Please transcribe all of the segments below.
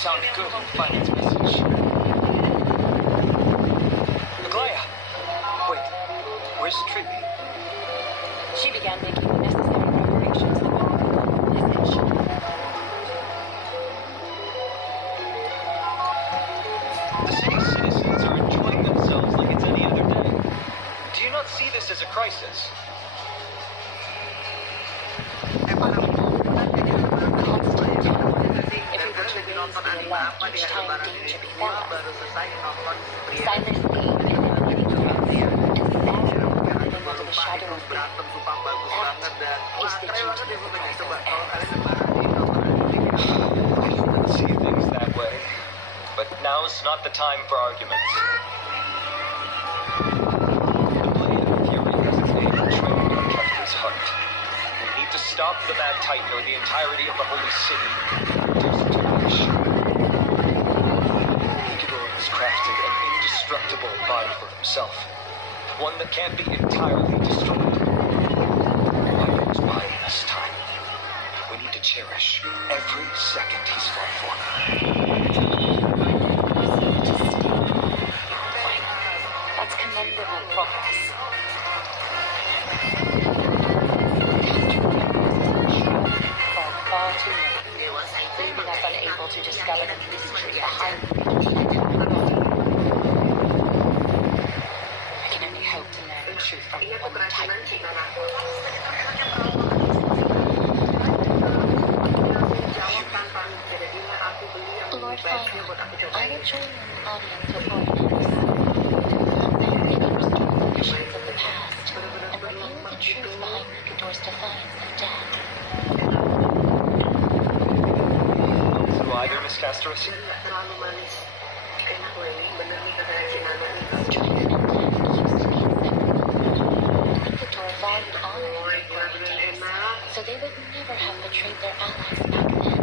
sound good in finding its message. Aglaya! Wait, where's Trippi? She began making the necessary preparations that would become the message. The city's citizens are enjoying themselves like it's any other day. Do you not see this as a crisis? Each time danger befell us, silently and living under the shadow of death. That is the duty of the crisis. I don't see things that way, but now's not the time for arguments. The blade of fury has its name betrayed in Kefka's heart. We need to stop the Mad Titan or the entirety of the Holy City. Reduce it to ash. Crafted an indestructible body for himself, one that can't be entirely destroyed. Life goes by in this time. We need to cherish every second he's fought for. That's commendable progress. For far too long, leaving us unable to discover the mystery behind the truth from the one Titan. Lord Father, I will join in the audience before May they restore the visions of the past and reveal the truth behind Mikador's defiance of death. Through either, Miss Casterus? Valued honor in their early days, so they would never have betrayed their allies back then.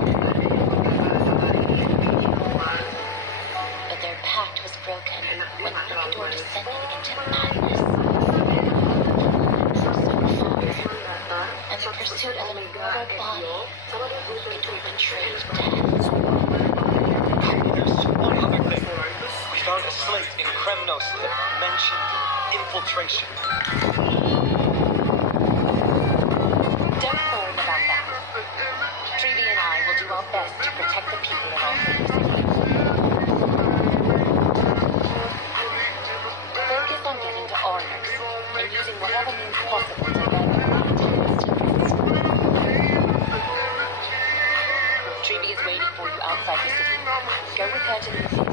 But their pact was broken when Mikador descended into madness. And the pursuit of an immortal body, Mikador betrayed death. There's one other thing. We found a slate in Kremnos that mentioned infiltration. Best to protect the people of our cities. Focus on getting to Arnux and using whatever means possible to gather Treevy is waiting for you outside the city. Go with her to the city.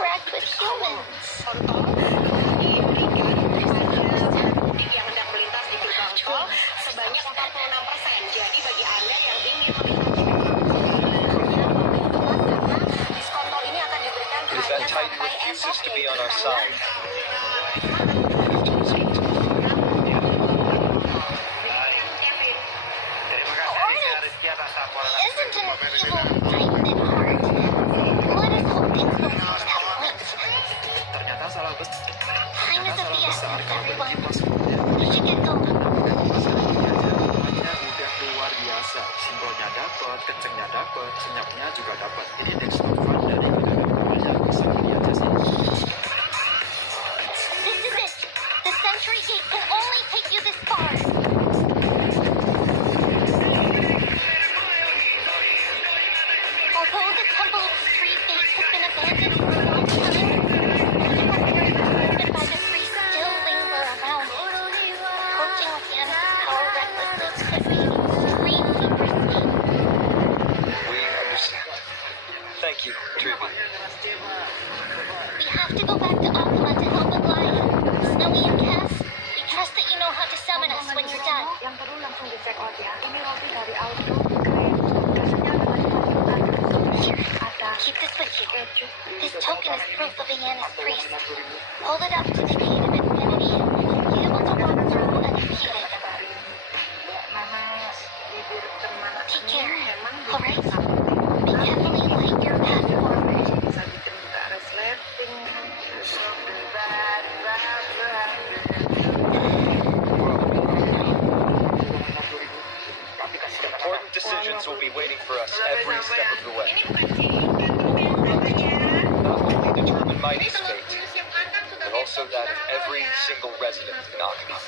interact with humans. Yang hendak melintas di gerbang tol sebanyak 46%. Jadi bagi Anda yang ingin diskon tol ini akan diberikan It is hanya that Titan sampai refuses esok, to be yaitu on our tanggal side. Isn't an evil Titan at heart. Let us hope things will reach that point. Ternyata salah besar. Time is of the essence, Kalau everyone. begitu semuanya. We should get going. Mainnya udah luar biasa. Simbolnya dapat, kencengnya dapat, senyapnya juga dapat. Ini next fun dari banyak bisa lihat aja sih. This is it. The Century Gate can only take you this far. Although the Temple of the Three Fates has been abandoned for a long time, magical spirits driven by the three still linger around it. Approaching with the enemy's power recklessly could be extremely risky. We understand. Thank you, Truby. We have to go back to Aquila to help Aglaya. Snowy and Cass, we trust that you know how to summon us when you're done. Yang perlu langsung di check out ya. Ini roti dari auto. Here, keep this with you. This token is proof of Iana's priest. Hold it up to the gate of infinity, and you'll be able to walk through unimpeded. Take care, alright? Be carefully light your path forward. Important decisions will be waiting for us every step of the way. Not only determine Mighty's fate, but also that of every single resident in Akima.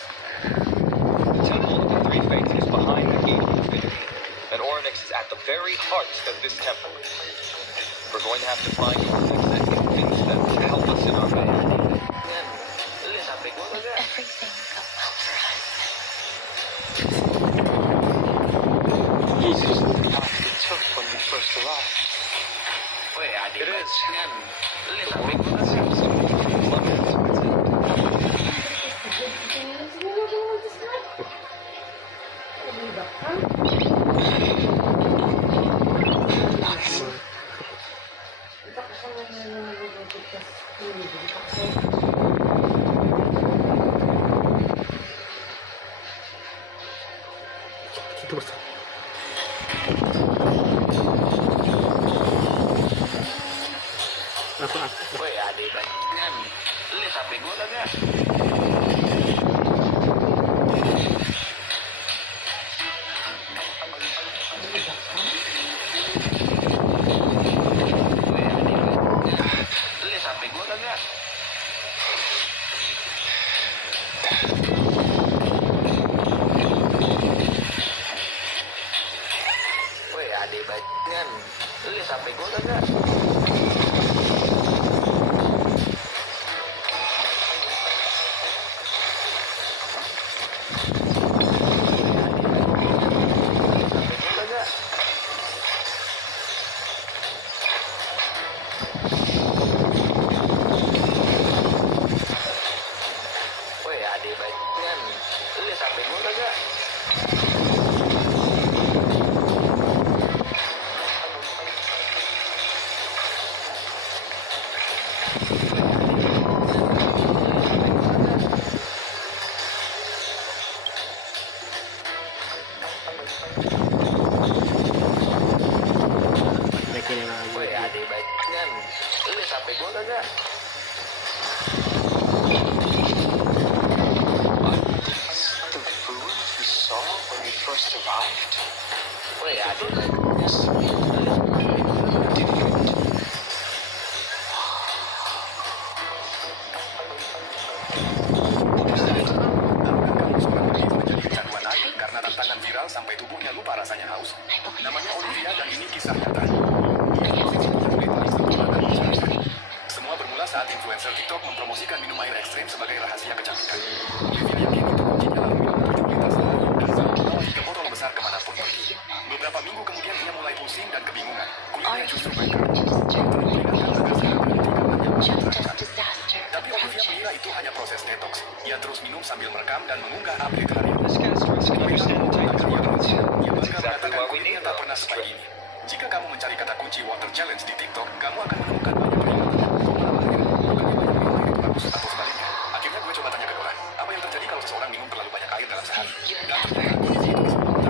The Temple of the Three Fates is behind the Gate of Infinity, and Oryx is at the very heart of this temple. We're going to have to find Oryx and convince them to help us in our battle. Everything go well for us. This is the path we took when we first arrived. It is. The world seems to be plummeted to its end. Woi adek bajingan, lihat HP gue kagak? Woi adek bajingan, lihat HP gue kagak? Woi adek bajingan, lihat HP gue kagak? Woi adek bajingan, lu liat HP gue kagak? The food we saw when we first arrived? Woi adek bajingan. Karena tantangan viral sampai tubuhnya lupa rasanya haus. Namanya Olivia dan ini kisah nyata. Semua bermula saat influencer TikTok mempromosikan minum air ekstrim sebagai rahasia kecantikan. Olivia yakin itu kuncinya lalu minum 7 liter sehari dan selalu membawa 3 botol besar kemanapun pergi. Beberapa minggu kemudian ia mulai pusing dan kebingungan. Kulitnya justru bengkak. Dokter memperingatkan agar segera berhenti karena Instagram dan mengunggah update harian. This guest stress can understand the type of workouts. Ia That's bangga exactly mengatakan what we kulitnya need tak though. pernah sebaik ini. Jika kamu mencari kata kunci water challenge di TikTok, kamu akan menemukan banyak peringatan. Kau malah akhirnya menemukan yang banyak minum air itu bagus atau sebaliknya. Akhirnya gue coba tanya ke Dora, apa yang terjadi kalau seseorang minum terlalu banyak air dalam sehari? Dan ternyata kondisi itu disebut pun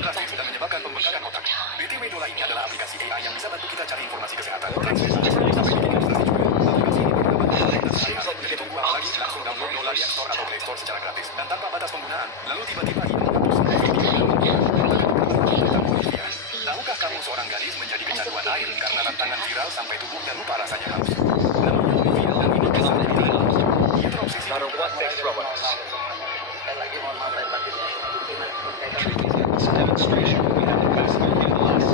drastis dan menyebabkan pembengkakan otak. BTW Dola ini adalah aplikasi AI yang bisa bantu kita cari informasi kesehatan. Sampai bikin ilustrasi juga. Aplikasi ini dapat dan sehari-hari. Jadi tunggu apa lagi? Langsung download Dola di App Store atau Play Store secara gratis dan tanpa batas penggunaan. Lalu tiba-tiba ini menghapus semua video dan Olivia. Tahukah kamu seorang gadis menjadi kecanduan air karena tantangan viral sampai tubuhnya lupa rasanya haus? Namanya Olivia dan ini kisah nyata. Ia terobsesi No matter what they throw at us. It's a demonstration we have invested in us.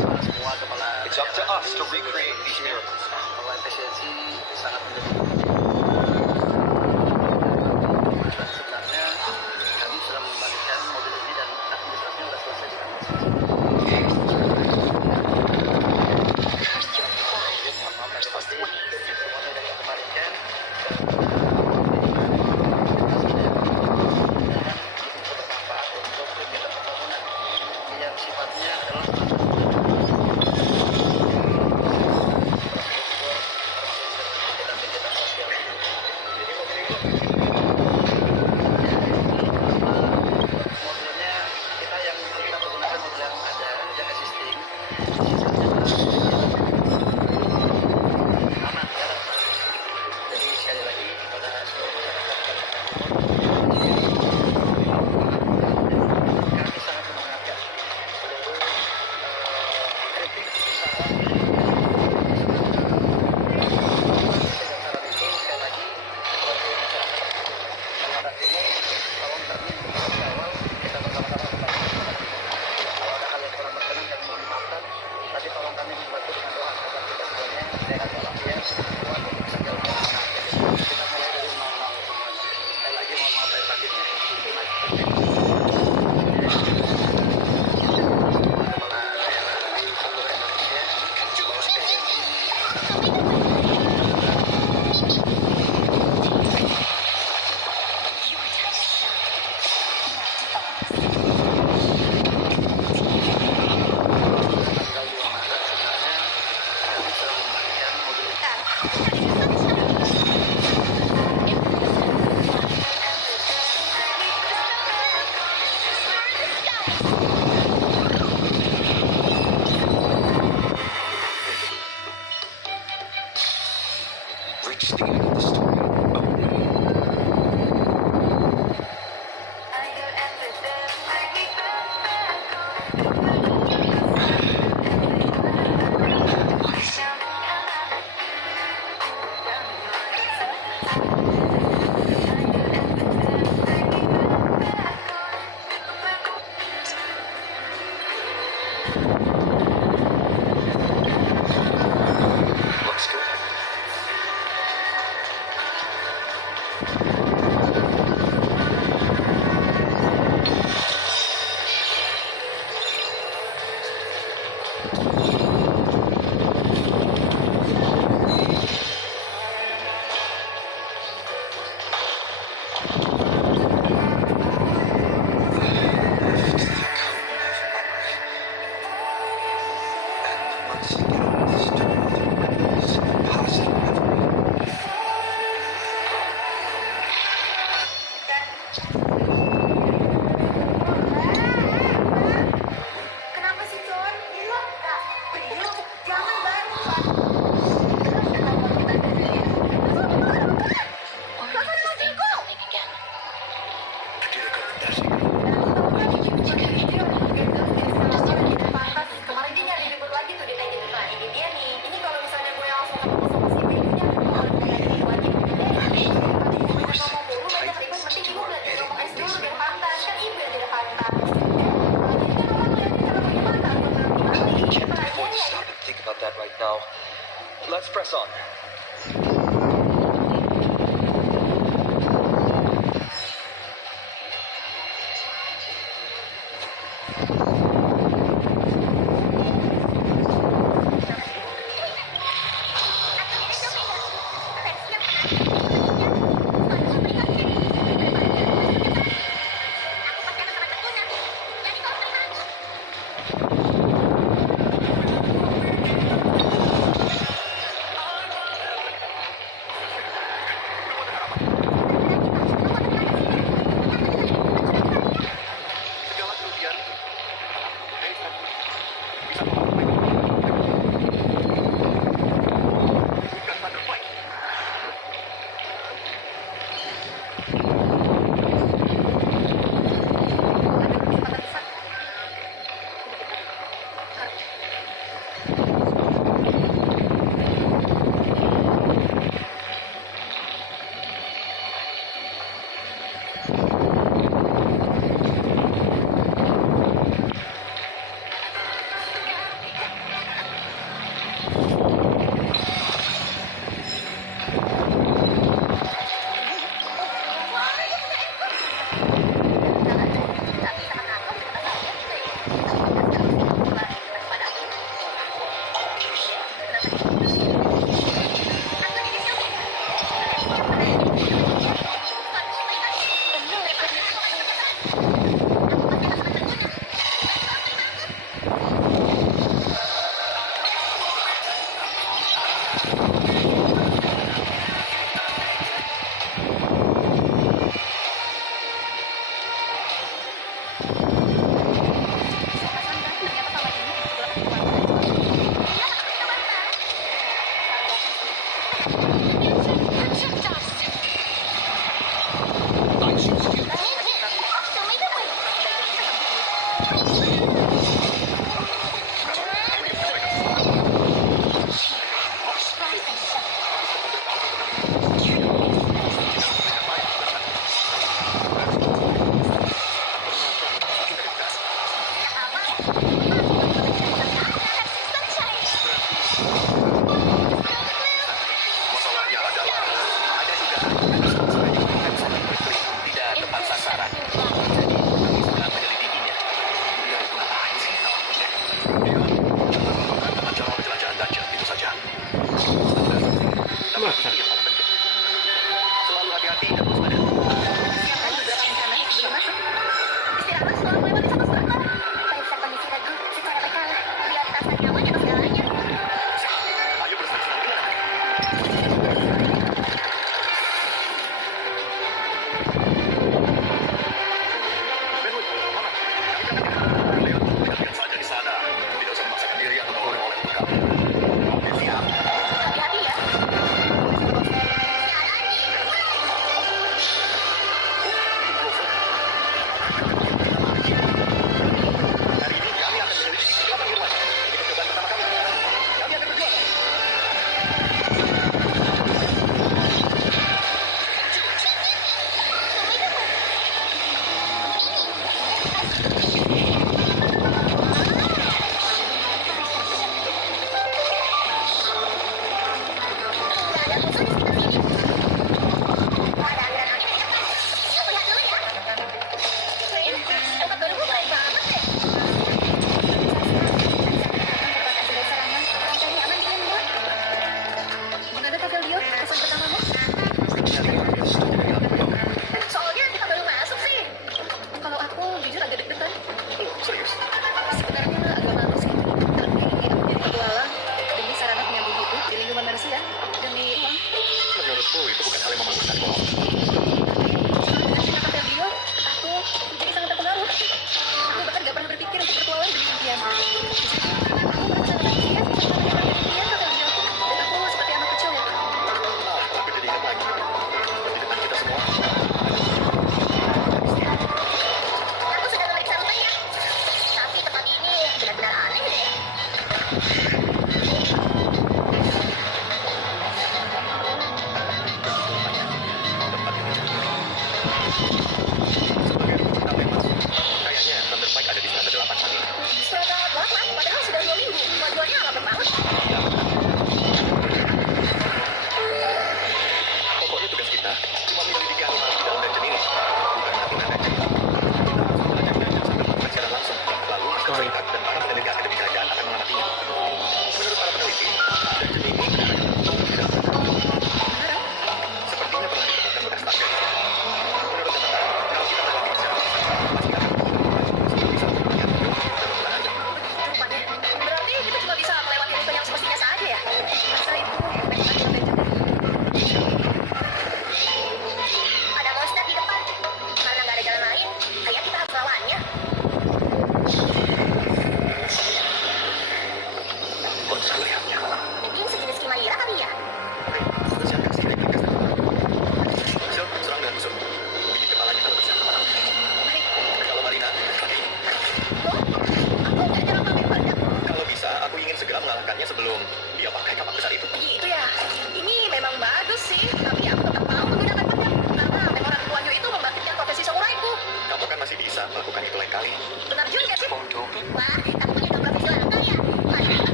It's up to us to recreate these miracles. Reach the end of the story. Looks good. Kenapa sih, John? Gila, Kak. Gila, jangan banget, Pak. Kemarin dia nyari ribut lagi tuh, dia kayak gitu. Nah, ini dia nih. Ini kalau misalnya gue langsung ketemu sama si Bayu-nya, gue harus kayak gitu lagi. Banyak ribut, mending gue belajar ngomong es dulu biar pantas. Kan ini biar tidak pantas. Can't afford to stop and think about that right now. Let's press on.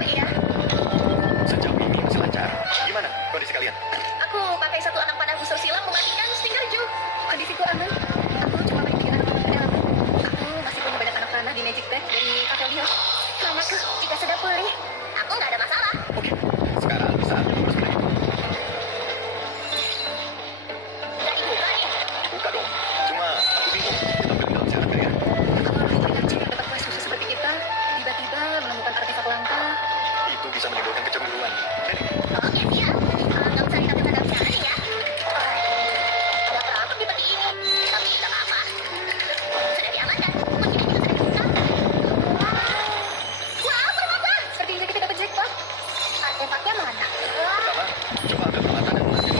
Iya, Sejauh ini masih lancar. Gimana kondisi kalian? aku pakai satu anak panah busur silam mematikan stinger Ju. Kondisiku aman. Aku cuma main 3 anak panah pedalaman. Aku masih punya banyak anak panah di Magic Bag dari Cafe Leo. Mamaku, jika sudah pulih, aku nggak ada masalah. Oke, sekarang saatnya membersihkan itu. Nggak dibuka nih. Buka dong. Cuma aku bingung. Kita dalam syarat ya. Apakah ikan kecil yang dapat kue susu seperti kita tiba-tiba menemukan artefak langka? Itu bisa menimbulkan kecemburuan. Oke, siap. Nggak usah ditampilkan dalam cara nih ya. Ada perampok di peti ini, tapi nggak apa-apa. Sudah diamankan. Kuncinya juga sudah dibuka. Wow, berapa? Sepertinya kita dapat jackpot. Artefaknya mana? Pertama, coba ambil peralatan dan munasi.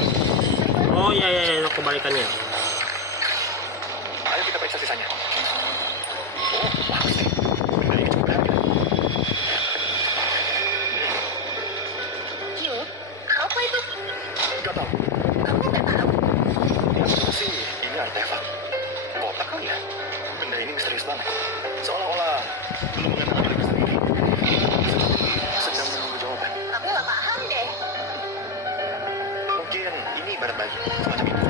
Oh iya iya iya, kebalikannya. Ayo kita periksa sisanya. Oh, bagus nih. Benda ini cukup berharga. Yuk, apa itu? Gak tahu. Kamu nggak tahu? Menurut sih, ini artefak. Kotak kali ya? Benda ini misterius banget. Seolah-olah belum mengenal diri sendiri. Sedang menunggu jawaban. Aku nggak paham deh. Mungkin ini ibarat bayi. Semacam itu.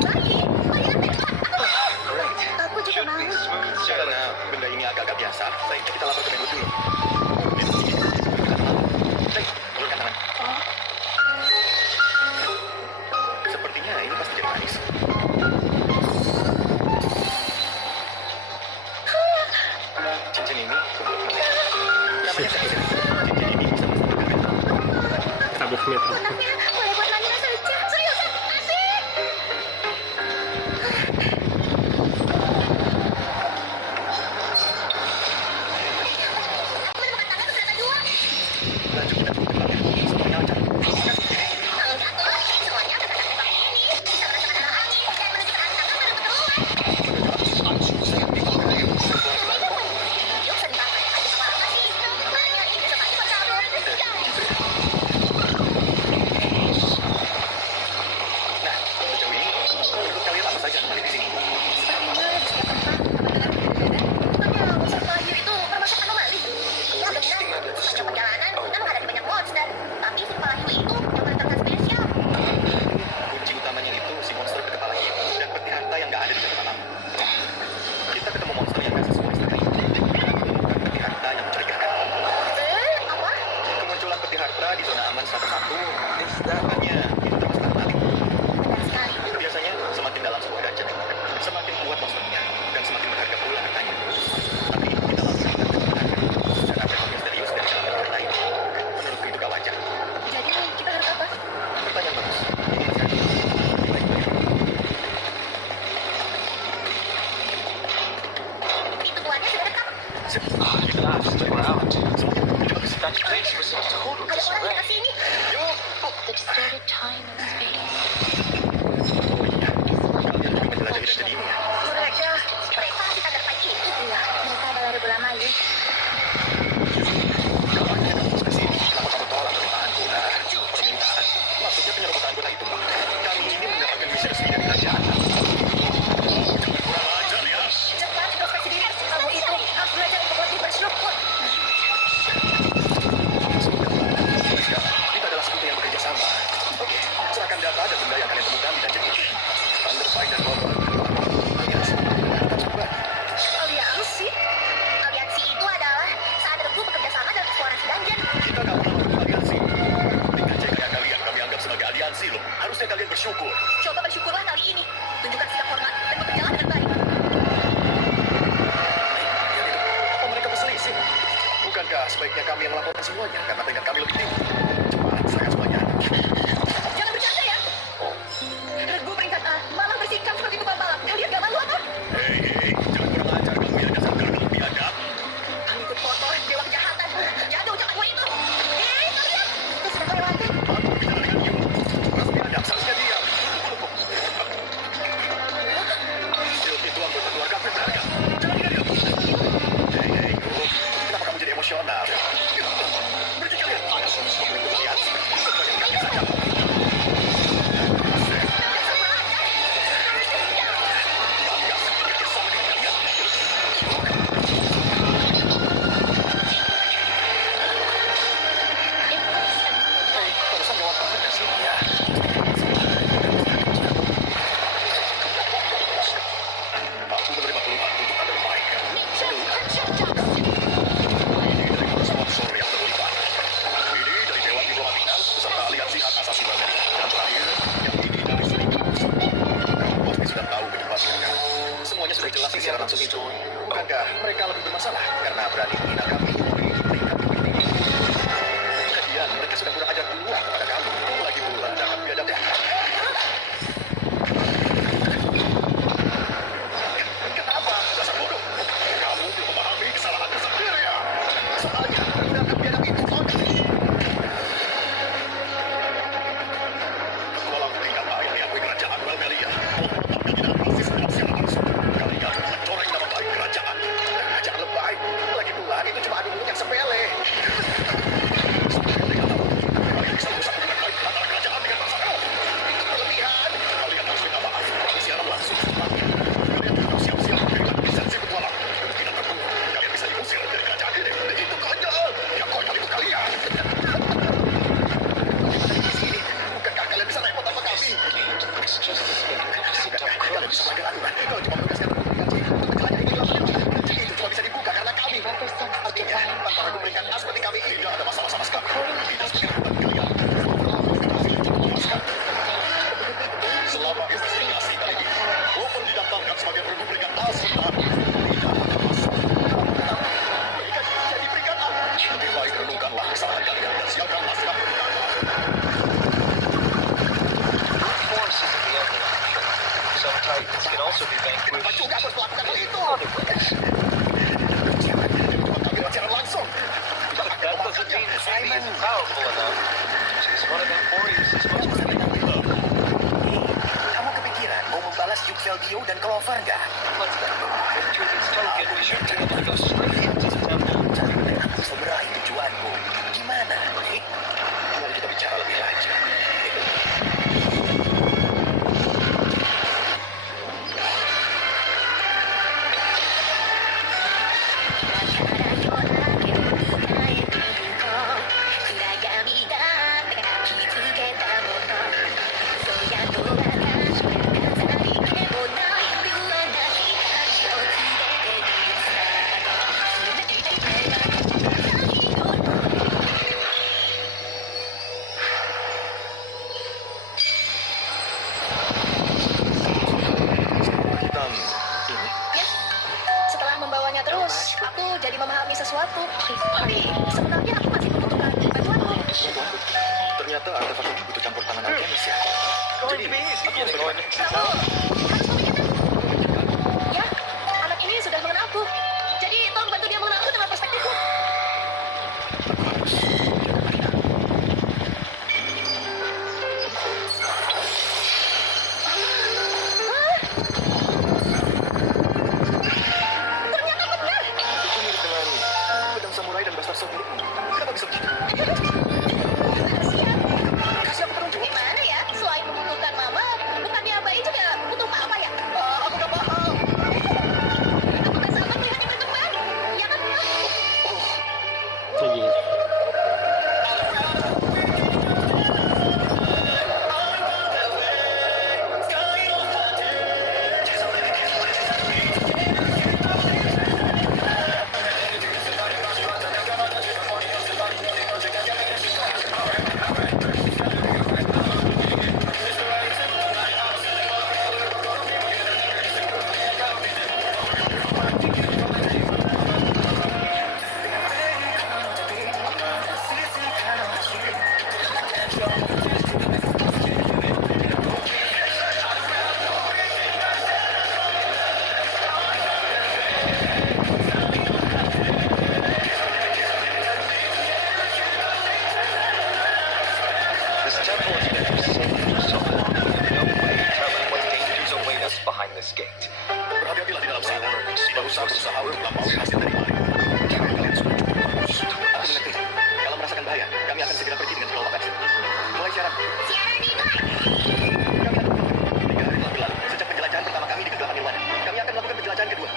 Bayi? Bayi artefak? Aku juga mau. Karena benda ini agak-agak biasa, baiknya kita lapor ke Menlu dulu. Hei, ulurkan tangan. Sepertinya ini pasti jadi manis. Cincin ini untuk milik. Namanya cincin. Cincin ini bisa menstabilkan mental. Tabuk metro. Kontaknya boleh buat Nanya saja. Seriusan, asik. Menemukan tangga keberatan 2. Laju kita cukup cepat ya. Semuanya lancar. Enggak tuh, semuanya berkata artefak ini bisa merasakan arah angin dan menunjukkan arah tangga pada keperluan. Yuk, sebentar. Artefak apa sih? Makanya ini besok pagi buat kamu. Nah, sejauh ini, menurut kalian apa saja kembali di sini? Sepertinya di setiap tempat mendengar bukannya monster pelayu itu termasuk anomali. Iya benar, sepanjang perjalanan kita menghadapi banyak monster. Tapi si pelayu itu yang benar-benar spesial. Kunci utamanya itu si monster berkepala hiu dan peti harta yang nggak ada di catatan lama. Kita ketemu monster yang nggak sesuai strategi. Kita menemukan peti harta yang mencurigakan. Apa? Kemunculan peti harta di zona aman 1-1. Makanya itu termasuk anomali. Benar sekali. Biasanya semakin dalam sebuah dungeon, semakin kuat monsternya dan semakin berharga pula hartanya. Tapi kita langsung ingat dengan berharga dan artefak misterius dari dalam harta itu. Menurutku itu gak wajar. Jadi kita harus apa? Pertanyaan bagus. Ini masih ada. Baik-baik. Pintu keluarnya sudah dekat. That place was a total Ada orang di disarray. dekat sini. Yuk. Distorted time and space. Oh iya, kalian juga menjelajahi dungeon ini ya. Mereka di tanda pagi itu. Iya, mereka adalah regu lama ya. Kalau akhirnya kamu ke sini, kenapa kamu tolak permintaanku? Nah, permintaan. Maksudnya penyerbukan anggota itu, Pak. Kami ini mendapatkan misi resmi dari kerajaan. Jangan kurang ajar ya. Cepat introspeksi diri. Kamu itu harus belajar untuk lebih bersyukur. Mereka, kita adalah sekutu yang bekerja sama. Oke, serahkan data dan benda yang kalian temukan di dungeon ini. Thunderfire dan Robert. Aliansi. Kita coba. Aliansi? Aliansi itu adalah saat regu bekerja sama dalam eksplorasi dungeon. Kita nggak pernah melakukan aliansi. Dengan cek kayak kalian, kami anggap sebagai aliansi loh. Harusnya kalian bersyukur. Coba bersyukurlah kali ini. Tunjukkan sikap hormat dan bekerjalah dengan baik. Apa mereka berselisih? Bukankah sebaiknya kami yang melaporkan semuanya karena tingkat kami lebih tinggi? Cepat, serahkan semuanya. Jangan bercanda ya. Regu peringkat A malah bersikap seperti tukang balap. Kalian gak malu apa? Hei, jangan kurang ajar kamu ya dasar gagak biadab. Kami ikut foto dewa kejahatan. Jatuh ucapan gue itu. Hei kalian, itu sudah kelewatan. Aku bicara dengan you. Ras biadab, seharusnya diam. Shield itu anggota keluarga aku yang berharga. Jangan tinggal diam. Hei, you. Kenapa kamu jadi emosional? Berhenti kalian. Itu lihat. Bayangkan saja. also be vanquished. Kenapa juga aku harus melakukan hal itu? Other ways. Pengambilan secara langsung. But that doesn't mean Jimmy is powerful enough. She's one of Amphorus' most critical. Kamu kepikiran mau membalas Yukveldio dan Clover nggak? Let's go. With Judy's token, we should be able to go straight into the temple. Aku seberai tujuanku. Gimana? Mari kita bicara lebih lanjut. Setelah membawanya terus, aku jadi memahami sesuatu. Tapi sebenarnya aku masih membutuhkan bantuanmu. Ternyata artefak ini butuh campur tangan alkemis ya. Going to be easy getting on. Kamu harus memikirkan. Ya, anak ini sudah mengenalku. Jadi tolong bantu dia mengenalku dengan perspektifku. Itu mirip dengan pedang samurai dan bastar milikmu. Kenapa bisa begitu? Kasih aku petunjuk. Gimana ya? Selain membutuhkan mama, bukannya bayi juga butuh papa ya? Aku gak paham. Aku gak sabar melihatnya berkembang. Ya kan? Jadi This temple has been forsaken for so long. No way to tell what dangers await us behind this gate. Berhati-hatilah di dalam sana. Tidak usah berusaha untuk melampaui hasil dari mari. Jangan kalian sudah. Aku mengerti. Kalau merasakan bahaya, kami akan segera pergi dengan kelompok kecil. Mulai siaran. Siaran di mana? Kami akan 3 hari lebih lalu, sejak penjelajahan pertama kami di kegelapan nirwana. Kami akan melakukan penjelajahan kedua.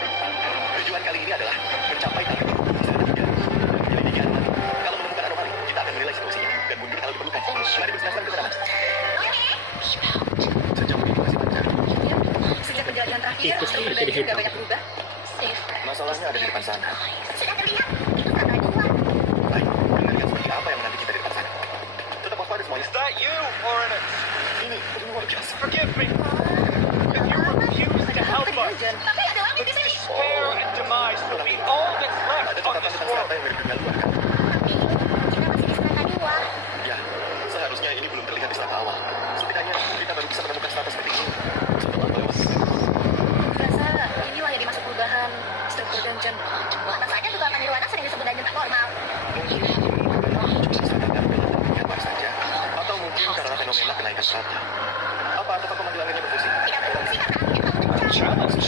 Tujuan kali ini adalah mencapai target ketiga. Penyelidikan anomali. Kalau menemukan anomali, kita akan menilai situasinya dan mundur kalau diperlukan. Mari bersenang-senang ke sana. Sejauh ini masih lancar. Sejak penjelajahan terakhir, Itu sih, struktur jadi dari hitam. nggak banyak berubah. Masalahnya ada di depan sana. Sudah terlihat. Itu sama dua. Baik, kalian seperti apa yang menanti kita di depan sana? Tetap waspada semuanya. Is that you, foreigner? Ini luar biasa. Forgive me. If you refuse to help us, Tapi ada langit di sini. despair and demise will be all that's left Ada on catatan this tentang world. strata yang mirip dunia luar kan? Tapi kita masih di strata dua. Ya, seharusnya ini belum terlihat di strata awal. Setidaknya kita baru bisa menemukan strata seperti ini setelah melewati Rasa inilah yang dimaksud perubahan struktur dungeon. Pantas saja kegelapan nirwana sering disebut dungeon tak normal. sadar dalam bentuk saja, atau mungkin karena fenomena kenaikan strata. Apa artefak pemanggilan ini berfungsi? Tidak berfungsi karena angin terlalu kencang. Challenge.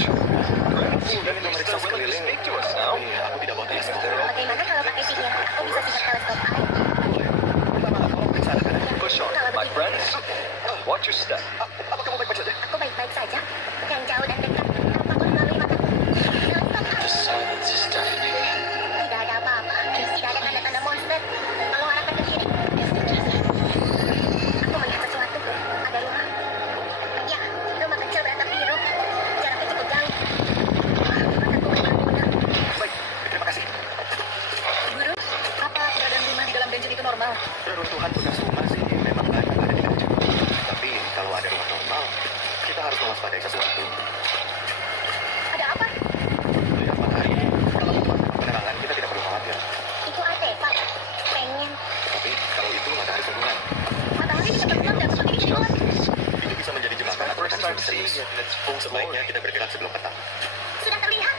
Dan itu memeriksa They're willing to sekeliling. speak to us now. Tapi aku tidak bawa teleskop. Bagaimana kalau pakai sihir? Aku bisa sihir teleskop air. Boleh. Pertama, tolong periksa anak-anak. Push on, my friends. Watch your step. Apa kamu baik-baik saja? Aku baik-baik saja. Yang jauh dan dekat tanpa aku melalui mataku. Teleskop air. Silence is deafening. Tidak ada apa-apa. Tidak ada tanda-tanda monster. Tolong arahkan ke kiri. Aku melihat sesuatu. Ada rumah. Ya, rumah kecil beratap biru. Jaraknya cukup jauh. Mataku memang benar. Baik, terima kasih. Guru, apa keberadaan rumah di dalam dungeon itu normal? Reruntuhan bekas rumah sih memang banyak ada di dungeon. Tapi kalau ada rumah normal, kita harus mewaspadai sesuatu. Ada apa? Melihat matahari, kalau itu penerangan, kita tidak perlu khawatir. Itu artefak. Pengen. Tapi kalau itu matahari sambungan, Matahari bisa terbang dan seperti ini. itu bisa menjadi jebakan atau First time mekanisme seeing Sebaiknya kita bergerak sebelum petang. Sudah terlihat.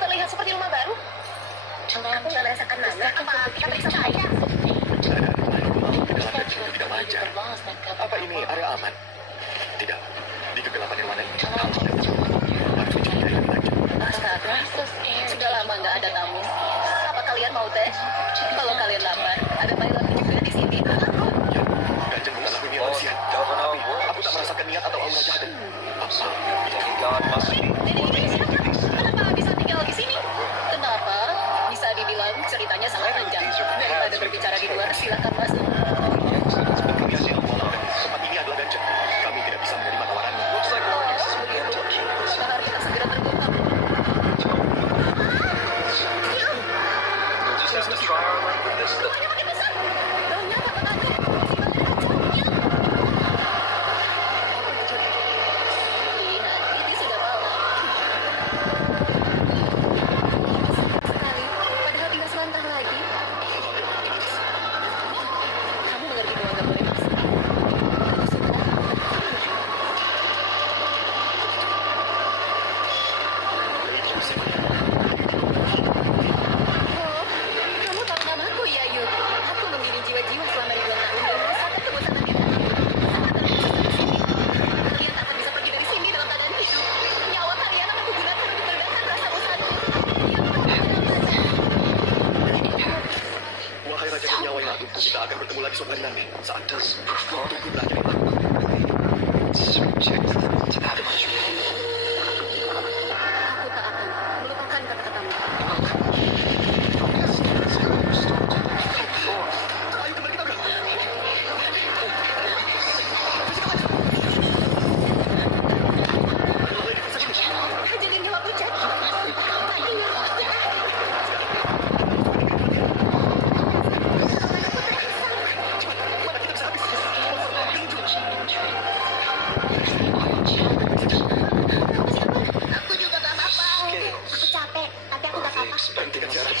Terlihat seperti rumah baru. Aku nggak merasakan mana. Apa kita periksa saja? Kegelapan itu tidak wajar. Apa ini area aman? Tidak. Di kegelapan nirwana ini, hal yang harus mencurigai lebih lanjut. Astaga, sudah lama nggak ada tamu. Apa kalian mau teh? Kalau kalian lapar, ada Thailand juga di sini. Ya, Kanjeng bukanlah dunia manusia. Tapi aku tak merasakan niat atau aura jahat. Kenapa bisa tinggal di sini? Kenapa? Bisa dibilang ceritanya sangat panjang. Daripada berbicara di luar, silakan masuk. Tempat ini adalah dungeon. Kami tidak bisa menerima tawaranmu. Bahar kita segera terbuka. Lihat, ini sudah bawa. Sekali, padahal tinggal selangkah lagi. Kamu mengerti bahwa nggak boleh masuk. Kamu sudah. Oh, kamu tahu namaku ya, Yu? Aku membimbing jiwa-jiwa selama ribuan tahun dan merasakan kebosanan di dalam. Kalian tak akan bisa pergi dari sini dalam keadaan hidup. Nyawa kalian akan kugunakan untuk meredakan rasa bosanku. Wahai Raja Nyawa yang agung, kita akan bertemu lagi suatu hari nanti. Saat tunggulah jadi Aku tak akan melupakan kata-katamu. Jadi nyawa pucat. Aku juga gak apa-apa. Aku capek, tapi aku gak apa-apa. Berhentikan siaran.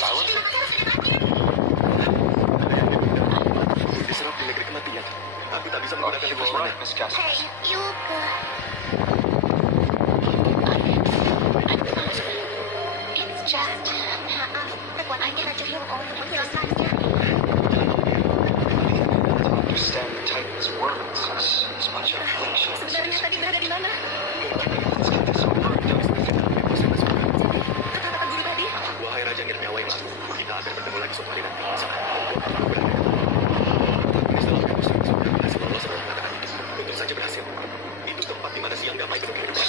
Diserap di negeri kematian. Aku tak bisa menggunakan nafas mana. Hei, Yuka. It's just... Maaf, kekuatan kita cukup untuk menghilangkannya. Sebenarnya tadi berada di mana? Kata-kata guru tadi? Wahai Raja Nyawa yang agung, kita akan bertemu lagi suatu hari nanti. Saat tentu saja berhasil. Itu tempat di mana siang damai itu kehidupan.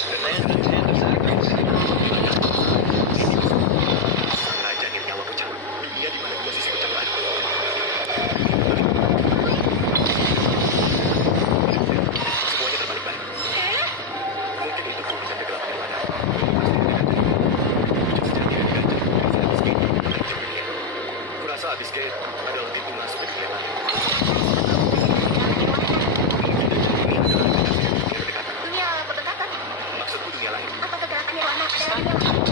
Sang Raja Nyawa Pucat, dunia di mana dua sisi pucat berada. Semuanya terbalik-balik. Mungkin itu bukan kegelapan nirwana. Kurasa Abiskate adalah pintu masuk ke dunia lain. Dunia berdekatan. Maksudku dunia lain. Apa kegerakan nirwana adalah dunia lain?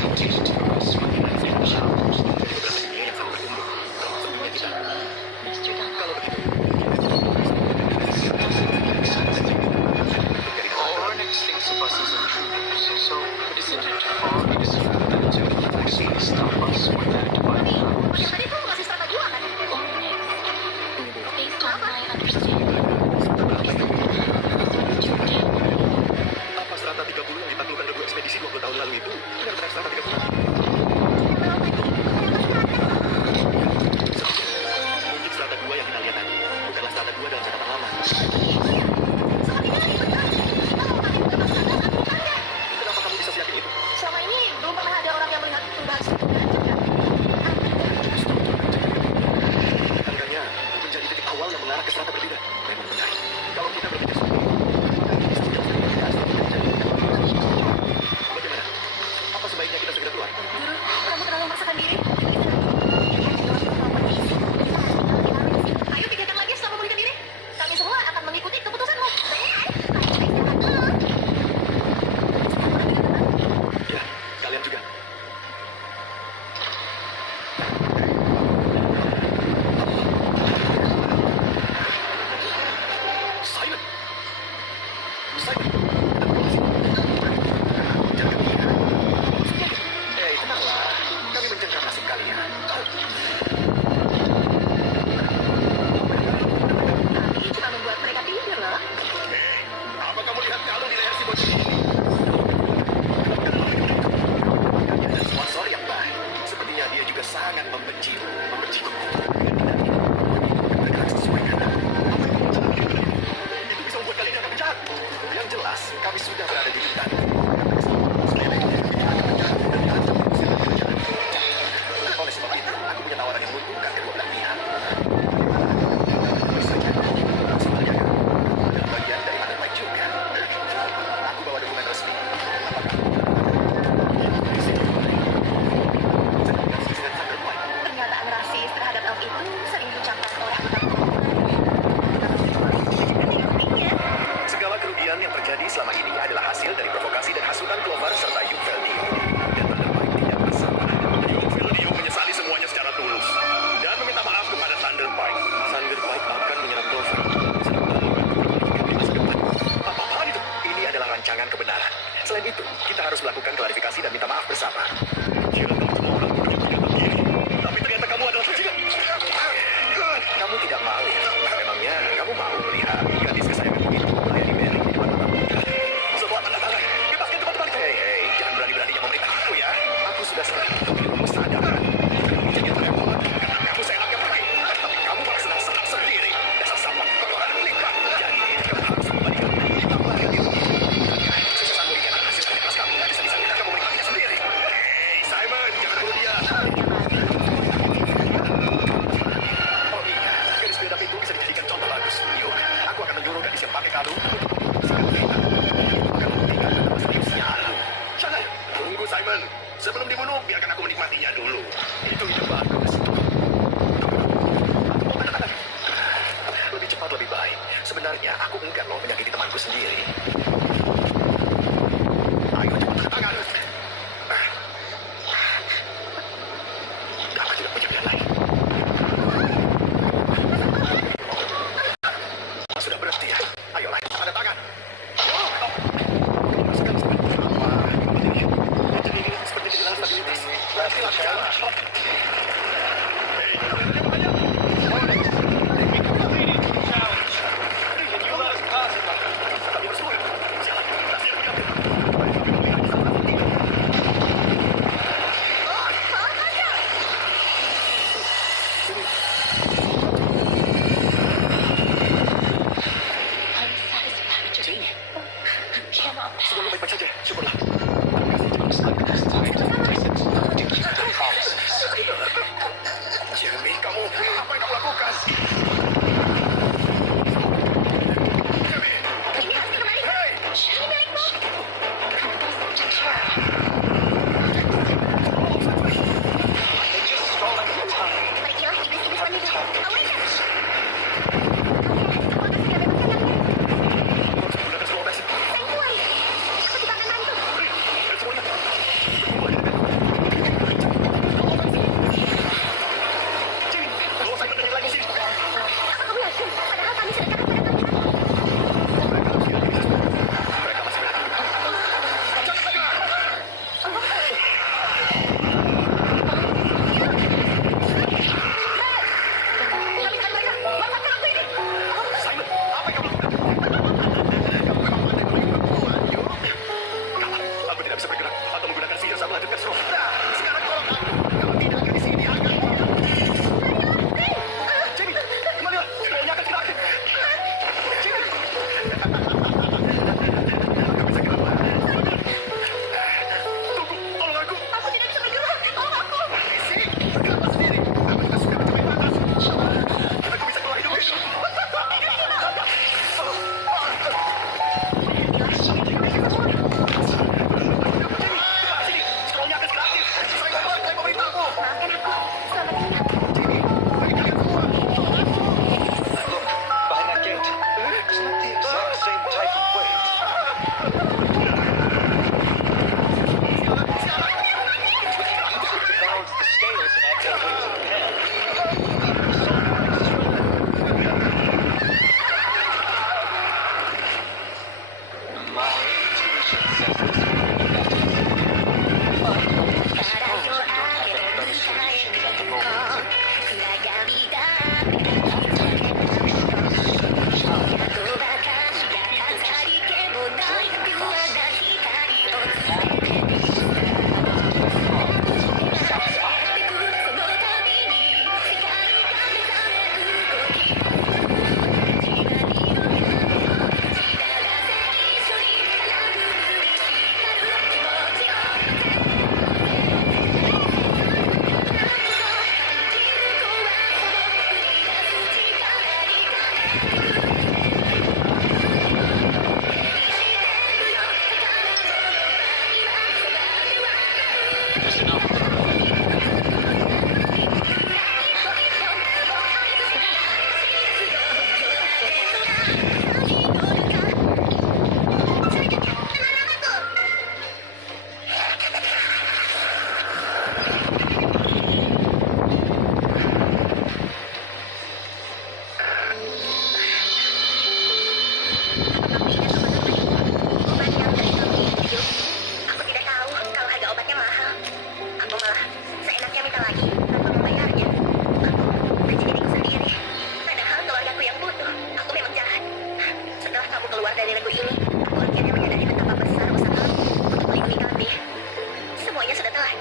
Jadi beberapa dunia yang saling berkumpul. Termasuk dunia kita. Kalau begitu, Our next thing to us is intruders, so isn't it far easier for them to forcefully stop us when they're Tapi, yang tadi kau nggak Itu ide bagus. Lebih cepat lebih baik. Sebenarnya aku enggan loh menyakiti temanku sendiri. Ayo cepat angkat tangan. Aku tidak punya pilihan lain. Sudah berhenti ya? Ayolah, angkat tangan. Jadi seperti kehilangan stabilitas. Berhentilah sekarang. Unsatisfactory. Cannot pass. Semoga baik-baik saja. Syukurlah. Jeremy, kamu apa yang kamu lakukan? Jeremy! Hey! Pergilah iblis-iblis penipu. Awas! Gunakan semua basic. Sanctuary. Aku juga akan bantu. Dan semuanya. Jeremy, kalau saya bertanya lagi sini. Apa kamu yakin? Padahal kami sudah katakan pada kalian. Mereka masih berhati. Simon, apa yang kamu lakukan? Kamu memang pandai menipu aku, Anju. Kalah, aku tidak bisa bergerak atau menggunakan sihir saat melanjutkan stroke. Nah, sekarang tolong aku. Kalau tidak akan di sini akan. Jamie, kembalilah. Semuanya akan segera aktif. Jamie. Aku bisa kenapa? Tunggu, tolong aku. Aku tidak bisa bergerak. Tolong aku. Sini, kenapa sendiri? Aku juga suka mencoba yang atas. Aku bisa keluar hidup itu. Sini, scrollnya akan segera aktif. Saya mau beritahu. Maafkan aku. Selamat tinggal. Bagi kalian semua. Look, behind that gate. It's not the exact same type of weight. To balance the scales and add that weight to the pen. My intuition says this will be better. But I suppose we don't have any better solutions at the moment. Aku tidak tahu kalau harga obatnya mahal. Aku malah seenaknya minta lagi tanpa membayarnya. Aku benci diriku sendiri. Padahal keluargaku yang butuh. Aku memang jahat. Setelah kamu keluar dari regu ini, aku akhirnya menyadari betapa besar usahamu untuk melindungi kami. Semuanya sudah telat.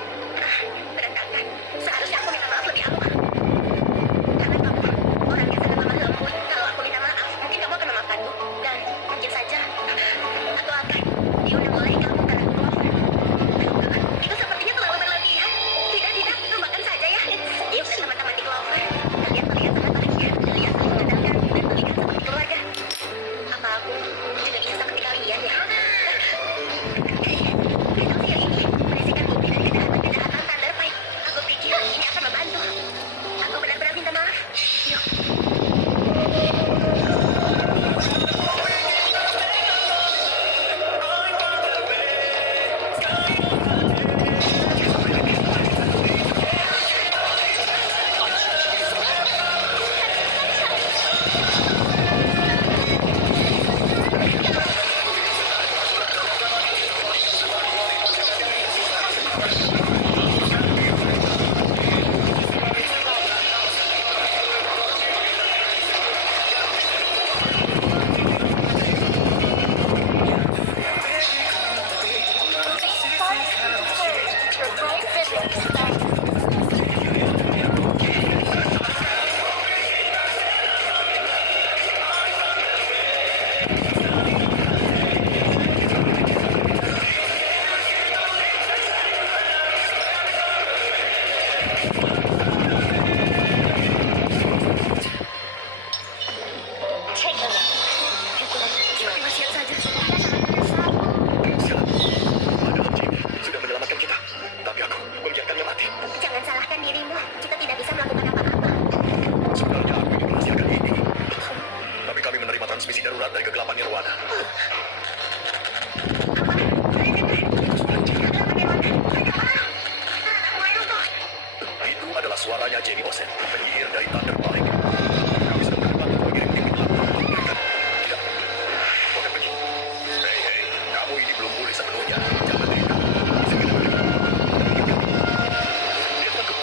Berantakan. Seharusnya aku minta maaf lebih awal. Karena kamu orang yang sangat lemah lembut. Kalau aku minta maaf, mungkin kamu akan memaafkanku. Dan mungkin saja aku akan diundang oleh kamu karena aku keluar. Itu sepertinya terlalu berlebihan. Tidak, lupakan saja ya. ini akan membantu. Aku benar-benar minta maaf. Yuk. Suaranya Jamie Osen, penyihir dari Thunder Valley. Kami sudah menerbang bagian tim gelap. Tidak, kau akan pergi. Hei, kamu ini belum pulih sepenuhnya. Jangan teriak. Lihat aku.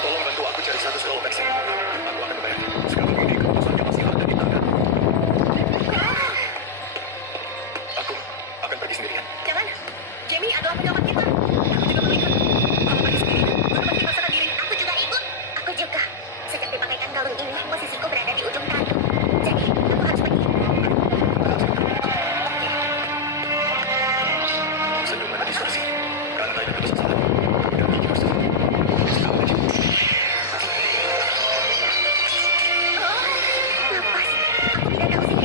Tolong bantu aku cari satu scroll vaksin. Aku akan membayar. Sekarang ini keputusannya masih ada di tangan. Aku akan pergi sendirian. Jangan. Jamie adalah penyelamat kita. Aku juga mau ikut. Kamu pergi sendiri. Kamu pergi masakan diri. Aku juga ikut. Aku juga. Sejak dipakaikan kalung ini, posisiku berada di ujung tanduk. Jadi, aku harus pergi. Sebelum ada diskusi, rantai putus asa. Dan gigi bersih. Sekarang aja. Oh, lepas. Aku tidak tahu sih.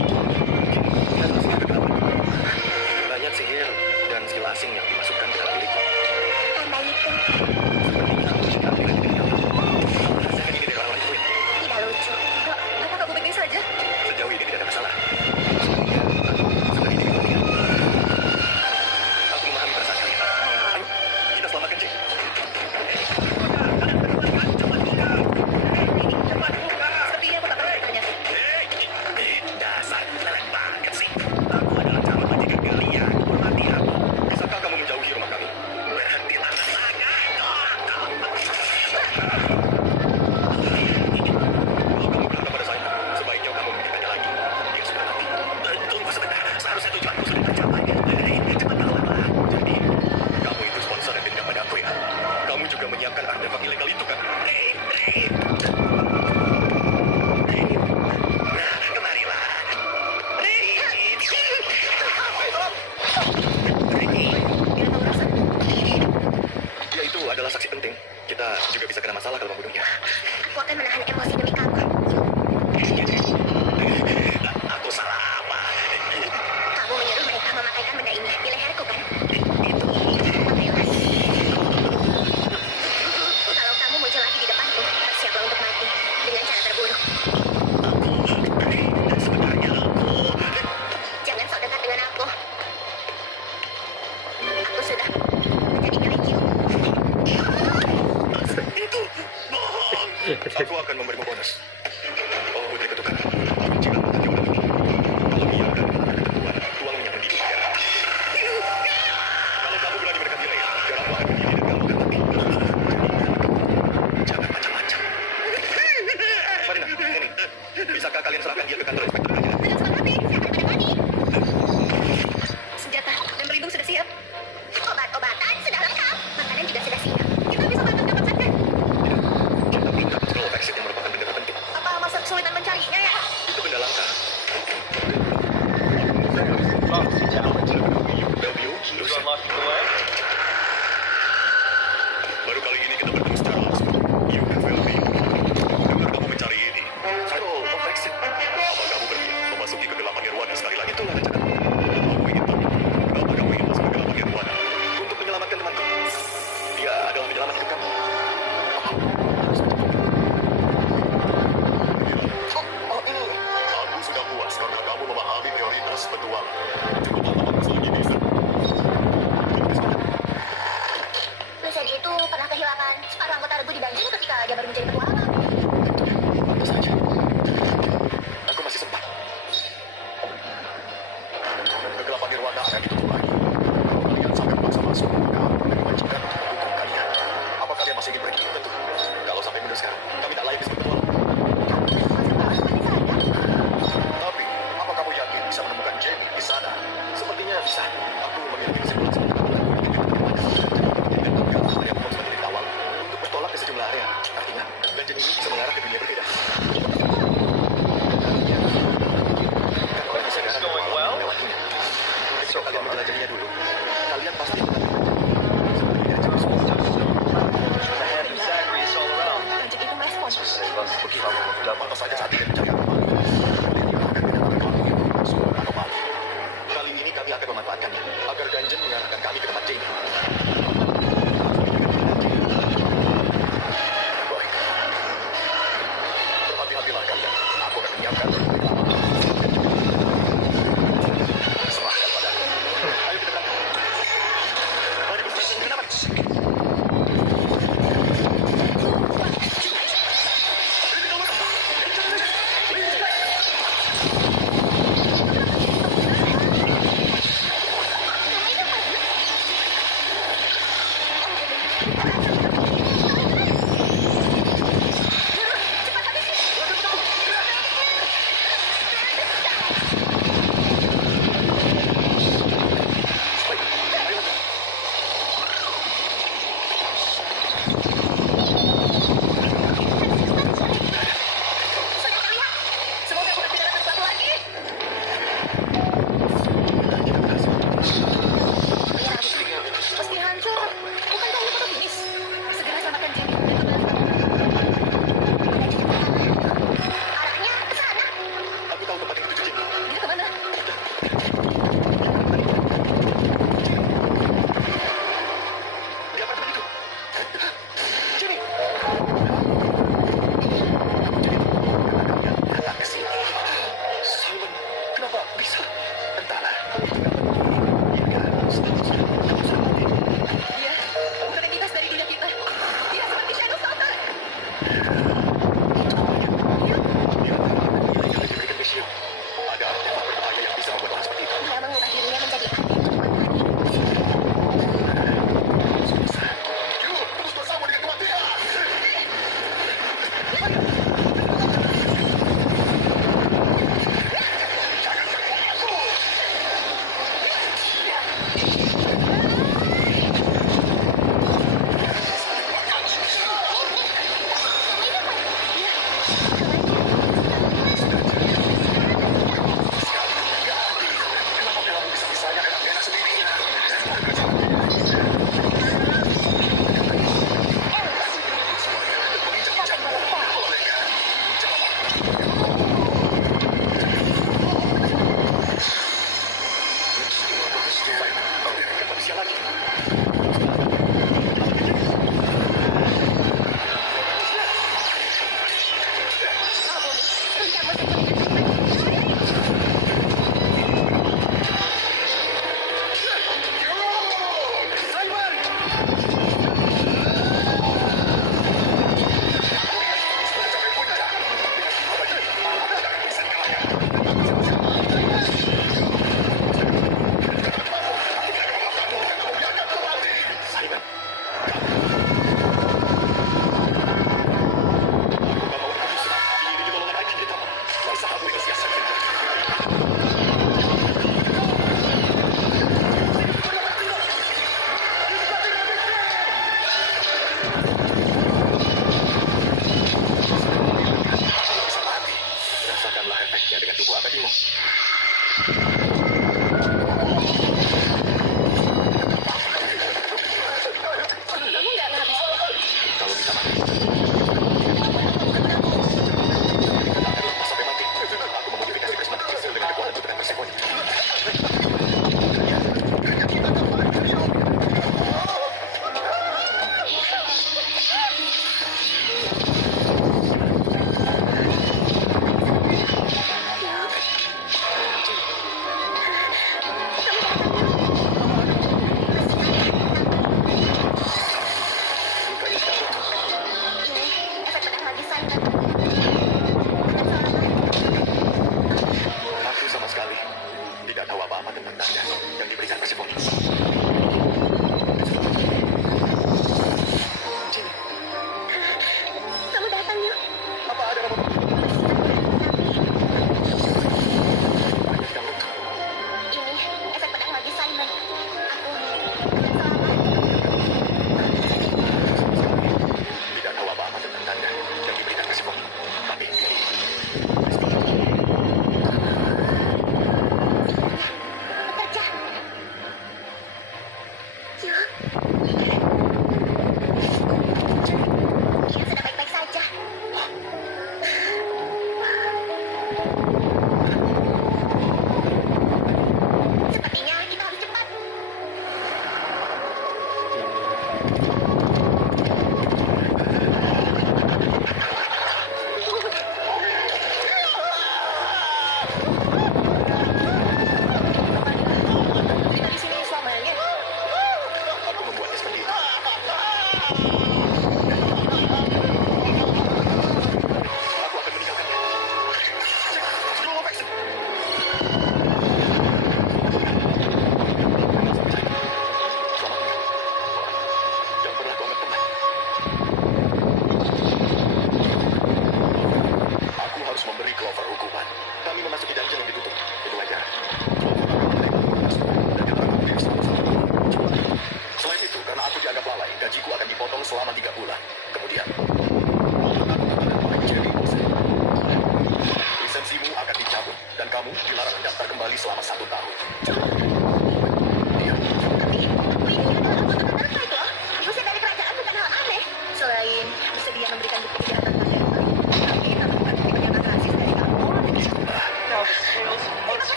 Banyak sihir dan skill asing yang dimasukkan ke dalam diriku. Tanda itu. Saya kan ingin dari orang lain itu ya. Tidak lucu. Kok, apa kamu baik saja? Sejauh ini tidak ada masalah. Sudah ini kemudian. Aku memahami perasaan kalian. Ayo, kita selamatkan Jake. Sepertinya aku tak pernah bertanya. Hei, dasar lelek banget sih. Aku adalah calon majikan kalian. Hormati aku. Bisakah kamu menjauhi rumah kami? Berhentilah sangat. Kalau kamu berharap pada saya, sebaiknya kamu memikirkannya lagi. Dia sudah mati. Tunggu sebentar. Seharusnya tujuanku sudah tercapai. Cepat tawarlah. Jadi, kamu itu sponsor yang dendam pada aku ya? Kamu juga menyiapkan artefak ilegal itu kan? Nah, kemarilah. Dia itu adalah saksi penting. Kita juga bisa kena masalah kalau membunuhnya. Aku akan menahan emosi demi kamu. Aku salah apa? Kamu menyuruh mereka memakaikan benda ini di leherku kan? Pakailah. Kalau kamu muncul lagi di depanku, bersiaplah untuk mati dengan cara terburuk. Sebenarnya aku... Jangan sok dekat dengan aku. Aku sudah menjadi milikmu. Itu bohong. Aku akan memberimu bonus. Oh, putri ketukan. Jika matanya udah begini. Kalau ia berani melanggar ketentuan, tuang minyak mendidih merah. Kalau kamu berani mendekati Leia, biar aku akan berdiri dan kamu akan mati. Jangan macam-macam. Marina, ini. Bisakah kalian serahkan dia ke kantor inspektur pengadilan? Dengan senang hati, saya akan menemani. Senjata dan pelindung sudah siap. Obat-obatan sudah lengkap. Makanan juga sudah siap. Kita bisa bantu dapat saja. Kita belum dapat scroll vaksin yang merupakan benda penting. aja baru menjadi petualang. Tentu saja. Aku masih sempat. Kegelapan nirwana akan ditutup lagi. Kalau kalian sampai memaksa masuk, maka aku akan diwajibkan untuk mendukung kalian. Apa kalian masih ingin pergi? Tentu. Kalau sampai mundur sekarang, kami tak layak disebut petualang. Tapi, apa kamu yakin bisa menemukan Jamie di sana? Sepertinya bisa. Aku memiliki kesimpulan seperti itu. Dan beberapa hal yang membuat semakin awal untuk bertolak ke sejumlah area. Artinya, dungeon ini bisa mengarah ke dunia berbeda. Dan oleh kesadaran petualang yang melewatinya. Ketika kalian menjelajahinya dulu, kalian pasti sepertinya jauh semua. Zagreus all around. Dungeon itu merespon. Begitu, dan pantas saja saat ini mencari apa? Kali ini kami akan memanfaatkannya agar dungeon mengarahkan kami ke tempat Jamie. Baik. Berhati-hatilah kalian. Aku akan menyiapkan berbagai lama. Serahkan padaku. Ayo kita berangkat. Mari bersaing menamat. Semoga bukan tidak ada sesuatu lagi. Pasti hancur. Bukankah ini baru finish? Segera selamatkan Jamie. Arahnya ke sana. Aku tahu tempat yang dituju Jamie. Dia kemana? Di apartemen itu. Jamie. Datang ke sini. Simon, kenapa bisa? Entahlah. Iya kan? Kamu salah. Dia bukan entitas dari dunia kita. Dia seperti Shadow Stalker. Ada artefak berbahaya yang bisa membuat orang seperti itu. Dia mengubah dirinya menjadi api. Susah. Yuk, terus bersama dengan kematian. Kenapa kamu bisa-bisanya enak-enak sendiri? Manusia lagi. Rasakanlah efeknya dengan tubuh abadimu. Kamu nggak habis. Kalau bisa mati. Akan lepas sampai mati. Aku memodifikasi prismatic diesel dengan kekuatan putaran per sekon. Luka ini sedang jatuh.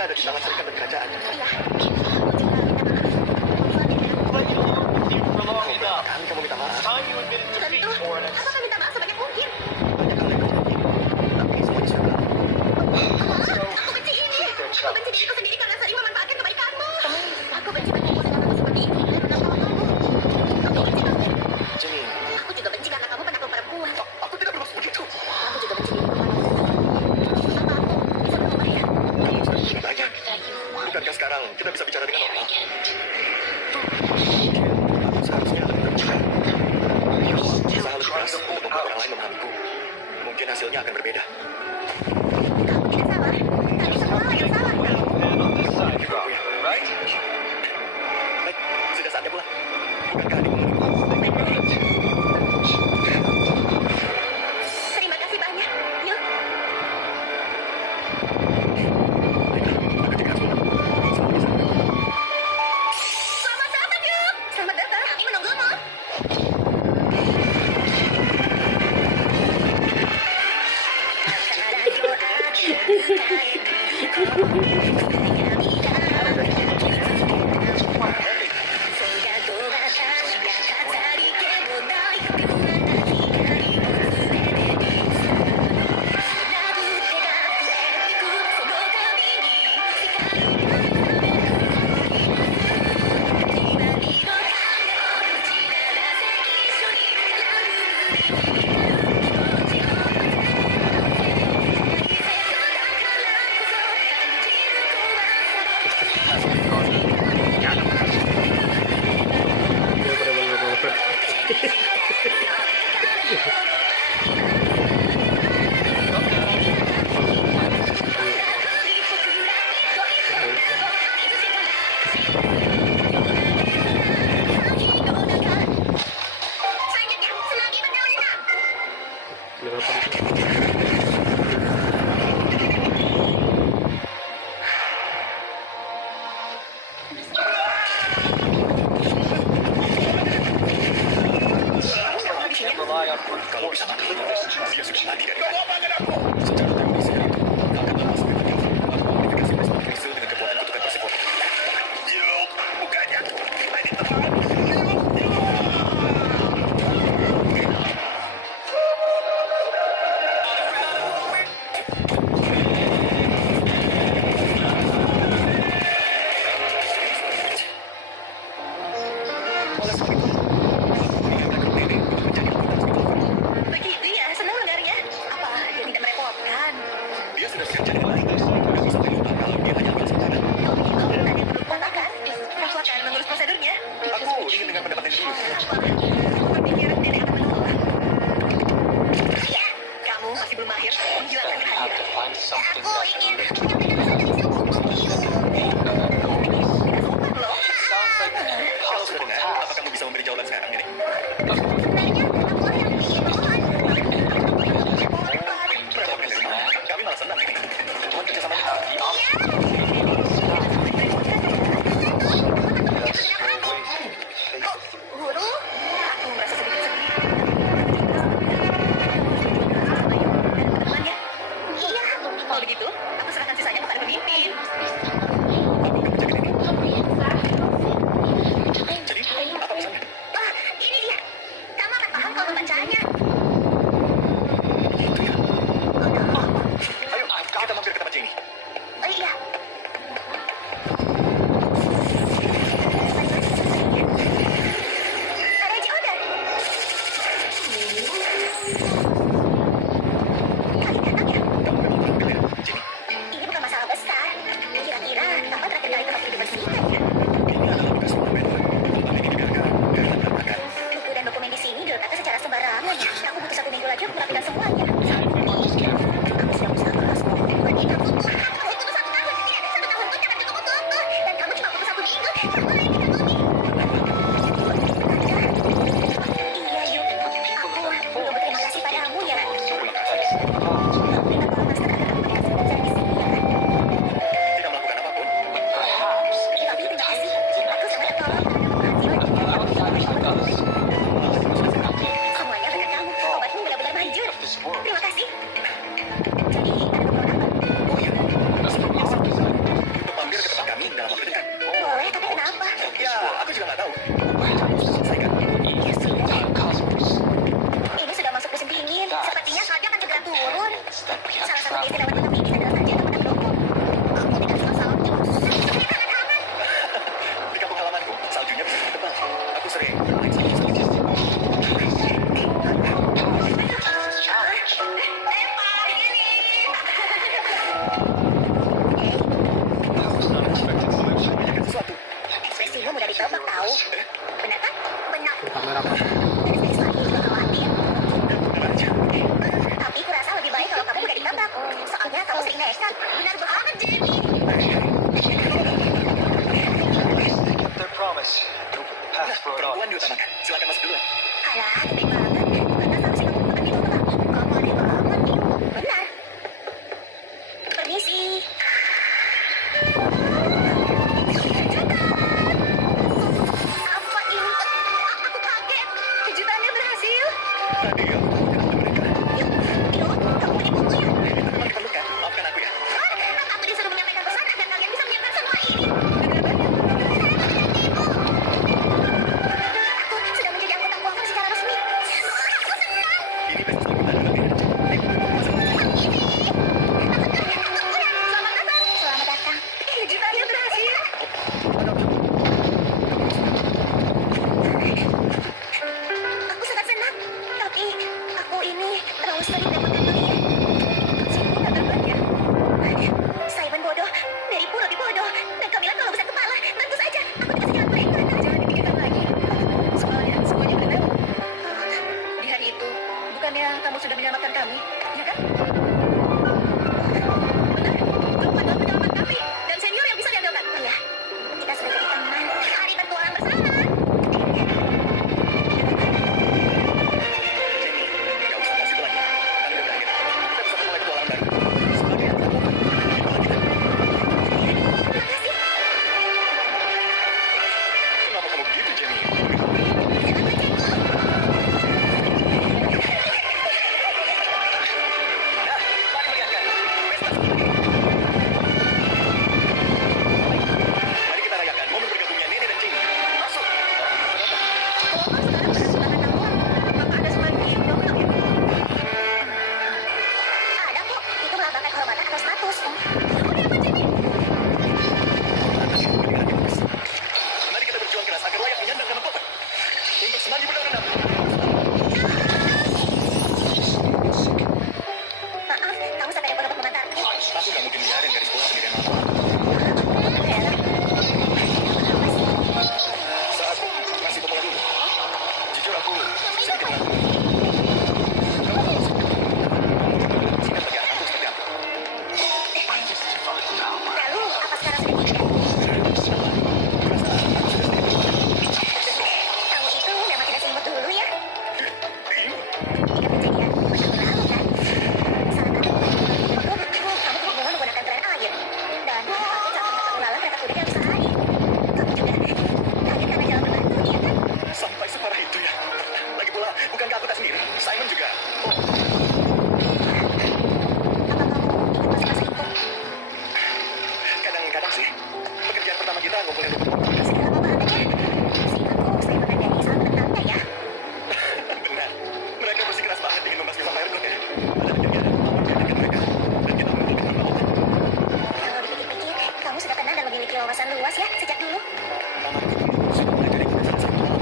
semuanya ada di tangan serikat dan kerajaan. Iya. Kan kamu minta maaf. Tentu. Aku akan minta maaf sebanyak mungkin. Banyak hal yang kamu lakukan, tapi semuanya sudah berlalu. Aku benci ini. Aku benci diriku sendiri karena sering memanfaatkan kebaikanmu. Aku benci berkumpul dengan kamu seperti ini dan menolong kamu. Aku benci kamu. Jenny, Aku juga benci karena kamu penakluk perempuan. aku tidak bermaksud begitu. Aku juga benci diriku karena apa aku bisa berubah. Kamu sudah punya banyak. Bukankah sekarang kita bisa bicara dengan orang? Aku seharusnya lebih terbuka. Usaha lebih keras untuk membuat orang lain memahamiku. Mungkin hasilnya akan berbeda. Kamu tidak salah. Tapi semua yang salah. Baik, sudah saatnya pulang. Bukankah adik menunggu? Terima kasih banyak. Yuk. Baiklah, aku tidak harus pulang. Selamat bisa. Selamat datang, yuk. Selamat datang. Kami menunggumu. Dia bener-bener Selanjutnya, selagi berdaunnya. kadang sih. Pekerjaan pertama kita ngumpulin rumput. Segala apa adanya. Si aku saya mengandani sangat menantang ya. Benar. Mereka bersikeras banget ingin membasmi vampire ya. Pada akhirnya, Mama meyakinkan mereka. Dan kita menutupi hamba Allah. Kalau dipikir-pikir, kamu sudah kenal dan memiliki wawasan luas ya sejak dulu. Mamaku dulu sudah mengajari kita salah satu hal.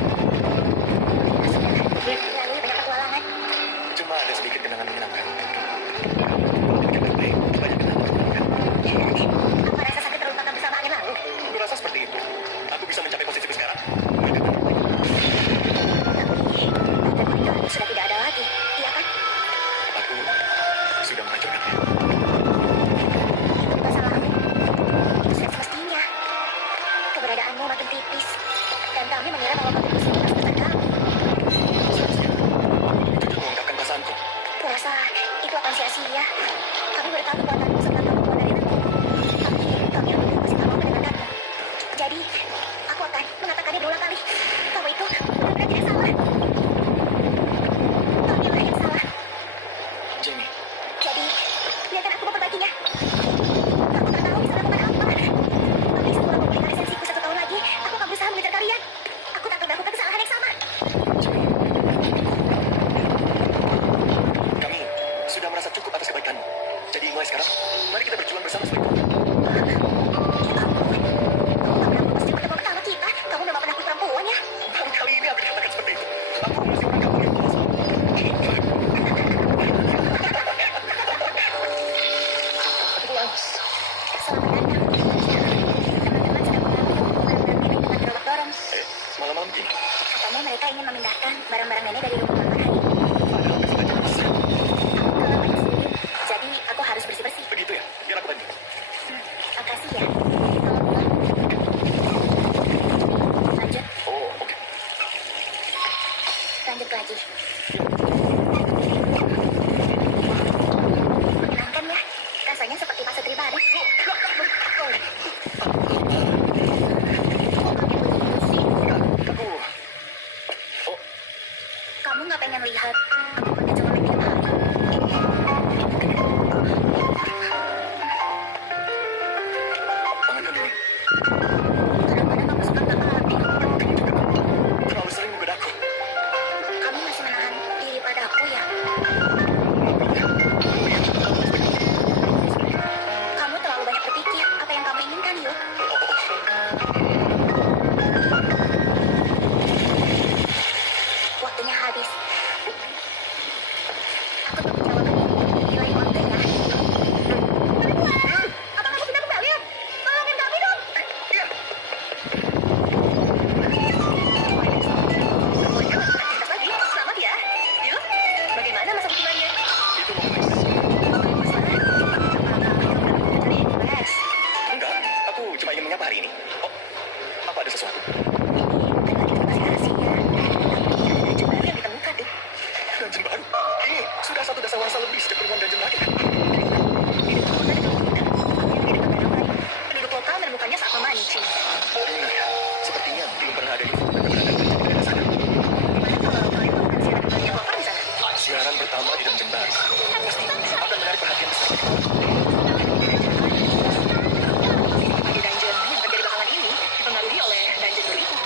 Lalu banyak petualangan. Cuma ada sedikit kenangan menyenangkan. Dengan baik, banyak kenangan menyenangkan. Apa rasa sakit terlupakan bersama angin lalu? Aku rasa seperti itu. Aku bisa mencapai posisiku sekarang. Tapi itu sudah tidak ada lagi, iya kan? Aku sudah menghancurkannya. Itu bukan salahmu. Itu sudah semestinya. Keberadaanmu makin tipis. Dan kami mengira bahwa kami bisa menemukan kamu. Jujur mengungkapkan perasaanku. Kurasa itu akan sia-sia. Kami bertahu buatanmu setelah kamu keluar dari negeri. Tapi kami yang masih tak mau mendengarkanmu. Jadi, aku akan mengatakannya berulang kali. Kamu itu benar-benar tidak salah. Kamilah yang salah. Jamie, Jadi, biarkan aku memperbaikinya. Kamu tak tahu bisa melakukan apa. Tapi setelah memberikan lisensiku 1 tahun lagi, aku akan berusaha mengejar kalian. Aku tak akan melakukan kesalahan yang sama. kami sudah merasa cukup atas kebaikanmu. Jadi mulai sekarang, mari kita berjuang bersama sebagai keluarga. Ya ampun. Kamu tak pernah memuaskan pertemuan pertama kita. Kamu memang penakut perempuan ya. Baru kali ini aku dikatakan seperti itu. Aku masih orang kampung yang polos. Selamat datang. Teman-teman sedang mengambil benar-benar nenek dengan gerobak dorong. Malam-malam gini, Katanya mereka ingin memindahkan barang-barang nenek dari rumah mama hari ini. padahal masih banyak besar. Aku ke banyak sendiri. Jadi aku harus bersih-bersih. Begitu ya, biar aku bantu. Makasih ya. Kalau pulang. Lanjut. Oh, oke. Lanjut lagi. Menyenangkan ya. Rasanya seperti fase pribadi. Kok kaget begitu sih? Aku... Oh, Kamu nggak pengen lihat aku berkecamatan di tiap hari? tangankan dulu. Kadang-kadang kamu suka nggak aneh. Terlalu sering menggodaku. Kamu masih menahan diri padaku ya? Kamu terlalu banyak berpikir apa yang kamu inginkan, yuk. Waktunya habis. Aku berbicara nilai waktu ya. Apa kamu sudah kembali? Tolongin kami dong. Iya. Semuanya aktivitas lagi. Selamat ya. Yuk, bagaimana masa hukumannya? Itu mau main. Enggak, aku cuma ingin menyapa hari ini. Oh, apa ada sesuatu? Dungeon baru? Ini sudah 1 dasawarsa lebih sejak penemuan dungeon lagi kan? Penduduk lokal menemukannya saat memancing. Oh iya, sepertinya belum pernah ada info tentang keberadaan dungeon di daerah sana. Gimana kalau lokal itu akan siaran kembali apa di sana? Siaran pertama di dungeon baru. Pasti akan menarik perhatian besar. Di dungeon yang terjadi belakangan ini dipengaruhi oleh dungeon baru itu.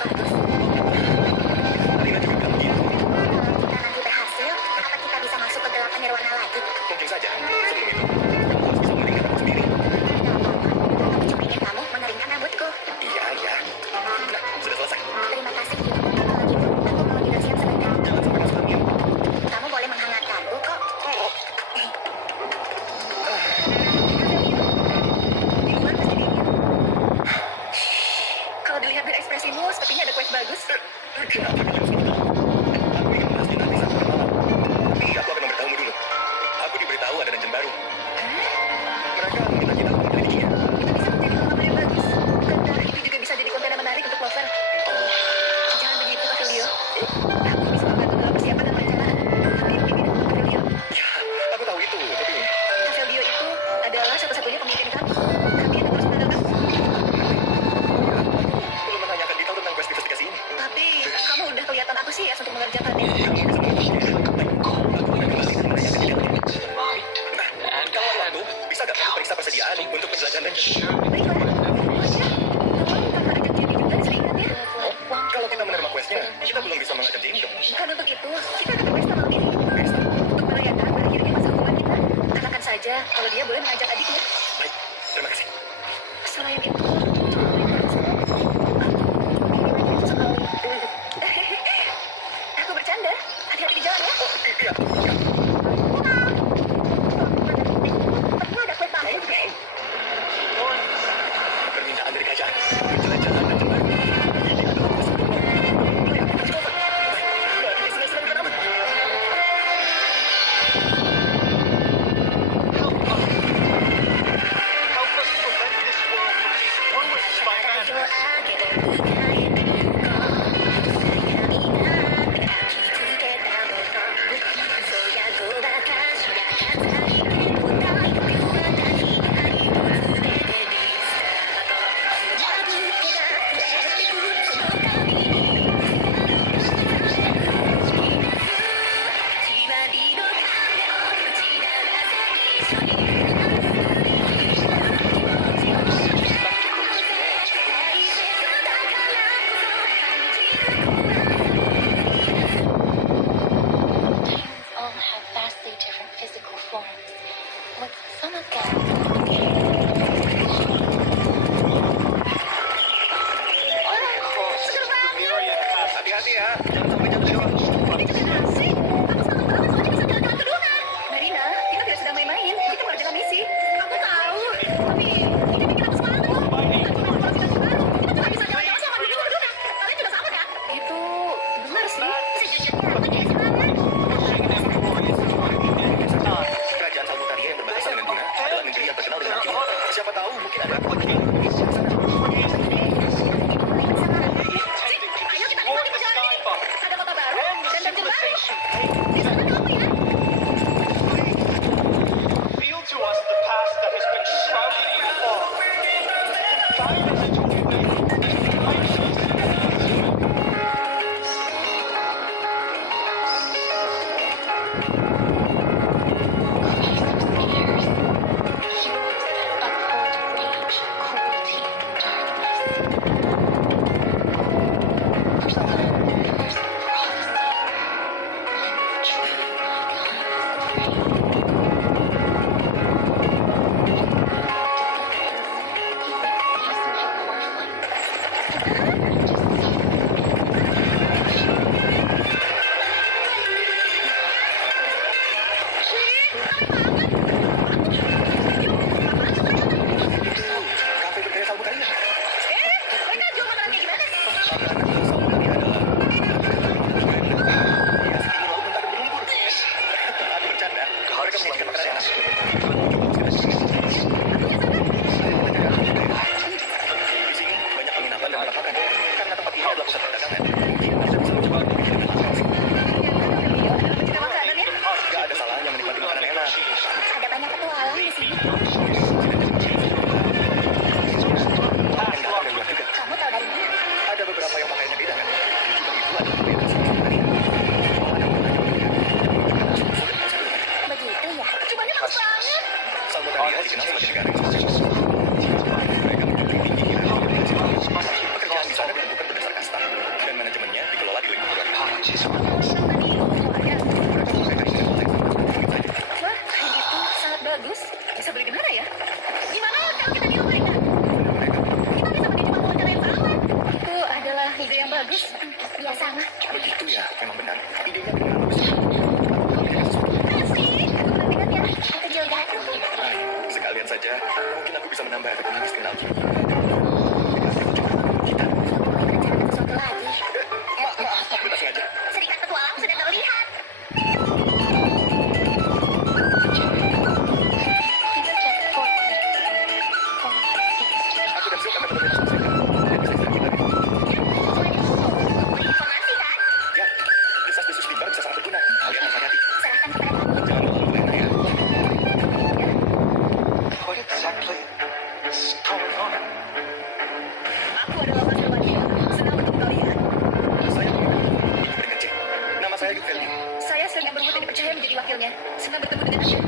bagus. Alina juga bilang begitu. Kita nanti berhasil, apa kita bisa masuk ke 8 nirwana lagi? Mungkin saja. Sebelum itu, kamu harus bisa meningkatkan sendiri. Tidak apa-apa. Aku cuma ingin kamu mengeringkan rambutku. Iya, iya. Nah, sudah selesai. Terima kasih, Gio. Kalau gitu, aku mau tidur siang sebentar. Jangan sampai masuk angin. Kamu boleh menghangatkanku kok. Oh, Di luar pasti dingin. Kalau dilihat dari ekspresimu, sepertinya ada quest bagus. kenapa kalian semua tahu? Aku ingin membahasnya nanti saat makan malam. Tapi aku akan memberitahumu dulu. Aku diberitahu ada dungeon baru. Mereka meminta kita untuk menyelidikinya. Itu bisa menjadi pengalaman yang bagus. Bukankah itu juga bisa jadi konten yang menarik untuk lover? Jangan begitu, Pavilio. Aku bisa membantu dalam persiapan dan perencanaan. Tapi di bidang Pavilio. Ya, aku tahu itu, tapi Pavilio itu adalah satu-satunya pemimpin kamu. Kami yang terus mengandalkan. belum menanyakan detail tentang quest investigasi ini. Tapi kamu udah kelihatan antusias untuk mengerjakannya. Kamu bisa mengikuti. Baik, aku akan kembali dan menanyakan detailnya. Nah, kalau ada waktu, bisa gak kamu periksa persediaan untuk penjelajahan dungeon? Baiklah. Wajah, kamu akan ajak Jenny juga seingatnya. Oh, kalau kita menerima questnya, kita belum bisa mengajak Jenny dong. Bukan untuk itu, kita ada pesta malam ini. Pesta untuk merayakan berakhirnya masa hubungan kita. Katakan saja kalau dia boleh mengajak adiknya. Baik, terima kasih. Selain itu, aku bercanda. Hati-hati di jalan ya. Oh, iya. Pernah ada kue bambu juga. Permintaan dari kerajaan. Penjelajahan dungeon baru. Ini adalah quest untuk coba. Baik, senang-senang bukan amat. Help us prevent this world from being ruined by madness. Demons all have vastly different physical forms, with some of them Across the myriad paths. Hati-hati ya, jangan sampai jatuh short. Asik. Aku senang banget soalnya bisa jalan-jalan ke Luna. Marina, kita tidak sedang main-main. Kita mengerjakan misi. Aku tahu. Tapi ini bikin aku semangat loh. Aku main eksplorasi dungeon baru. Kita cuma bisa jalan-jalan sama dulu ke Luna. Kalian juga sama kan? Itu benar sih. Sejujurnya aku jadi semangat. Kerajaan Salmutaria yang berbatasan dengan Duna adalah negeri yang terkenal dengan artinya. Siapa tahu mungkin ada aku lagi. Ayo kita nikmati perjalanan ini. Ada kota baru dan dungeon baru. Di sana ada apa ya? Reveal to us the past that has been shrouded in fog. Guide us into a way of righteousness. years. Heroes that uphold rage, cruelty, and darkness. For some, there's prophecy. And truly, my God is great. Kafe bergaya Salmutaria. Mereka jual makanan kayak gimana? Makanan Salmutaria adalah Wah, itu sangat bagus. Bisa beli di mana ya? Gimana kalau kita niru mereka? Kita bisa pergi cuma mau cara yang sama. Itu adalah ide yang bagus. Ya sama. Begitu ya, memang benar. Idenya bagus. Asik. Aku perhatikan ya. Aku juga. Sekalian saja, mungkin aku bisa menambah efek magis dengan alkimi. Sesuatu lagi. Maaf, aku tidak sengaja. Serikat petualang sudah terlihat. Aku dan Silk akan berbeda sama mereka. Dan bisa istirahat kita. Informasi kan? Ya, desas-desus limbah bisa sangat berguna. Kalian harus hati-hati. Serahkan kepada kamu. Jangan terlalu lena ya. What exactly is going on? Aku adalah Master Magia. Senang bertemu kalian. Saya dengan C. Nama saya Yukeli. Saya sering berbuat yang dipercaya menjadi wakilnya. Senang bertemu dengan Anda.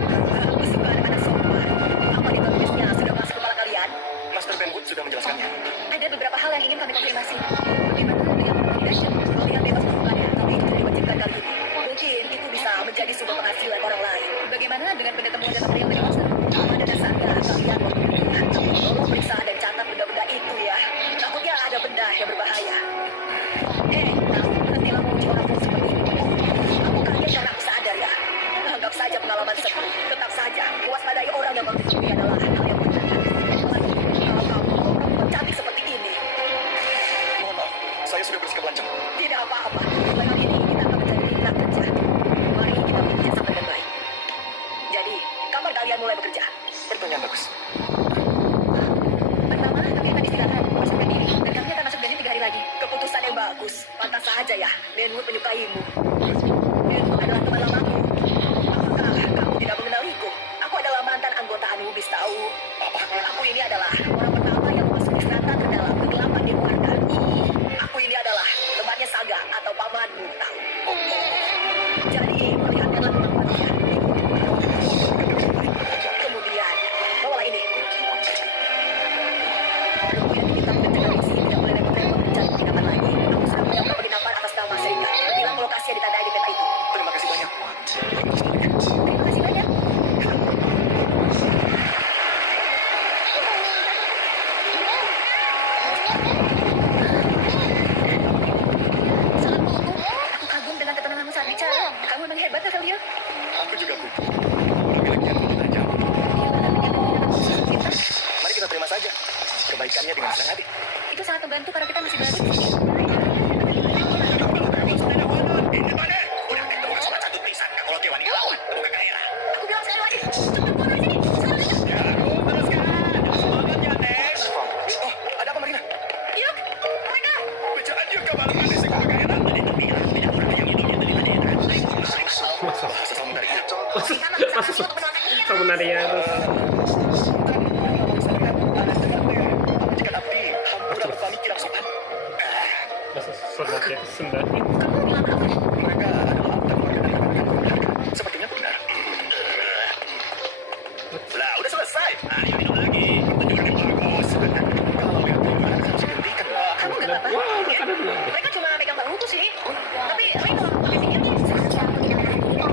Aku suka anak sopan. Apa ditulisnya sudah masuk kepala kalian? Master Benwood sudah menjelaskannya. Ada beberapa hal yang ingin kami konfirmasi. Bagaimana dengan penghargaan? Kalian bebas melakukannya atau itu diwajibkan kali ini? Mungkin itu bisa menjadi sumber penghasilan orang lain. Bagaimana dengan benda temuan dan material dari Master? Pada dasarnya kalian membutuhkan. Tolong periksa dan catat benda-benda itu ya. Takutnya ada benda yang berbahaya. Hentilah menguji orang seperti ini. Aku kaget karena aku sadar ya. Anggap saja pengalaman seperti ini. Tetap saja, waspadai orang yang mengikuti adalah hal yang benar. Apalagi kalau kamu perempuan cantik seperti ini. Mohon maaf, saya sudah bersikap lancang. Tidak apa-apa. Mulai hari ini kita akan menjadi mitra kerja. Mari kita bekerja sama dengan baik. Jadi, kapan kalian mulai bekerja? Pertanyaan bagus. Pertama, kami akan istirahat, masukkan diri, dan kami akan masuk Benny 3 hari lagi. Keputusan yang bagus. Pantas saja ya, Benwood menyukaimu. Benwood adalah teman lamaku. Apakah kamu tidak mengenaliku? Aku adalah mantan anggota Anubis, tahu? Apa? Aku ini adalah orang pertama yang masuk di strata terdalam kegelapan di Warga. Aku ini adalah temannya Saga atau pamanmu, tahu? Jadi, perlihatkanlah kemampuannya. Kemudian, bawalah ini. Kemudian kita mencari isi tidak boleh lagi telepon dan penginapan lagi. Aku sudah mendapat penginapan atas nama Sega. Bilang lokasi yang ditandai di peta itu. Terima kasih banyak. Terima kasih banyak. Sangat gugup. Aku kagum dengan ketenanganmu saat bicara. Kamu memang hebat, Amelia. Aku juga gugup. Lagi-lagi yang lebih tajam. Mari kita terima saja. Kebaikannya dengan senang hati. Itu sangat membantu karena kita masih baru. Aku bilang sekali lagi, cepat keluar dari sini. Oh, ada apa Marina? Yuk, mereka. Bahasa Samudaria. Kamu nari ya terus. Jika api, hampura berpamikiran sopan. Sangat ya sembah. Kamu bilang apa? Mereka adalah anggota keluarga dari rekan-rekan. Sepertinya benar. Lah, udah selesai. Ayo minum lagi. Tunjukin bagus. Kalau lihat gimana harus dihentikan. Kamu nggak apa-apa. Wah, Ya, mereka ada dua. mereka cuma megang bangku sih. Tapi kalau pakai pikirnya, Seharusnya aku tidak menahan kurang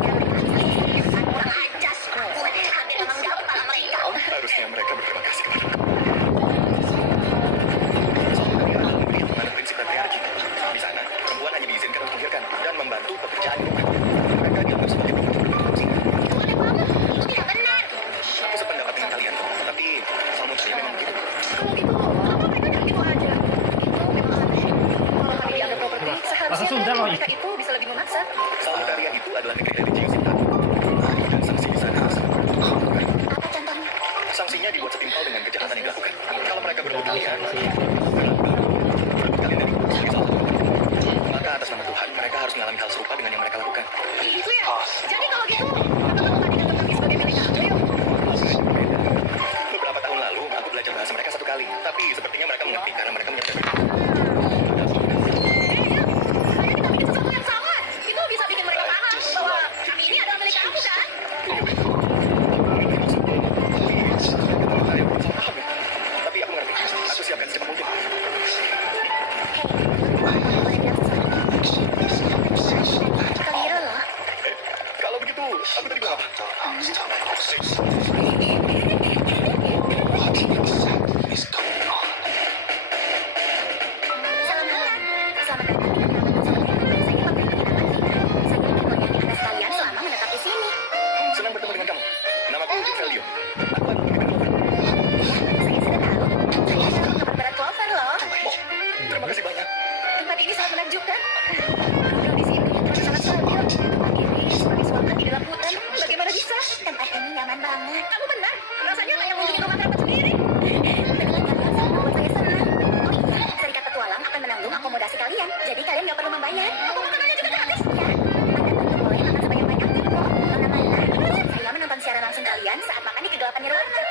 ajar. Aku hampir memenggal kepala mereka. Harusnya mereka berterima kasih kepada aku. Samudaria adalah negeri yang menganut prinsip patriarki. Di sana, perempuan hanya diizinkan untuk melahirkan dan membantu pekerjaan rumah. Mereka dianggap sebagai pembantu berbentuk cinta. Itu aneh banget. Itu tidak benar. Aku sependapat dengan kalian, tetapi Samudaria memang begitu. kalau gitu, kenapa mereka jangan gitu aja? Itu memang aneh. Kalau kami dianggap properti, seharusnya Sunda loh, mereka itu bisa lebih memaksa. Samudaria itu adalah negeri religius yang tabu. Dan sanksi di sana sangat berbahaya. Apa contohnya? Sanksinya dibuat setimpal dengan kejahatan yang dilakukan. Kalau mereka berbuat kalian, kalian dari sebagai salah satu. Maka atas nama Tuhan, mereka harus mengalami hal serupa dengan yang mereka lakukan. Gitu ya? Jadi kalau gitu, kenapa kamu tadi datang kami sebagai milik aku? Yuk. Beberapa tahun lalu, aku belajar bahasa mereka 1 kali. Tapi sepertinya mereka mengerti karena mereka menyadari. Ayo kita bikin sesuatu yang sama. Itu bisa bikin mereka paham bahwa kami ini menakjubkan. Kondisi ini terasa sangat stabil. Tempat ini seperti suaka di dalam hutan. Bagaimana bisa? Tempat ini nyaman banget. Kamu benar. Rasanya kayak mau bikin rumah kerabat sendiri. Dengan kalian selalu membuat saya senang. Oh iya, serikat petualang akan menanggung akomodasi kalian. Jadi kalian nggak perlu membayar. Aku makanannya juga gratis. Ya, Anda tentu boleh makan sebanyak-banyaknya kok. Mana-mana. Saya menonton siaran langsung kalian saat makan di kegelapan nirwana.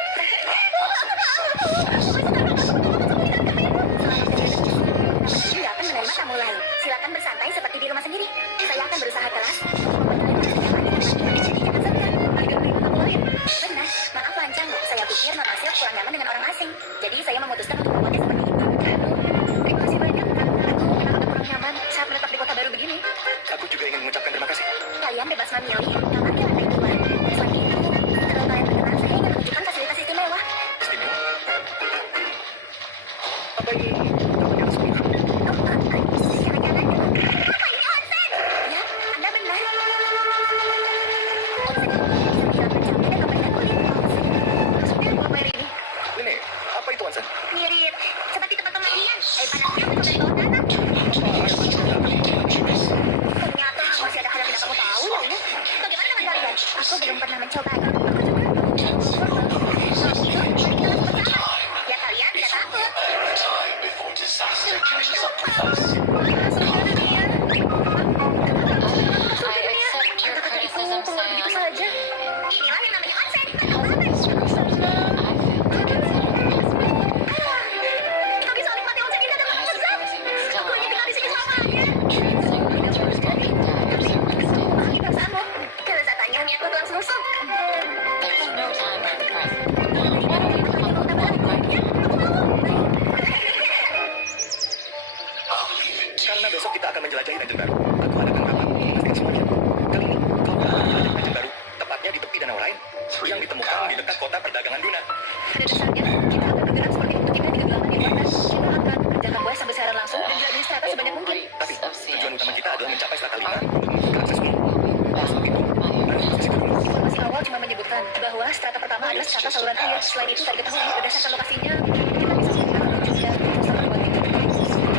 Tidak akan menerima tamu lain. Silakan bersantai seperti di rumah sendiri. Saya akan berusaha keras. Benar, maaf lancang. Saya pikir non asing kurang nyaman dengan orang asing. Jadi saya memutuskan untuk membuatnya seperti itu. Terima kasih banyak. Aku memang kurang nyaman saat menetap di kota baru begini. Aku juga ingin mengucapkan terima kasih. Kalian bebas memilih kamar di lantai 2. Selain itu, kalau kalian berkenan, saya ingin menunjukkan fasilitas istimewa. Istimewa. Apa ini? Kamar di atas bunga. Jangan-jangan apa ini onsen? Ya, Anda benar. Onsen ini bisa dilakukan dan memberikan kulit. Maksudnya apa air ini? Ini, apa itu onsen? Mirip seperti tempat pemandian. Panasnya muncul dari bawah tanah. Ternyata masih ada hal yang tidak kamu tahu. Bagaimana dengan kalian? Aku belum pernah mencobanya. Ya kalian tidak takut. Time before disaster catches up with us. Surga dunia. I accept your criticism, Sam. Begitu saja. Inilah yang namanya onsen. Kami saling mati onsen ini adalah As lezat. frozen still Aku hanya tinggal di sini selamanya. Transing the doors will be dives instead. Maafin perasaanmu. Kelezatannya hanya aku langsung susuk. There's no time for the present. Why don't we become the public? I'll leave it to Karena besok kita akan menjelajahi dungeon baru. Aku adakan kapan untuk memastikan semuanya. Kali ini, kau akan menjelajahi dungeon baru, tepatnya di tepi danau lain, yang ditemukan di dekat kota perdagangan Duna. Pada dasarnya, kita akan bergerak seperti untuk kita di kegelapan nirwana. Kita akan menjaga buaya sampai siaran langsung dan jadi strata sebanyak mungkin. Tapi, Of tujuan utama Siaran kita adalah mencapai strata 5 untuk membuka akses dulu. will be found by Baru sisi kedua. Informasi awal cuma menyebutkan bahwa strata pertama adalah strata saluran air. Selain itu, tak diketahui berdasarkan lokasinya, kita bisa menggunakan juga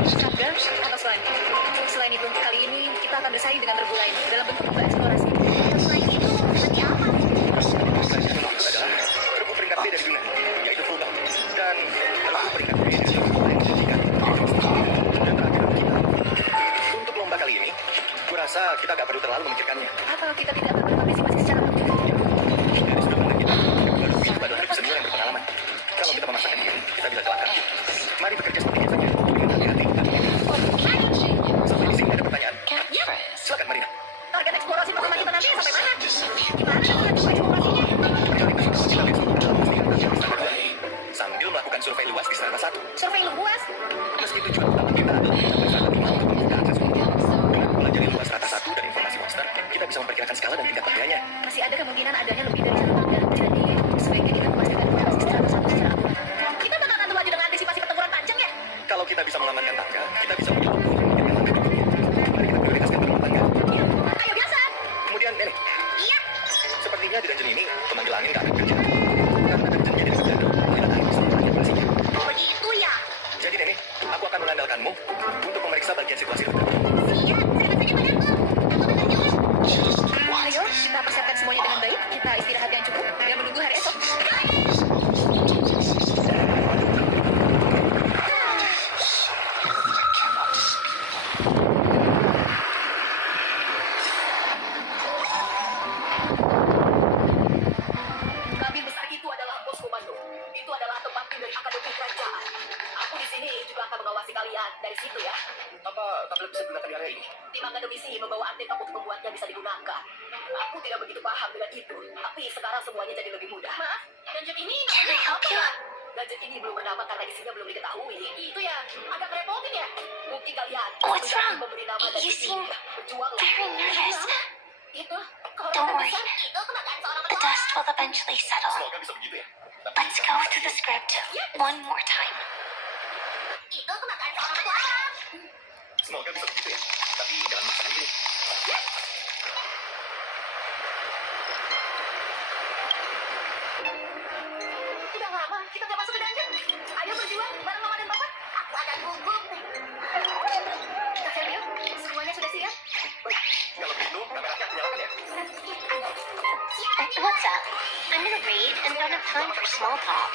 sabda atau selain. Selain itu, kali ini kita akan bersaing dengan berbulai dalam bentuk lomba eksplorasi. Selain itu, seperti apa? Selanjutnya nomor itu adalah rebut peringkat B dari Duna, yaitu full bound. Dan rebut peringkat B dari rebut lain menjanjikan. Dan terakhir kita. Untuk lomba kali ini, kurasa kita gak perlu terlalu memikirkannya. Atau kita tidak akan berpartisipasi secara aktif. Dari sudut pandang kita, baru itu adalah senior yang berpengalaman. Kalau kita memaksakan diri, kita bisa celaka. Mari bekerja seperti biasanya, dengan hati-hati. Sampai di sini ada pertanyaan. catchphrase. Silakan Marina. Target eksplorasi pertama kita nanti sampai mana? Gimana dengan eksplorasinya? Mencari pertama kita besok adalah memastikan target strata 2. Sambil melakukan survei luas di strata 1. Survei luas. Meski tujuan utama kita adalah mencapai strata 5 untuk membuka akses dulu. Become so Dengan mempelajari luas strata 1 dan informasi monster, kita bisa memperkirakan skala dan tingkat bahayanya. Masih ada kemungkinan adanya lebih dari satu tanda. Jadi, sebaiknya kita memastikan lokasi strata satu secara akurat. Kita bakal akan maju dengan antisipasi pertempuran panjang ya? Kalau kita bisa mengamankan tangga, kita bisa menyerang dan memikirkan langkah berikutnya. Mari kita prioritaskan berkembang tangga. Ayo biasa. Kemudian ini, Iya, sepertinya di dungeon ini pemanggil angin gak akan kerja. Karena dungeonnya di dekat danau, aliran air bisa memanipulasinya. begitu ya. Jadi Neni, aku akan mengandalkanmu untuk memeriksa bagian situasi luka. Siap, serahkan saja padaku. Aku bekerja. Ayo, kita persiapkan semuanya dengan baik. Kita istirahat yang cukup dan menunggu hari esok. Kambing besar itu adalah pos komando. Itu adalah tempat dari akademi kerajaan. Aku di sini juga akan mengawasi kalian dari situ ya. Apa tablet bisa digunakan di area ini? Tim akademisi membawa artefak untuk membuatnya bisa digunakan. Aku tidak begitu paham dengan itu, tapi sekarang semuanya jadi lebih mudah. Maaf, gadget ini apa ya? Gadget ini belum bernama karena isinya belum diketahui. Itu ya, agak merepotin ya. Bukti kalian. What's wrong? Memberi nama You gadget seem ini. Berjuang very nervous. Itu, Don't worry. Itu kebanggaan seorang The dust will eventually settle. Semoga bisa begitu ya. Let's go through the script one more time. Itu kebanggaan seorang petualang. Semoga bisa begitu ya. Tapi jangan maksa diri. tidak lama, kita nggak masuk ke dungeon. Ayo berjuang bareng mama dan papa. Aku akan gugup. Kasian yuk. I'm in a raid and don't have time for small talk.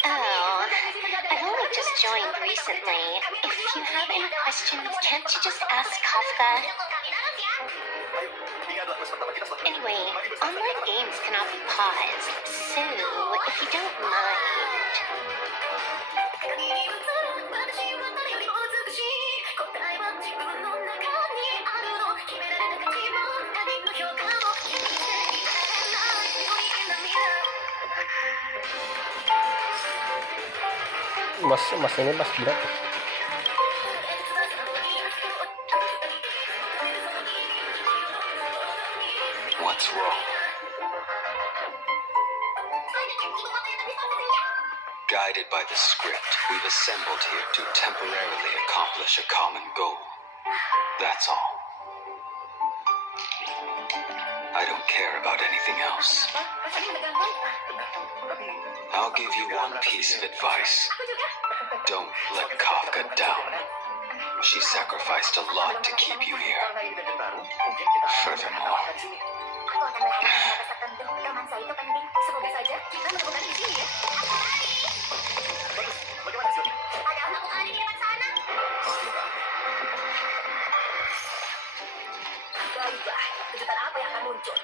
Oh, I've only just joined recently. If you have any questions, can't you just ask Kafka? Anyway, online games cannot be paused, so if you don't mind. Mas ini mas berapa? What's wrong? Guided by the script, we've assembled here to temporarily accomplish a common goal. That's all. I don't care about anything else. I'll give you one piece of advice. Don't let Kafka down. She sacrificed a lot to keep you here. Furthermore, Aku akan berharap pada tertentu. Romansa itu penting. Semoga saja kita menemukan di sini ya. Ada apa bukan di depan sana? Baiklah, kejutan apa yang akan muncul?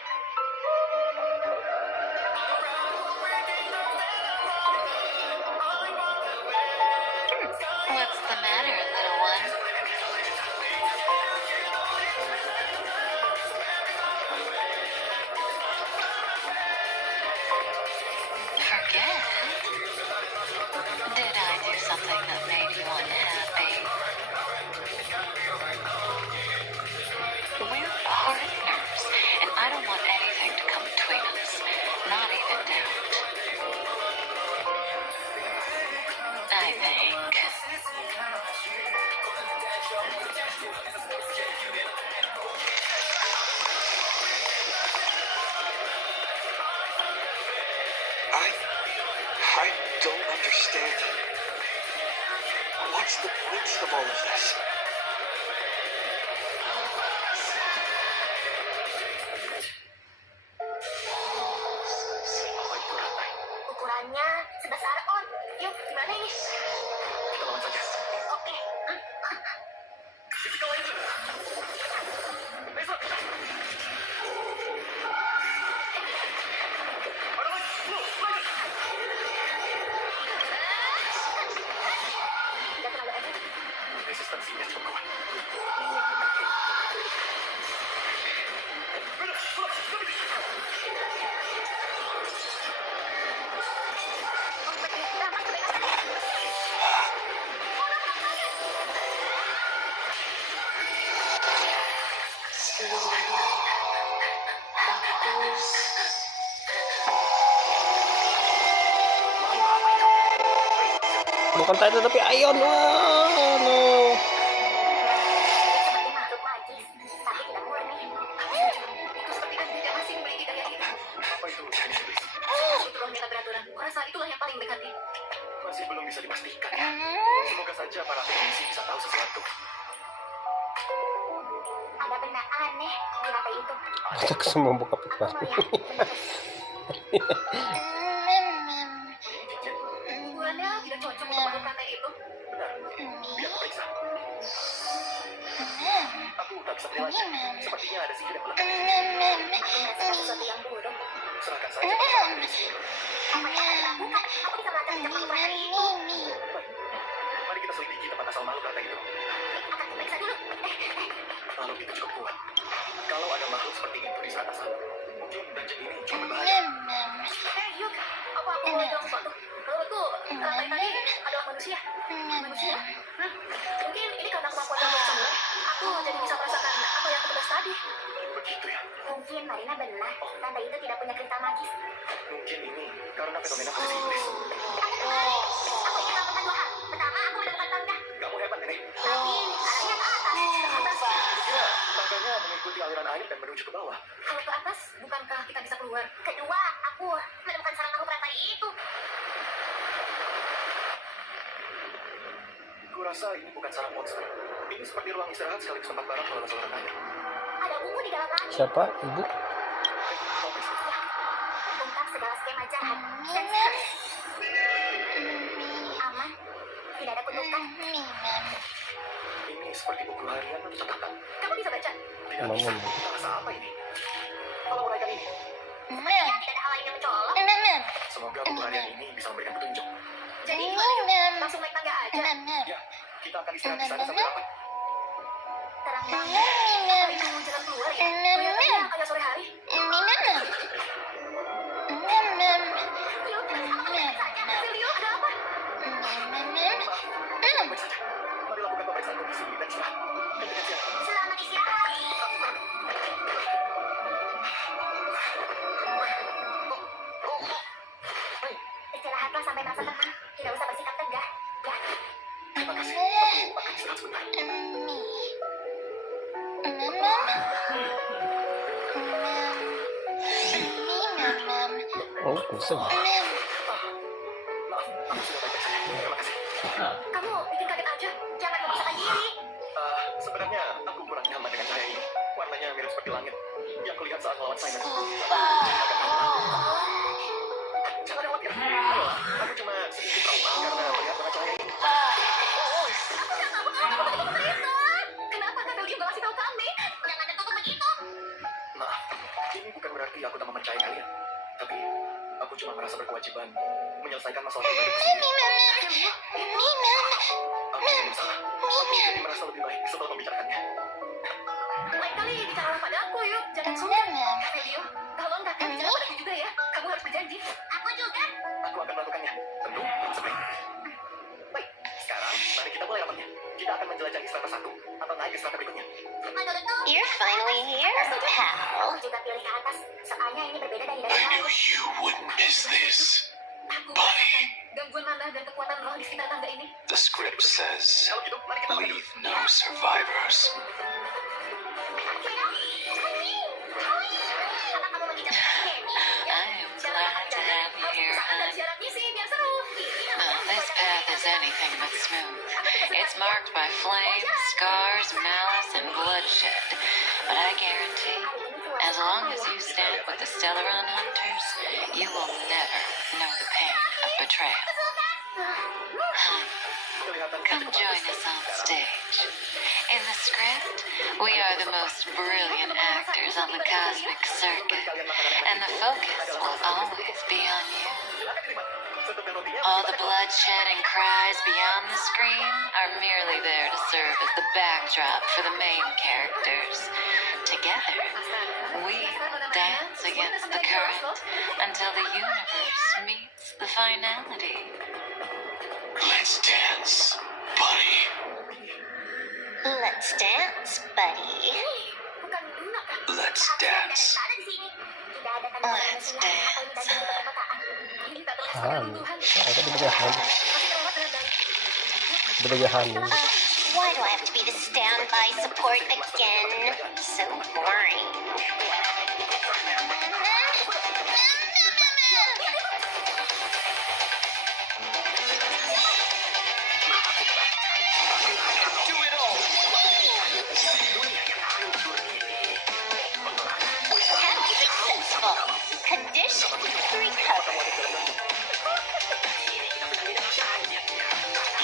What's the matter, little one? Forget? Did I do something that made you unhappy? We're partners, and I don't want anything to come between us. Not even doubt. I think. I don't understand. What's the point of all of this? Ukurannya sebesar on. Yuk, gimana ini? Kita lawan saja. Oke. Tidak terlalu efektif. Resistensinya cukup kuat. Bukan Titan tapi Ion. Wah, no. Seperti makhluk magis, tapi tidak murni. Itu seperti kan tidak masih memiliki daya hidup. Apa itu jenis iblis? Itu roh meta beraturan. Kurasa itulah yang paling mendekati. Masih belum bisa dipastikan ya. Semoga saja para teknisi bisa tahu sesuatu. Ada benda aneh di lantai itu. Kita semua buka pipa. Aku melihat benda hubungannya tidak cocok untuk makhluk lantai itu. Benar. Biar aku periksa. Aku tak bisa menilai. Sepertinya ada sihir yang melekat. Aku merasa sesuatu yang buruk. Serahkan saja pada teknisi. Apa yang akan dilakukan? Aku bisa melacak jejak makhluk lantai itu. Baik. Mari kita selidiki tempat asal makhluk lantai itu. Akan diperiksa dulu. Makhluk itu cukup kuat. Kalau ada makhluk seperti itu di sana sana, mungkin dungeon ini cukup berbahaya. Yuk, apa aku mau bilang sesuatu? Menurutku, lantai tadi adalah manusia. Manusia? Mungkin ini karena kemampuan aku semua. Aku jadi bisa merasakan apa yang petugas tadi. Begitu ya. Mungkin Marina benar. Lantai itu tidak punya kristal magis. Mungkin ini karena fenomena posisi iblis. Aku ingin melakukan dua hal. Pertama, aku menemukan tangga. Kamu hebat, Nenek. Tapi arahnya ke atas. Ke atas. Ya, tangganya mengikuti aliran air dan menuju ke bawah. Kalau ke atas, bukankah kita bisa keluar? Kedua, aku menemukan sarang makhluk lantai itu. rasa ini bukan sarang monster. Ini seperti ruang istirahat sekaligus tempat barang kalau seorang kaya. Ada buku di dalam langit. Siapa? Ibu? Ungkap segala skema jahat dan stres. Aman. Tidak ada kutukan. Ini seperti buku harian atau catatan. Kamu bisa baca. Tidak bisa. Kita rasa apa ini? Kalau uraikan ini, Sepertinya tidak ada hal lain yang mencolok. semoga buku harian ini bisa memberikan petunjuk. Jadi langsung naik tangga aja. Ya, kita akan istirahat di sana sampai dapat. Terang banget. Apa itu jalan keluar ya? Kelihatannya kayak sore hari. Yuk, apa saja? Silio, ada apa? Baik saja. Mari lakukan pemeriksaan kondisi dan istirahat. Dengan siapa? Selamat istirahat. Istirahatlah sampai merasa tenang. Tidak usah bersikap tegar. Ya. Terima kasih. Aku akan istirahat sebentar. Oh, pusing. Maaf, aku sudah baik-baik saja. Terima kasih. Kamu bikin kaget aja. Jangan memaksakan diri. Sebenarnya aku kurang nyaman dengan cahaya ini. Warnanya mirip seperti langit yang kulihat saat melawan Simon. Jangan khawatir. Ayolah, aku cuma sedikit trauma karena melihat warna cahaya ini. Kenapa Kak Belgium gak kasih tahu kami? Jangan tertutup begitu. Maaf, ini bukan berarti aku tak mempercayai kalian. Tapi, aku cuma merasa berkewajiban menyelesaikan masalah pribadi sendiri. Aku tidak salah. Aku jadi merasa lebih baik setelah membicarakannya. Lain kali bicaralah padaku yuk. Jangan sungkan. Kak Belgium, tolong kakak bicara padaku juga ya. Kamu harus berjanji. Aku juga. Aku akan melakukannya. Tentu, sebaik. Baik, sekarang mari kita mulai rapatnya. Kita akan menjelajahi strata 1 atau naik ke strata berikutnya. Menurutku, You're finally here, pal. aku juga pilih ke atas. Soalnya ini berbeda dari lain. you wouldn't miss this. Aku merasakan gangguan mana dan kekuatan roh di sekitar tangga ini. The script says, Kalau gitu, mari kita mulai. leave no survivors. Karena kamu menginjak Kenny. I'm glad to have you here, hon. Siaran misi biar seru. This path is anything but smooth. It's marked by flames, scars, malice, and bloodshed. But I guarantee, as long as you stand with the Siaran hunters, you will never know the pain of betrayal. Hon, Kelihatan come join us on stage. In the script, we are the most brilliant actors on the cosmic circuit, and the focus will always be on you. All the bloodshed and cries beyond the screen are merely there to serve as the backdrop for the main characters. Together, we dance against the current until the universe meets the finality. Let's dance, buddy. Let's dance, buddy. Bukan Luna kan? Let's dance. Ada di sini. Tidak ada tanda Let's dance. Ini tak terlihat Han. runtuhan. Nah, itu dia Han. Masih terlewat dengan baik. Itu dia Han. Why do I have to be the standby support again? So boring. Have you been successful? Condition recovered.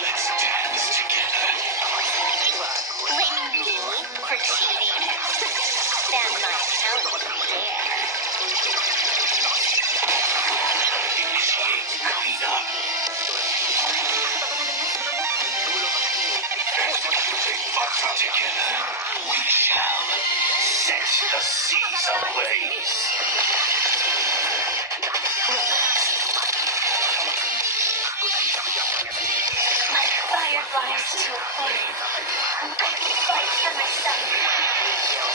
Let's dance together. Blame me for cheating. Stand my talent there. Initiate cleanup. Together, we shall set the seas ablaze. My fireflies to a flame. I'm going to fight for myself.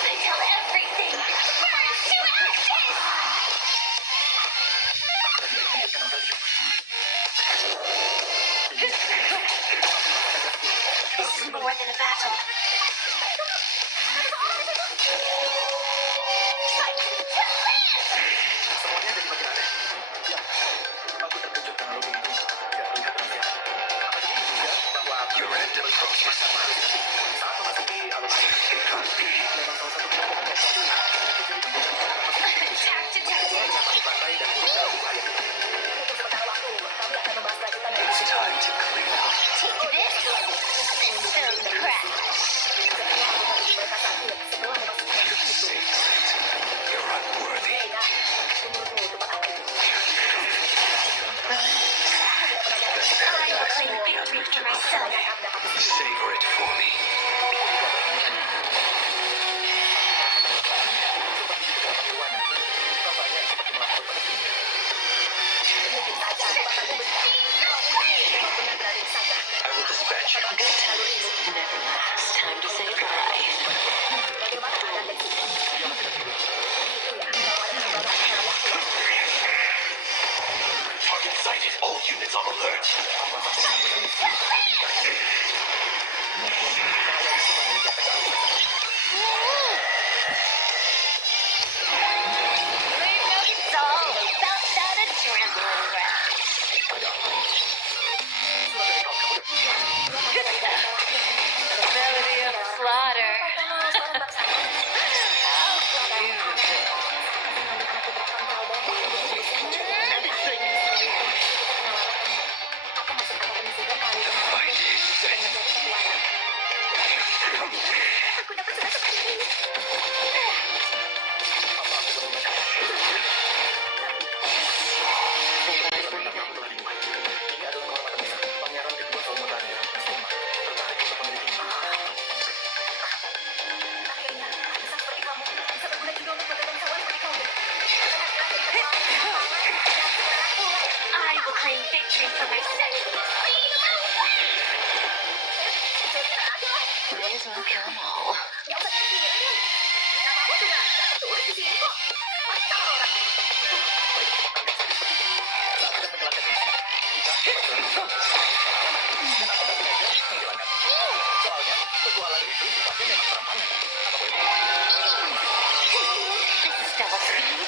Until everything burns to ashes. This is more than a battle. Fight to live! Semuanya jadi makin aneh. Ya, aku terkejut karena logo itu tidak terlihat dengan sehat. Apa jadi juga bahwa random process. It's time to clean up. Take this, system crash. Say that. You're unworthy. The sacrifice will be unreachable. Savor it for me. I will dispatch you. Good times never last. Time to say bye. Target sighted. All units on alert. It's all about that adrenaline rush. The melody of slaughter. The fight is set. Aku dapat surat seperti ini. Akhirnya, bisa seperti kamu. Bisa berguna juga untuk mata bangsawan seperti kamu. I will claim victory for myself. May as well kill them all. Nggak usah dipikirin. Namamu juga nggak tertulis di sini kok. Macam orang. This is double speed.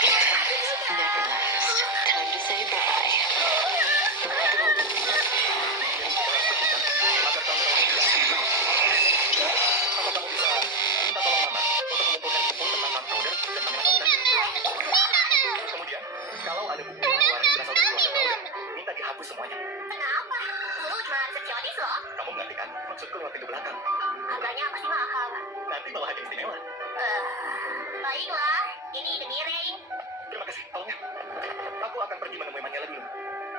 Good times never last. Time to say bye. Kemudian, kalau ada bukti bahwa ini berasal dari keluarga kau, minta dihapus semuanya. Kenapa? Dulu cuma sekiotis loh. Kamu mengerti kan? Maksudku lewat pintu belakang. Harganya pasti mahal. Nanti bawa hadiah istimewa. Baiklah, ini demi Ring. Terima kasih, tolongnya. Aku akan pergi menemui Maniela dulu.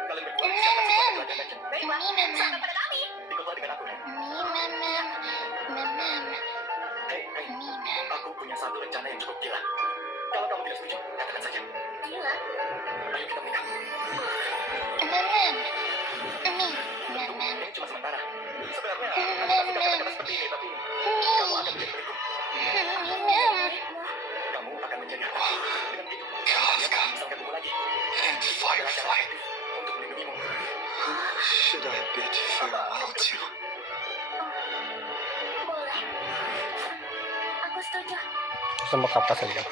Kalian berdua siapkan sesuatu pelajaran aja. Baiklah, serahkan pada kami. Ikutlah dengan aku ya. Hei, aku punya satu rencana yang cukup gila. Kalau kamu tidak setuju, katakan saja. Gila. Ayo kita menikah. Ini cuma sementara. Sebenarnya, aku suka kata-kata seperti ini, tapi kamu akan menjadi milikku. Kamu akan menjadi aku. Dengan begitu, kalian akan bisa ketemu lagi. And Firefly. Untuk melindungimu. Should I bid farewell to? Boleh. Aku setuju. Sama kapas saja.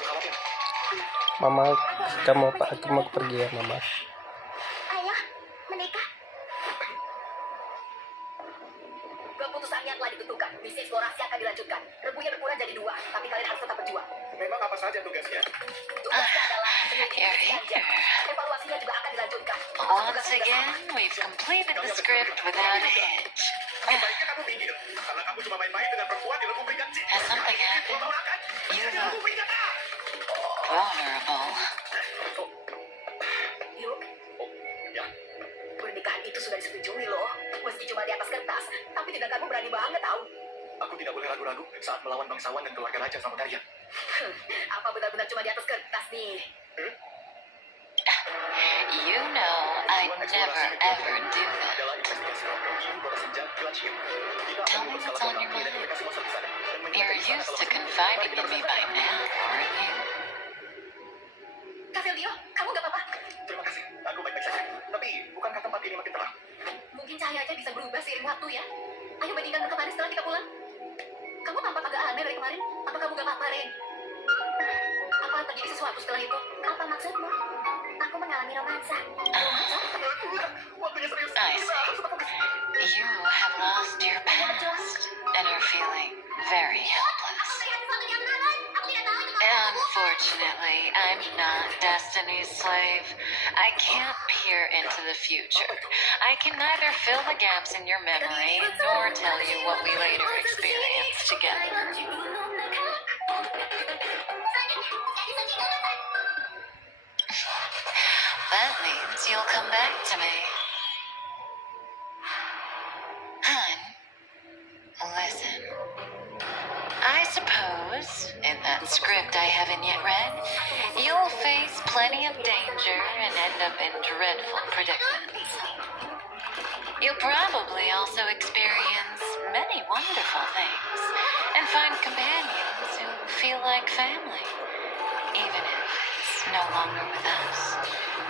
Mama, kamu mau pergi ya, Mama? Ayah, menikah. Keputusannya telah ditentukan. Misi eksplorasi akan dilanjutkan. Rebunya berkurang jadi 2, tapi kalian harus tetap berjuang. Memang apa saja tugasnya? Tugasnya adalah menyelidiki You're isi ganja. here. Evaluasinya juga akan dilanjutkan. Once again, we've completed the script without a hitch. Sebaiknya kamu minggir. Karena kamu cuma main-main dengan perempuan di lembu peringkat C. Has something happened? You look vulnerable. Yuk, Ya, pernikahan itu sudah disetujui loh. Meski cuma di atas kertas, tapi tidak kamu berani banget tahu. aku tidak boleh ragu-ragu saat melawan bangsawan dan keluarga raja Samudaya. Apa benar-benar cuma di atas kertas nih? You know I never ever do that. Adalah investigasi ibu kota senja di Lansing. Kita Tell akan me membuat what's skala on your program dan mind. aplikasi masa di sana. Dan menjaga You're di sana used kalau to perlu. confiding Mari in kita me bersama. by now, aren't you? Kavelio, kamu gak apa-apa? Terima kasih, aku baik-baik saja. Tapi, bukankah tempat ini makin terang? Mungkin cahaya aja bisa berubah seiring waktu ya. Ayo bandingkan ke kemarin setelah kita pulang. Kamu tampak agak aneh dari kemarin. Apa kamu gak apa-apa, Ren? Apa terjadi sesuatu setelah itu? Apa maksudmu? Aku mengalami romansa. Romansa? Waktunya serius. I Kita harus see. You have lost your past and are feeling very helpless. Unfortunately, I'm not Destiny's slave. I can't peer into the future. I can neither fill the gaps in your memory nor tell you what we later experienced together. That means you'll come back to me. Hun, listen. I suppose, in that script I haven't yet read, you'll face plenty of danger and end up in dreadful predicaments. You'll probably also experience many wonderful things and find companions who feel like family, even if it's no longer with us,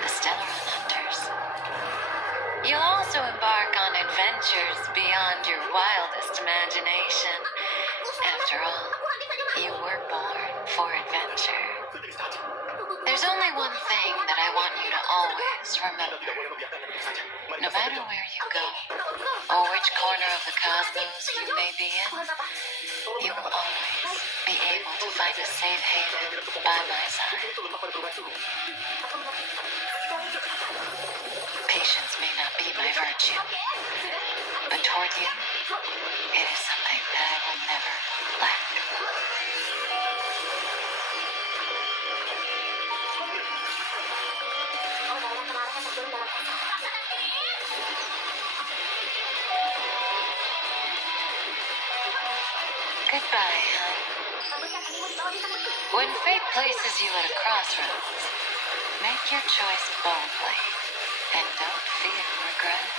the Stellar Hunters. You'll also embark on adventures beyond your wildest imagination. After all, you were born for adventure. There's only one thing that I want you to always remember. No matter where you go, or which corner of the cosmos you may be in, you will always be able to find a safe haven by my side. Patience may not be my virtue, but toward you, it is something that I will never lack. Goodbye, hon. When fate places you at a crossroads, make your choice boldly and don't fear regret.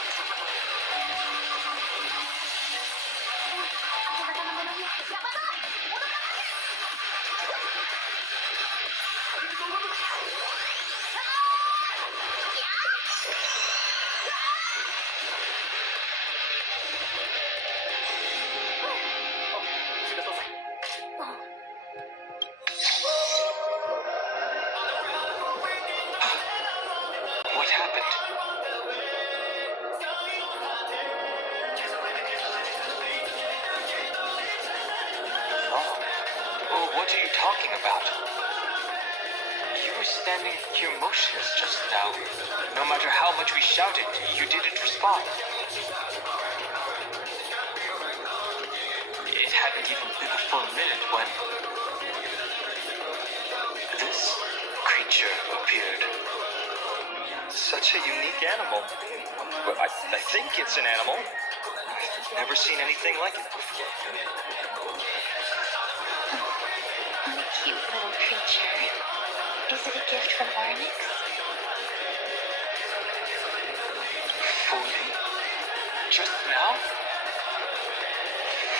What happened? Oh, what are you talking about? You were standing here motionless just now. No matter how much we shouted, you didn't respond. It hadn't even been a full minute when this creature appeared. Such a unique animal. Well, I think it's an animal. I've never seen anything like it before. What a cute little creature. Is it a gift from Arnix? Fully? Just now?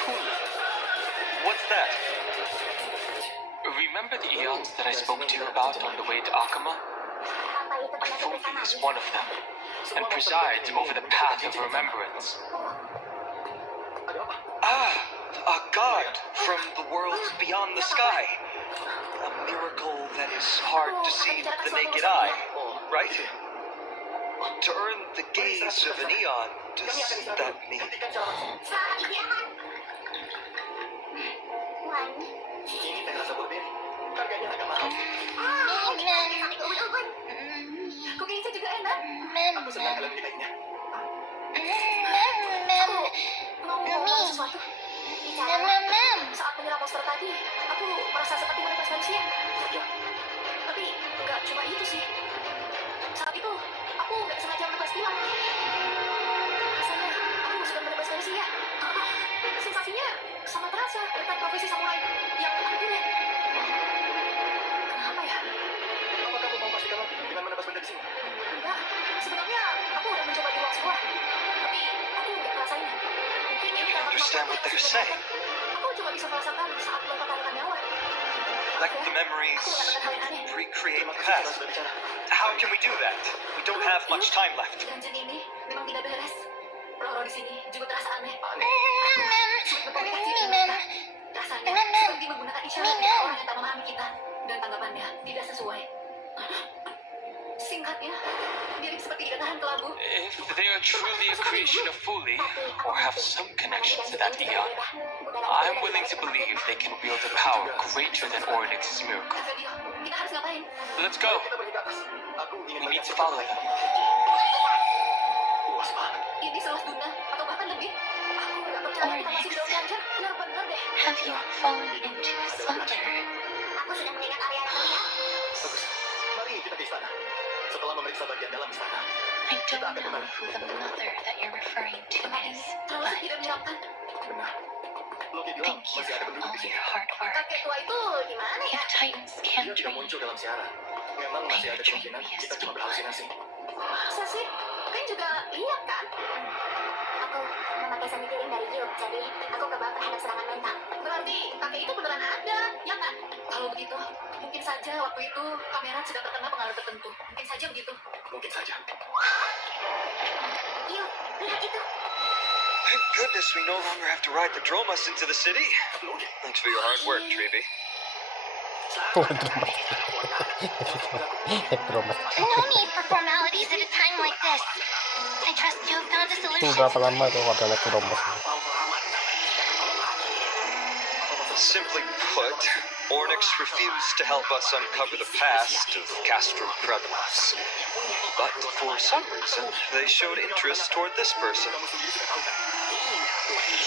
Fully? What's that? Remember the eons that I spoke to you about on the way to Akama? Fully is one of them, and presides over the path of remembrance. Ah, a god from the world beyond the sky. A miracle that is hard to see with the naked eye, right? To earn the gaze of an eon, does that mean? Saat menyerang monster tadi, aku merasa seperti menebas manusia. Tapi nggak cuma itu sih. Saat itu, aku nggak sengaja menebas tulang. Rasanya aku sedang menebas manusia. Sensasinya sangat terasa dekat profesi samurai yang aku punya. Kenapa ya? Apa kamu mau pastikan lagi dengan menebas benda di sini? Enggak, sebenarnya aku udah mencoba di luar sekolah. Tapi aku nggak ngerasainnya. Mungkin ini karena Understand what they're saying? aku cuma bisa merasakan saat mempertahankan nyawa. Like the memories recreate the past. How can we do that? We don't have much time left. Dungeon ini memang tidak beres. Roh-roh di sini juga terasa aneh. Berkomunikasi dengan kita. Rasanya seperti menggunakan isyarat dari orang yang tak memahami kita. Dan tanggapannya tidak sesuai. Singkat melihatnya. Mirip seperti gigatahan kelabu. If they are truly a creation of Fuli, or have some connection to that eon, I'm willing to believe they can wield a power greater than Oryx's miracle. Fedio, kita harus ngapain? Let's go. We need to follow them. Ini seluas dunia atau bahkan lebih. Aku nggak percaya kita masih belum belajar. Benar-benar deh. Have you fallen into a slumber? Aku sudah mengingat area yang terlihat. Mari kita ke istana. Setelah memeriksa bagian dalam istana, I don't know who the mother that you're referring to is, Terlalu but tidak menyenangkan. Loki bilang thank you masih ada for penduduk all di sini. your hard work. Kakek tua itu gimana ya? If Titans Dia can tidak dream, muncul dalam siaran. Memang masih ada kemungkinan kita cuma berhalusinasi. Masa sih? Kan juga lihat kan? Aku memakai seni piring dari Yuk, jadi aku kebal terhadap serangan mental. Berarti kakek itu beneran ada, ya kan? Kalau begitu, mungkin saja waktu itu kamera sedang terkena pengaruh tertentu. Mungkin saja begitu. Mungkin saja. Yuk, lihat itu. Thank goodness we no longer have to ride the Dromas into the city. Thanks for your hard work, Treeby. No need for formalities at a time like this. I trust you have found a Itu solution. berapa lama tuh kalau naik gerobak? Simply put, Ornyx refused to help us uncover the past of Castrum Kremnos. But for some reason, they showed interest toward this person.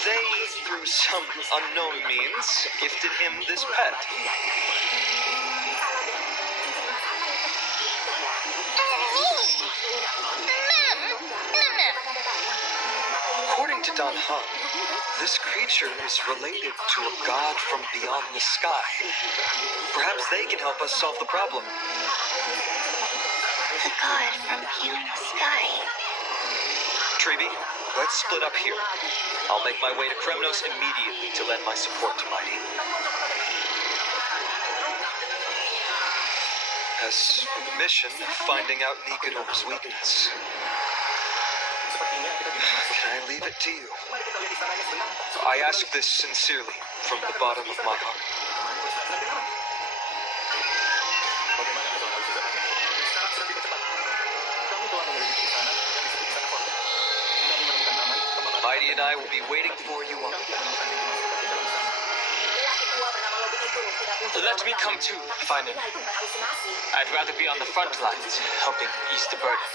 They, through some unknown means, gifted him this pet. According to Don Hung, this creature is related to a god from beyond the sky. Perhaps they can help us solve the problem. The god from beyond the sky. Treeby, let's split up here. I'll make my way to Kremnos immediately to lend my support to Mighty. As for the mission, finding out Nikodom's weakness. Can I leave it to you? I ask this sincerely, from the bottom of my heart. Mighty and I will be waiting for you on the way. Let me come too, finally. I'd rather be on the front lines, helping ease the burden.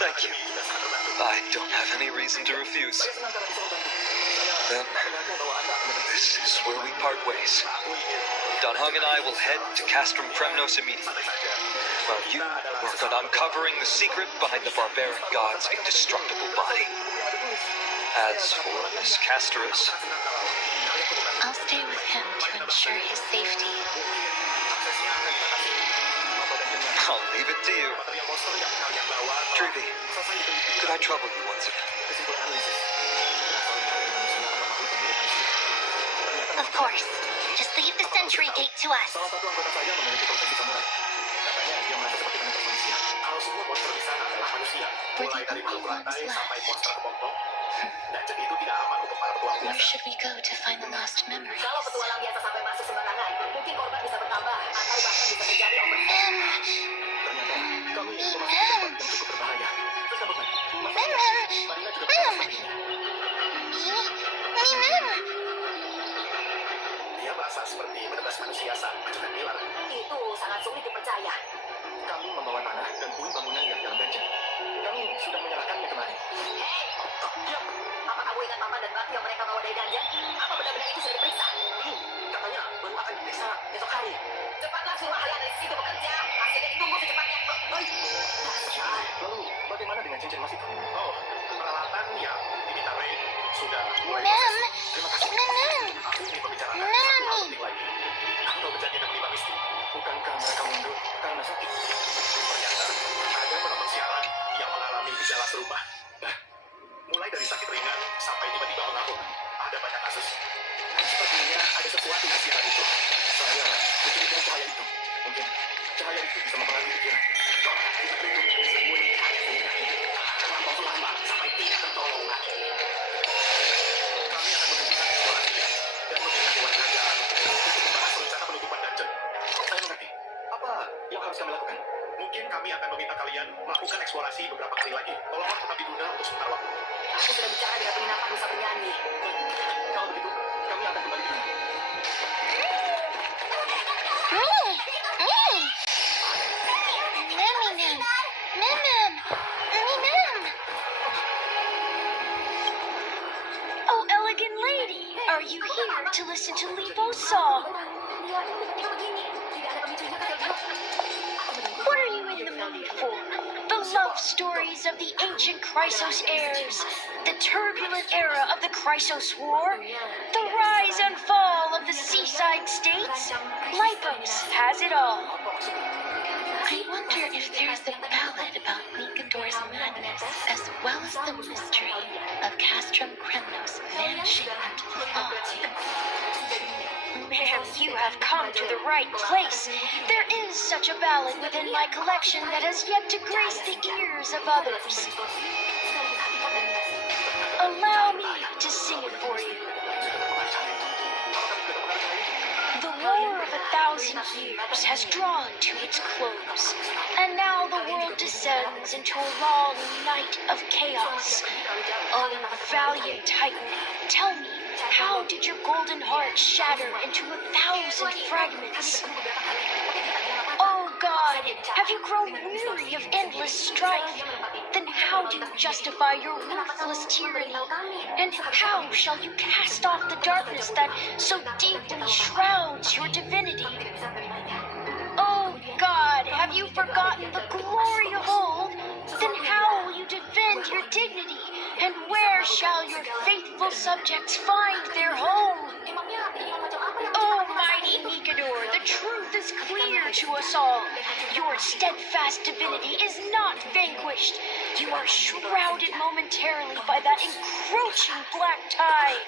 Thank you. I don't have any reason to refuse. Then, this is where we part ways. Don Hung and I will head to Castrum Kremnos immediately, while you work on uncovering the secret behind the barbaric god's indestructible body. As for Miss Castorus, I'll stay with him to ensure his safety. I'll leave it to you. Treeby, could I trouble you once again? Of course. Just leave the sentry gate to us. We're the only ones left. Where should we go to find the lost memories? Kalau petualang biasa sampai masuk sembarangan, mungkin korban bisa bertambah atau bahkan bisa terjadi Dia merasa seperti menebas manusia saat mengajukan pilar. Itu sangat sulit dipercaya. Kami membawa tanah dan puing bangunan yang dalam dungeon. Kami sudah menyerahkannya kemarin. Diam. Apa kamu ingat Mama dan Batu yang mereka bawa dari dungeon? Apa benar-benar itu sudah diperiksa? Katanya baru akan diperiksa esok hari. Cepatlah suruh kalian dari situ bekerja. Hasilnya ditunggu secepatnya. Lalu bagaimana dengan cincin emas itu? Oh, peralatan yang diminta Ray sudah mulai Mem. proses. Terima kasih. Mem. Aku ingin membicarakan Mem. satu hal penting lagi. Aku tahu kejadian yang menimpa Misty. Bukankah mereka mundur karena sakit? Ternyata ada penonton siaran yang mengalami gejala serupa. Nah, mulai dari sakit ringan sampai tiba-tiba mengamuk. Ada banyak kasus. Sepertinya ada sesuatu di siaran itu. Saya mencurigai cahaya itu. Mungkin cahaya itu bisa mempengaruhi pikiran. Terlampau lama sampai tidak tertolong lagi. Kami akan menghentikan eksplorasi dan meminta Dewan Kerajaan untuk membahas rencana penutupan lakukan. Mungkin kami akan meminta kalian melakukan eksplorasi beberapa kali lagi. Tolonglah tetap ditunda untuk sementara waktu. Aku sudah bicara dengan penginapan Nusa Penyanyi. Kalau begitu, kami akan kembali ke sini. Oh, elegant lady, are you here to listen to Lipo's song? What are you in the mood for? The love stories of the ancient Chrysos heirs, the turbulent era of the Chrysos War, the rise and fall of the seaside states? Lipos has it all. I wonder if there's a ballad about Nicandor's madness, as well as the mystery of Castrum Kremnos vanishing into the fog. Ma'am, you have come to the right place. There is such a ballad within my collection that has yet to grace the ears of others. Allow me to sing it for you. The war of 1,000 years has drawn to its close, and now the world descends into a long night of chaos. Oh, valiant Titan, tell me, how did your golden heart shatter into 1,000 fragments? Oh God, have you grown weary of endless strife? Then how do you justify your ruthless tyranny? And how shall you cast off the darkness that so deeply shrouds your divinity? Oh God, have you forgotten the glory of old? Then how will you defend your dignity? And where shall your faithful subjects find their home? Oh, mighty Nicanor, the truth is clear to us all. Your steadfast divinity is not vanquished. You are shrouded momentarily by that encroaching black tide.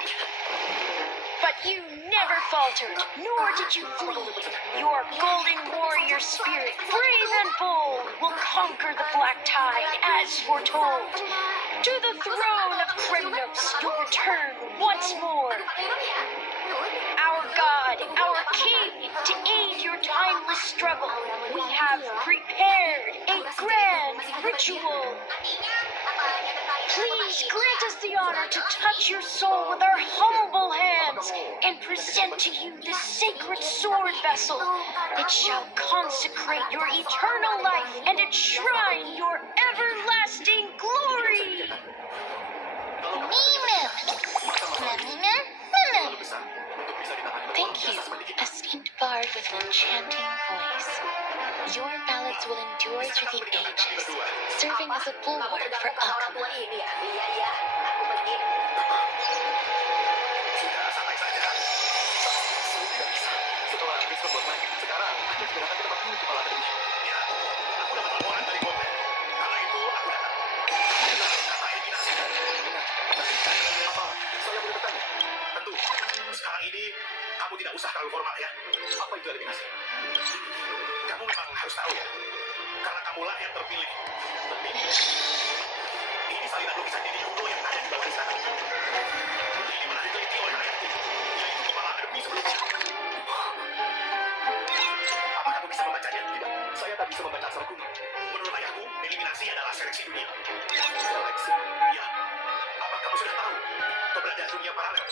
But you never faltered, nor did you flee. Your golden warrior spirit, brave and bold, will conquer the black tide as foretold. To the throne of Kremnos you'll return once more. Our God, our King, to aid your timeless struggle, we have prepared a grand ritual. Please grant us the honor to touch your soul with our humble hands and present to you this sacred sword vessel. It shall consecrate your eternal life and enshrine your everlasting glory. Thank you, esteemed bard with an enchanting voice. Your ballads will endure through the ages, serving as a bulwark for Akama. Sudah, santai saja. Tidak bisa. Setelah habis pembuatan, sekarang kita datang ke tempat ini kepala tadi. Ya, aku dapat laporan dari Konten. Karena itu, aku datang. Kenapa eliminasi? Benar. Apa? Saya boleh bertanya? Tentu. Sekarang ini, kamu tidak usah terlalu formal ya. Apa itu eliminasi? Kamu memang harus tahu ya. Karena kamulah yang terpilih. Terpilih. Ini salinan lukisan diri kuno yang ada di bawah istana. Ini pernah diteliti oleh ayahku, yaitu kepala akademi sebelumnya. Apa kamu bisa membacanya? Tidak, saya tak bisa membaca asal kuno. Menurut ayahku, eliminasi adalah seleksi dunia. Seleksi? Ya. Apa kamu sudah tahu keberadaan dunia paralel?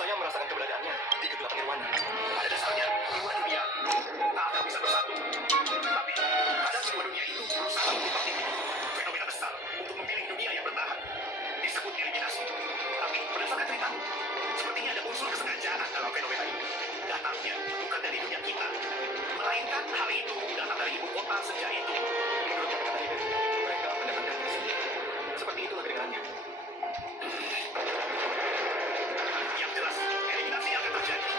Saya merasakan keberadaannya di kegelapan nirwana. Pada dasarnya, dua dunia tak akan bisa bersatu. Tapi, kadang kedua dunia itu berusaha membuka titik fenomena besar untuk memilih dunia yang bertahan. Disebut eliminasi. Tapi, berdasarkan ceritamu, sepertinya ada unsur kesengajaan dalam fenomena ini. Datangnya bukan dari dunia kita, melainkan hal itu datang dari ibu kota senja itu. Menurut kata-kata ini, mereka mendapatkan hasilnya. Seperti itulah kedengarannya. Yang jelas, eliminasi akan terjadi.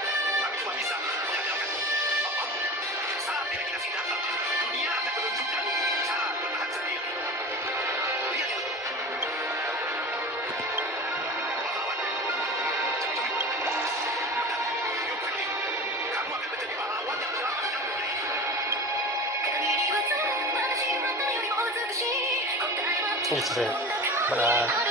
Kami cuma bisa mengandalkan. Apa? Saat eliminasi datang, dunia akan menunjukkan cara bertahan sendiri. Lihat itu. Pahlawan. Kamu akan menjadi pahlawan yang menyelamatkan dunia ini. Gitu ya. Nah, sih.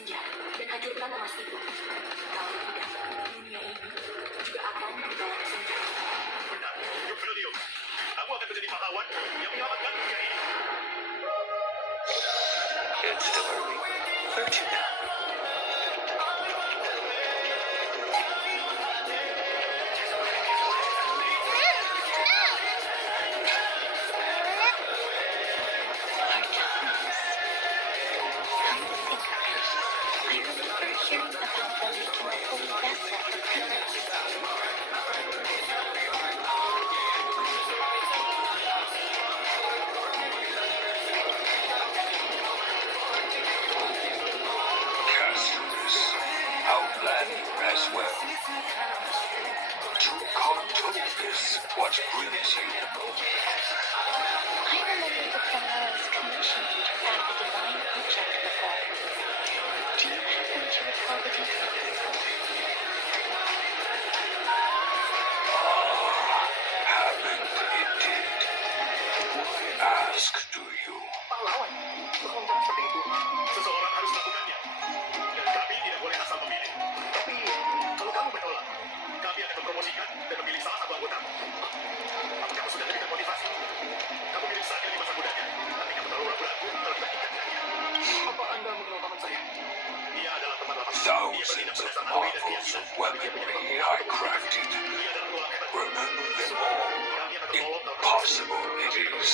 senja dan hancurkan emas itu. Kalau tidak, dunia ini juga akan terbawa senja. Benar, Yuk. Kamu akan menjadi pahlawan yang menyelamatkan dunia ini. It's still early. Where to now? Castles, Outlander as well. To Contour, what brings you? I remember the Primar's commission you to craft a divine object before. Do you happen to recall the details? Haven't indeed. Why ask, do you? Pahlawan? Berkontrak seperti itu, seseorang harus melakukannya. Dan kami tidak boleh asal memilih. Tapi, kalau kamu menolak, kami akan mempromosikan dan memilih salah satu anggota. Apa kamu sudah lebih termotivasi? Kamu milih saja di masa mudanya, tapi kamu terlalu ragu-ragu kalau dibandingkan dengannya. Apa Anda mengenal paman saya? Dia adalah teman lama. Thousands of marvels of weaponry I crafted. Remember them all. Impossible it is.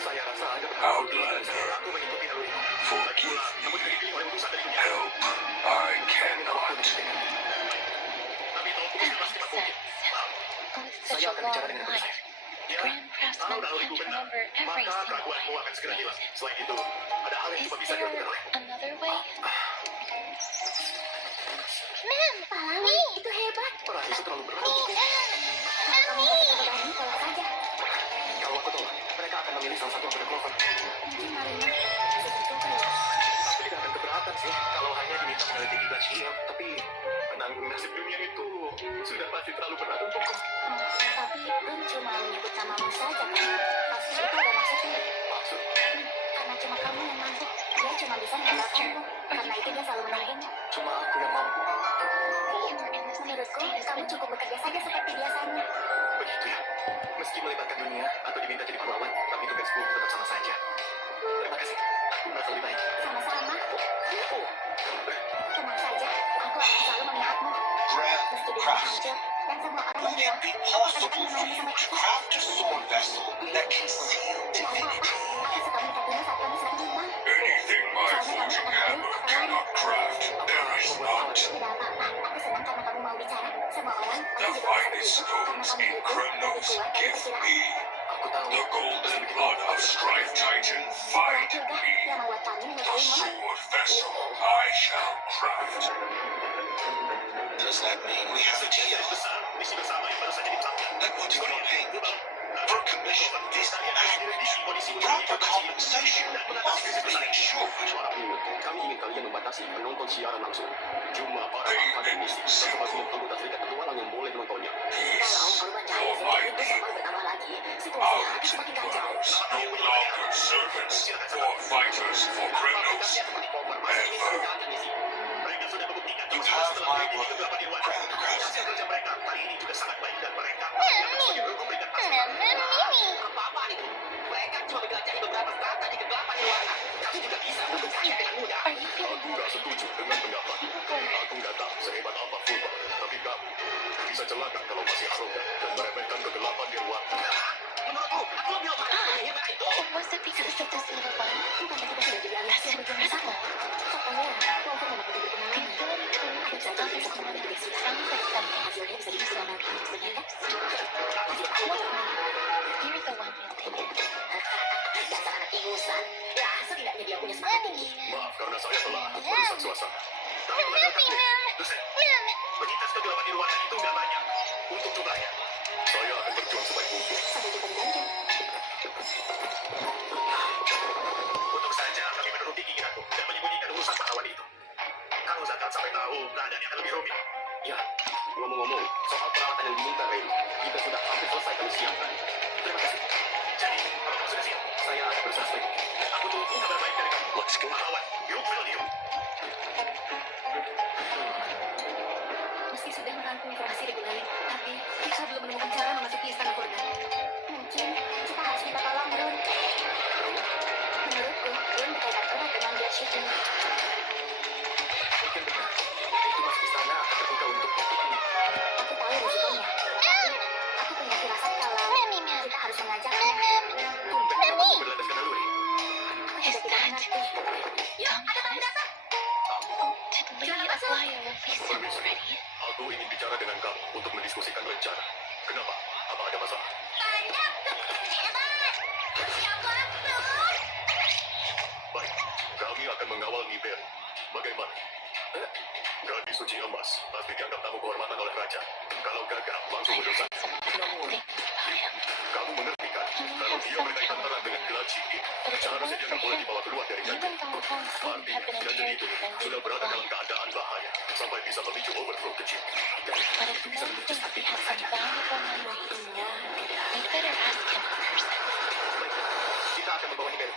Saya rasa Anda Outlander, aku mengikuti alur ini. forgive Kamu me. dipilih oleh utusan dari dunia. Help, I cannot. Tapi tolong That putuskan makes secepat mungkin. sense. With such a long life, the Grand Craftsman Kalau can't itu benar, remember every maka single keraguanmu akan segera hilang. item. Selain itu, ada hal yang Is cuma bisa there dilakukan oleh another way? Mem, Pahlawan, itu hebat. peraih itu terlalu berat untukku. Kalau kamu masih berani, tolak saja. Kalau aku tolak, mereka akan memilih salah satu anggota Clover. Mungkin Marina segitu keras. Aku tidak akan keberatan sih kalau hanya diminta menyelidiki Glass Shield. Tapi menanggung nasib dunia itu sudah pasti terlalu berat untukku. Tapi Gun cuma menyebut namamu saja kan? Pasti itu ada maksudnya. Maksud, Karena cuma kamu yang mampu. Dia cuma bisa mengandalkanmu. Karena itu dia selalu menunggumu. cuma aku yang mampu. You were in the same Menurutku, state as kamu when cukup bekerja saja seperti biasanya. Begitu ya. Meski melibatkan dunia atau diminta jadi pahlawan, tapi tugasku tetap sama saja. Terima kasih. Aku merasa lebih baik. Sama-sama. Oh, Tenang saja. Aku akan selalu melihatmu. Grand Meski dunia Craftsman. hancur dan semua orang Would it be possible for you to craft a sword vessel that can seal Tidak apa-apa. Aku suka mendekatimu saat kamu sedang bimbang. Anything my forging hammer cannot craft, there is not. Tidak apa-apa. Aku senang karena kamu mau bicara. Semua orang The pasti juga bisa finest begitu. Karena stones kamu in itu lebih Kremnos kuat dari give perkiraan. me. aku tahu. The golden blood of Strife Titan Itulah fight juga me. yang membuat kami The menyukaimu. sword vessel I shall craft. Does that mean we have a deal? Besar, misi bersama yang baru saja ditetapkan. Then what's going to pay? For a commission this magnitude, proper compensation must be ensured. Kami ingin kalian membatasi penonton siaran langsung. Cuma para Payment akademisi simple. sebagai anggota serikat petualang yang boleh menontonnya. Peace Korban cahaya for my sedikit itu people. semakin bertambah lagi. Situasi akan Out semakin kacau. dwells no longer servants or fighters for criminals. Ever. Mereka sudah membuktikan You bahwa have setelah my ini word, kegelapan di luar. Grand Craftsman. Hasil kerja mereka kali ini juga sangat baik dan mereka akan sebagai berhukum peringkat nasional. Apa-apaan itu? Mereka cuma mempelajari beberapa kata di kegelapan di luar. Kami juga bisa memecahnya dengan mudah. Are you feeling Aku nggak setuju dengan pendapat. Aku nggak tahu sehebat apa Fulba, tapi kamu bisa celaka kalau masih arogan dan meremehkan kegelapan di luar. Menurutku, aku lebih lemah dari hebat itu. Was it because of this little one? Bukannya kita sudah jadi alias That's yang bekerja sama? incredible. Faktanya, Clover memang begitu The berpengalaman. ability to influence others in ways that sounds like something Hasilnya bisa jadi selama benar. What way? You're the one wielding it. Dasar anak ingusan. Ya, setidaknya dia punya semangat tinggi. Maaf karena saya telah merusak suasana. Tapi mendengarkanku, dosen, penyintas kegelapan di luar itu nggak banyak. Untuk jumlahnya, saya akan berjuang sebaik mungkin. Sampai jumpa di dungeon. Untuk saja kami menuruti keinginanku dan menyembunyikan urusan pahlawan itu. Kalau Zakat sampai tahu keadaannya akan lebih rumit. Ya, ngomong-ngomong, soal peralatan yang diminta Ray, kita sudah hampir selesai kami siapkan. Terima kasih. Jadi, kalau kamu sudah siap, saya akan berusaha sebaik mungkin. Aku tunggu kabar baik dari kamu. Looks good. Pahlawan, you will you. Meski sudah merangkum informasi dari Gunalin, tapi kita belum menemukan cara memasuki istana Kurgan. Mungkin kita harus minta tolong Run. Menurutku, Run berkaitan erat dengan dia Shiji. Mungkin benar. Itu masuk istana akan terbuka untuk ini. Aku tahu risikonya, tapi aku punya firasat kalau kita harus mengajaknya. Tumben kenapa aku berlandaskan naluri. Is that Thomas? Did Lady Aglaya release him already? Aku ingin bicara dengan kamu untuk mendiskusikan rencana. Kenapa? Apa ada masalah? Baik, kami akan mengawal Nibel. Bagaimana? Gadis suci emas pasti dianggap tamu kehormatan oleh raja. Kalau gagal, langsung mendosa. Kamu mengerti kan? Kalau dia berkaitan erat dengan gelar Ciki, seharusnya dia nggak boleh dibawa keluar dari jaga. Artinya, ganjen itu sudah berada dalam keadaan bahaya sampai bisa memicu overthrow kecil. But if Mo thinks he has some valuable memories, we'd better ask him in person. Kita akan membawa Nibel.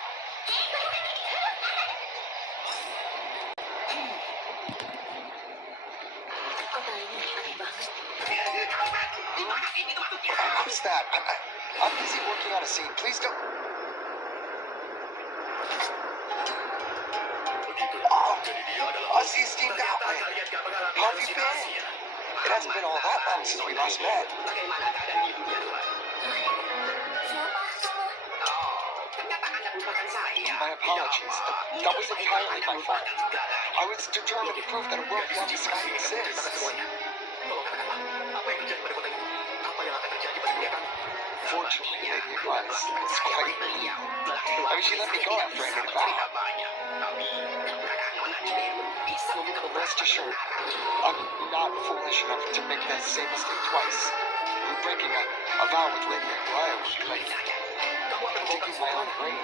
Kota ini aneh banget. Who's that? I'm busy working on a scene. Please don't. Oh, Ozzy's steamed out, man. How have you been? It hasn't been all that long since we last met. My apologies. That was entirely my fault. I was determined to prove that a world beyond the sky exists. Fortunately, Lady Aglaya is quite mean. I mean, she let me go after I made a vow. Rest assured, I'm not foolish enough to make that same mistake twice. Breaking a vow with Lady Aglaya would be like digging my own grave.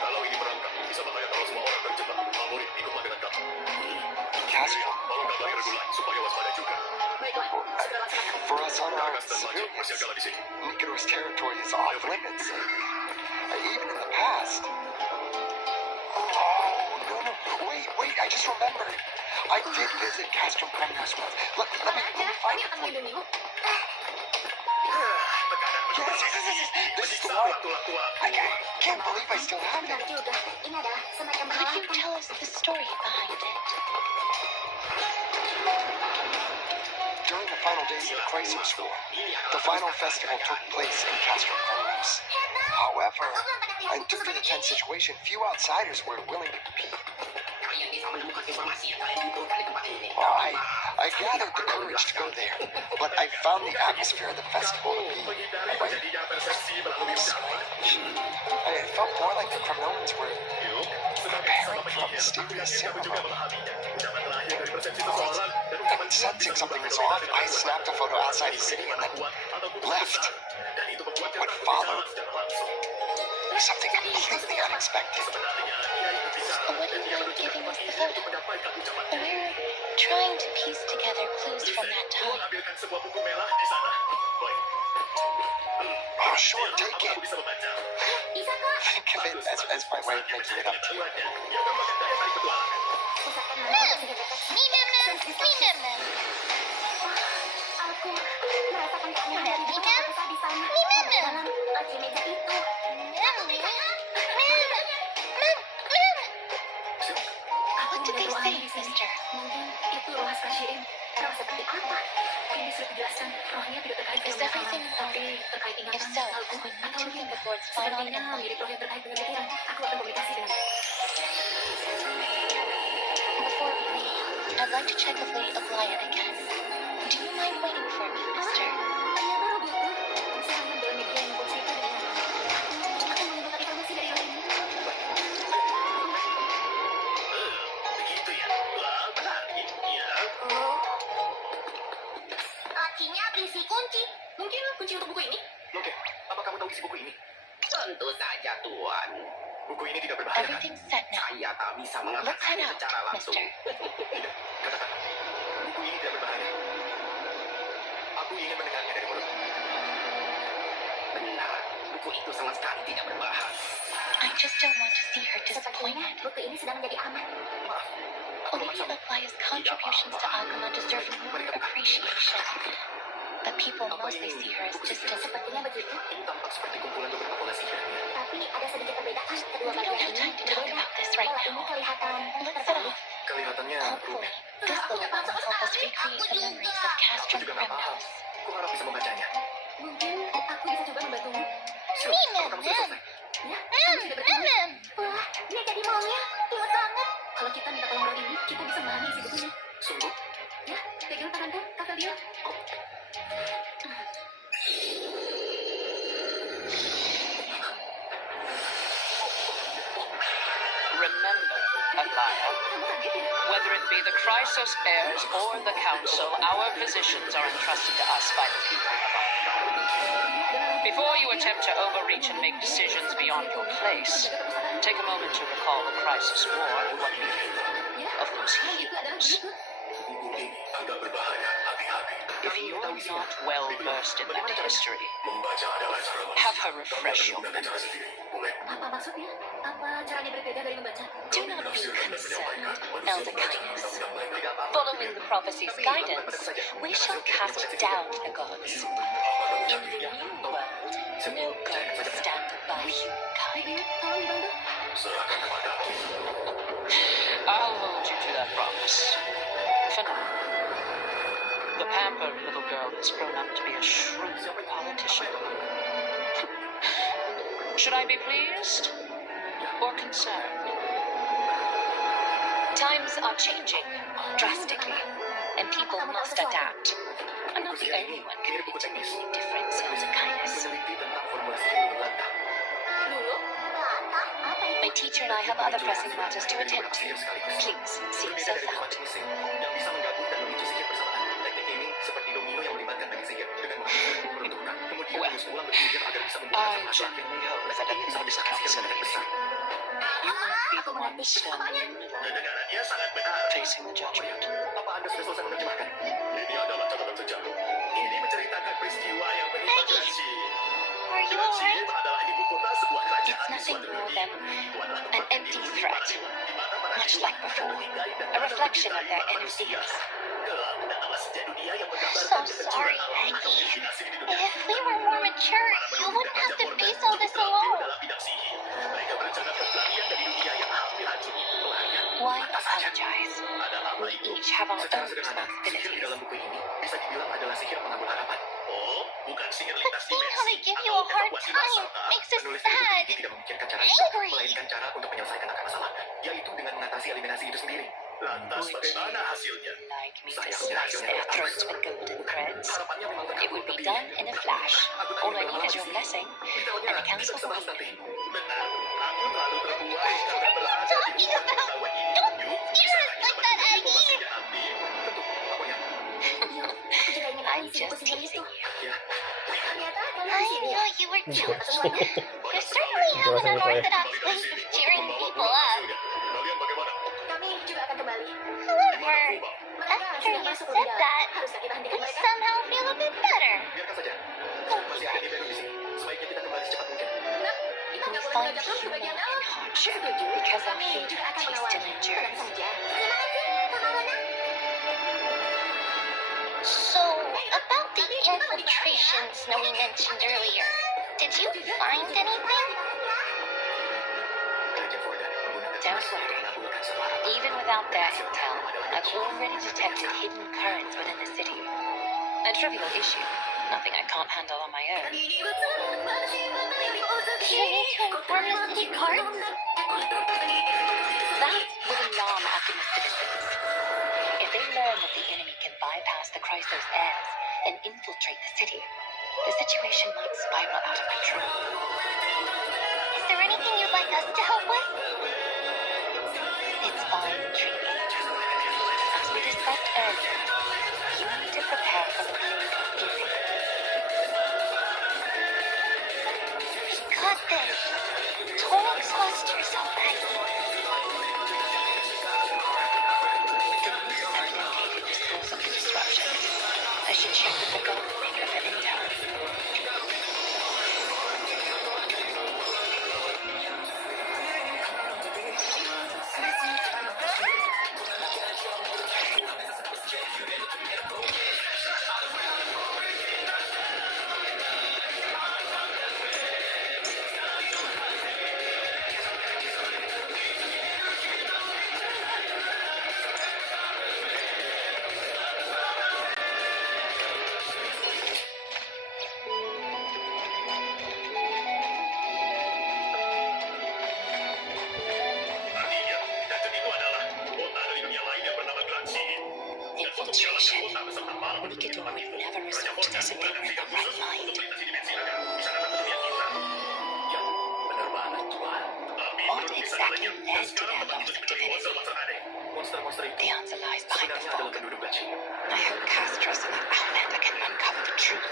Kalau ini merangkap, bisa bahaya kalau semua orang terjebak. Favorit, ikutlah dengan kamu. Castro, Tolong kabarin regu lain supaya waspada juga. for us unarmed Akan maju civilians, bersiagalah di sini. Nicaro's territory is off limits. Even in the past. Oh, no. Wait, I just remembered. I did visit Castro Premios once. Let me find it for you. Yes. This is the one. I can't believe I still have it. Benar juga, ini ada semacam Could you peralatan. tell us the story behind it? During the final days of the Chrysler War, the final festival took place in Castro Premios. However, due to the tense situation, few outsiders were willing to compete. Well, I gathered the courage to go there, but I found the atmosphere of the festival to be quite strange. It felt more like the Cremonians were preparing for a mysterious ceremony. And sensing something was off, I snapped a photo outside the city and then left. What followed? Something completely unexpected. I wouldn't mind giving us the photo. We're trying to piece together clues from that time. Oh, sure, take it. Think of it as my way of making it up to you. Aku merasakan keanehan dari beberapa di sana. Dalam laci meja itu. What did they say, mister? Mungkin itu roh Haskashiin. Roh seperti apa? Mungkin disuruh dijelaskan. Rohnya tidak terkait Is dengan everything tapi okay? terkait If ingatan, so, kalbu, we need atau to mungkin meet before it's final sepertinya and mirip roh yang terkait dengan pikiran. Aku akan komunikasi dengan Before we leave, I'd like to check with Lady Aglaya again. Do you mind waiting for me, mister? Hanya baru butuh. Saya hanya dalam media yang bersifat dengan aku akan mengumpulkan informasi dari lain. Begitu ya? Benar ya? Lacinya berisi kunci. Mungkin kunci untuk buku ini? Oke, apa kamu tahu isi buku ini? Tentu saja, Tuan. Buku ini tidak berbahaya kan? Everything's set now. Saya tak bisa Let's head mengatakannya out, secara langsung. mister. Tidak, katakan. Buku ini tidak berbahaya. Aku ingin mendengarnya dari mulutmu. Benar, buku itu sama sekali tidak berbahaya. I just don't want to see her Sepertinya disappointed. buku ini sedang menjadi aman. Olivia Laplace's contributions to Agama deserve more appreciation. But people mostly see her as distant. Sepertinya begitu. Ini tampak seperti kumpulan beberapa pola sihir. Tapi ada sedikit perbedaan kedua We don't bagian have ini. time to talk about this right Pola ini now. kelihatan Let's set terbalik. off. Kelihatannya Hopefully, this book will help us recreate the memories of Aku Castrum juga nggak paham. Primrose. Aku harap bisa membacanya. Mungkin aku bisa coba membantumu. Siap, kalau kamu sudah selesai. Ya, kami sudah bertemu. Wah, dia jadi maunya. Imut banget. Kalau kita minta tolong ini, kita bisa memahami isi bukunya. Sungguh? Ya, pegang tanganku, Kak Fabio. Remember, Aglaya, whether it be the Chrysos heirs or the Council, our positions are entrusted to us by the people of Arkham. Before you attempt to overreach and make decisions beyond your place, take a moment to recall the Chrysos War and what became of those heroes. Ini agak berbahaya. Hati-hati. If you're not well versed in that history, Membaca adalah cara manusia. have her refresh your Kamu memory. sendiri. Boleh. Apa maksudnya? Apa caranya berbeda dari membaca? Do not be concerned, Elder Kindness. Following the prophecy's guidance, we shall cast down the gods. In the new world, no god will stand by humankind. Tolong dibantu. Serahkan kepadaku. I'll hold you to that promise. For now, the pampered little girl has grown up to be a shrewd politician. Should I be pleased or concerned? Times are changing drastically, and people must adapt. I'm not the only one committed to making a difference, Elder Kindness. Meneliti tentang formula sihir berlantah. Dulu, latah, apa itu? My teacher and I have other pressing matters to attend to. Please, see Berbeda yourself dari out. teknik mesin yang bisa menggabung dan memicu sihir bersamaan. Teknik ini seperti domino yang melibatkan banyak sihir dengan meruntuhkan, kemudian mengusus ulang berpikir agar bisa membuat I efek terakhir. genuinely hope Teknik that ini bisa memisahkan sihir dengan efek besar. you won't be the one standing in the middle, Kedengarannya sangat benar. facing the judgment. Apa Anda sudah selesai menerjemahkan? Ini adalah catatan sejarah. Ini menceritakan peristiwa yang menimpa Gransi. Are you Gransi alright? adalah ibu kota sebuah kerajaan It's di nothing suatu more dunia. than Itu adalah an tempat yang empty dihuni threat, para dewa, di mana para much dewa like before, menikahi dan a reflection of mencintai their para inner manusia. beings. Kelam dan awas sejak dunia yang menggambarkan So kehancuran sorry, alam Maggie. atau eliminasi di dunia. If we were more mature, you wouldn't have to face all this alone. Dalam bidang sihir, mereka berencana pelarian dari dunia yang hampir hancur. Pelarian. Why apologize? Ada apa We itu? each have our Secara own sederhana, sihir di responsibilities. dalam buku ini bisa dibilang adalah sihir pengambil harapan. Oh, bukan sihir But lintas seeing how they dimensi give you atau a hard evakuasi time massal. makes us Penulis sad. buku ini tidak memikirkan cara itu, Angry. melainkan cara untuk menyelesaikan akar masalah, yaitu dengan mengatasi eliminasi itu sendiri. Lantas Would bagaimana you hasilnya? like me to Sayangnya slice hasilnya their tidak throats sesuai. with golden threads? Harapannya memang It would be tapi done in a flash. aku tak All I ingin need is berlama your di blessing, sini. and Detailnya the council kita bisa bahas will nanti. lead. Benar, aku terlalu terbuai karena berada di talking luar about? pengetahuan ini. Don't Yuk, scare us bisakah like kita that, menikmati Aggie. informasinya nanti? Tentu, pokoknya. Aku juga ingin I'm mengisi just buku sihir itu. teasing you. Ya, Ternyata kalian di I sini. knew you were joking. You certainly have an Jangan sampai. unorthodox way of cheering people up. kalian bagaimana? Kami juga akan kembali. However, Mereka after sudah you masuk said lebih dalam. that, Haruskah kita hentikan I mereka? somehow feel a bit better. Biarkan saja. Masih ada di baru di sini. Sebaiknya kita kembali secepat mungkin. Nah, kita We nggak boleh find mengajak kamu ke humor bagian in dalam. hardship Aku setuju. because our Kami juga akan humanity mengawal. still endures. Tenang saja. Terima kasih, Kamarona. So, about the infiltration Snowy mentioned earlier, did you find anything? Raja Forda menggunakan Don't emas worry. untuk mengabulkan semua. Even without their intel, I've already detected hidden currents within the city. A trivial issue, nothing I can't handle on my own. You need to inform the city guards? That would alarm Alchemist citizens. If they learn that the enemy can bypass the Chrysos heirs and infiltrate the city, the situation might spiral out of control. Is there anything you'd like us to help with? It's fine, Treaty. As we discussed earlier, you need to prepare for the plague of giving. Got this. Don't exhaust yourself, Maggie. The news have located the source of the disruption. I should check with the golden maker for intel. Infiltration. We could do we'd never resort to this again in the right mind. What exactly led to their loss of divinity? The answer lies behind the fog. I hope Castros and that outlander can uncover the truth.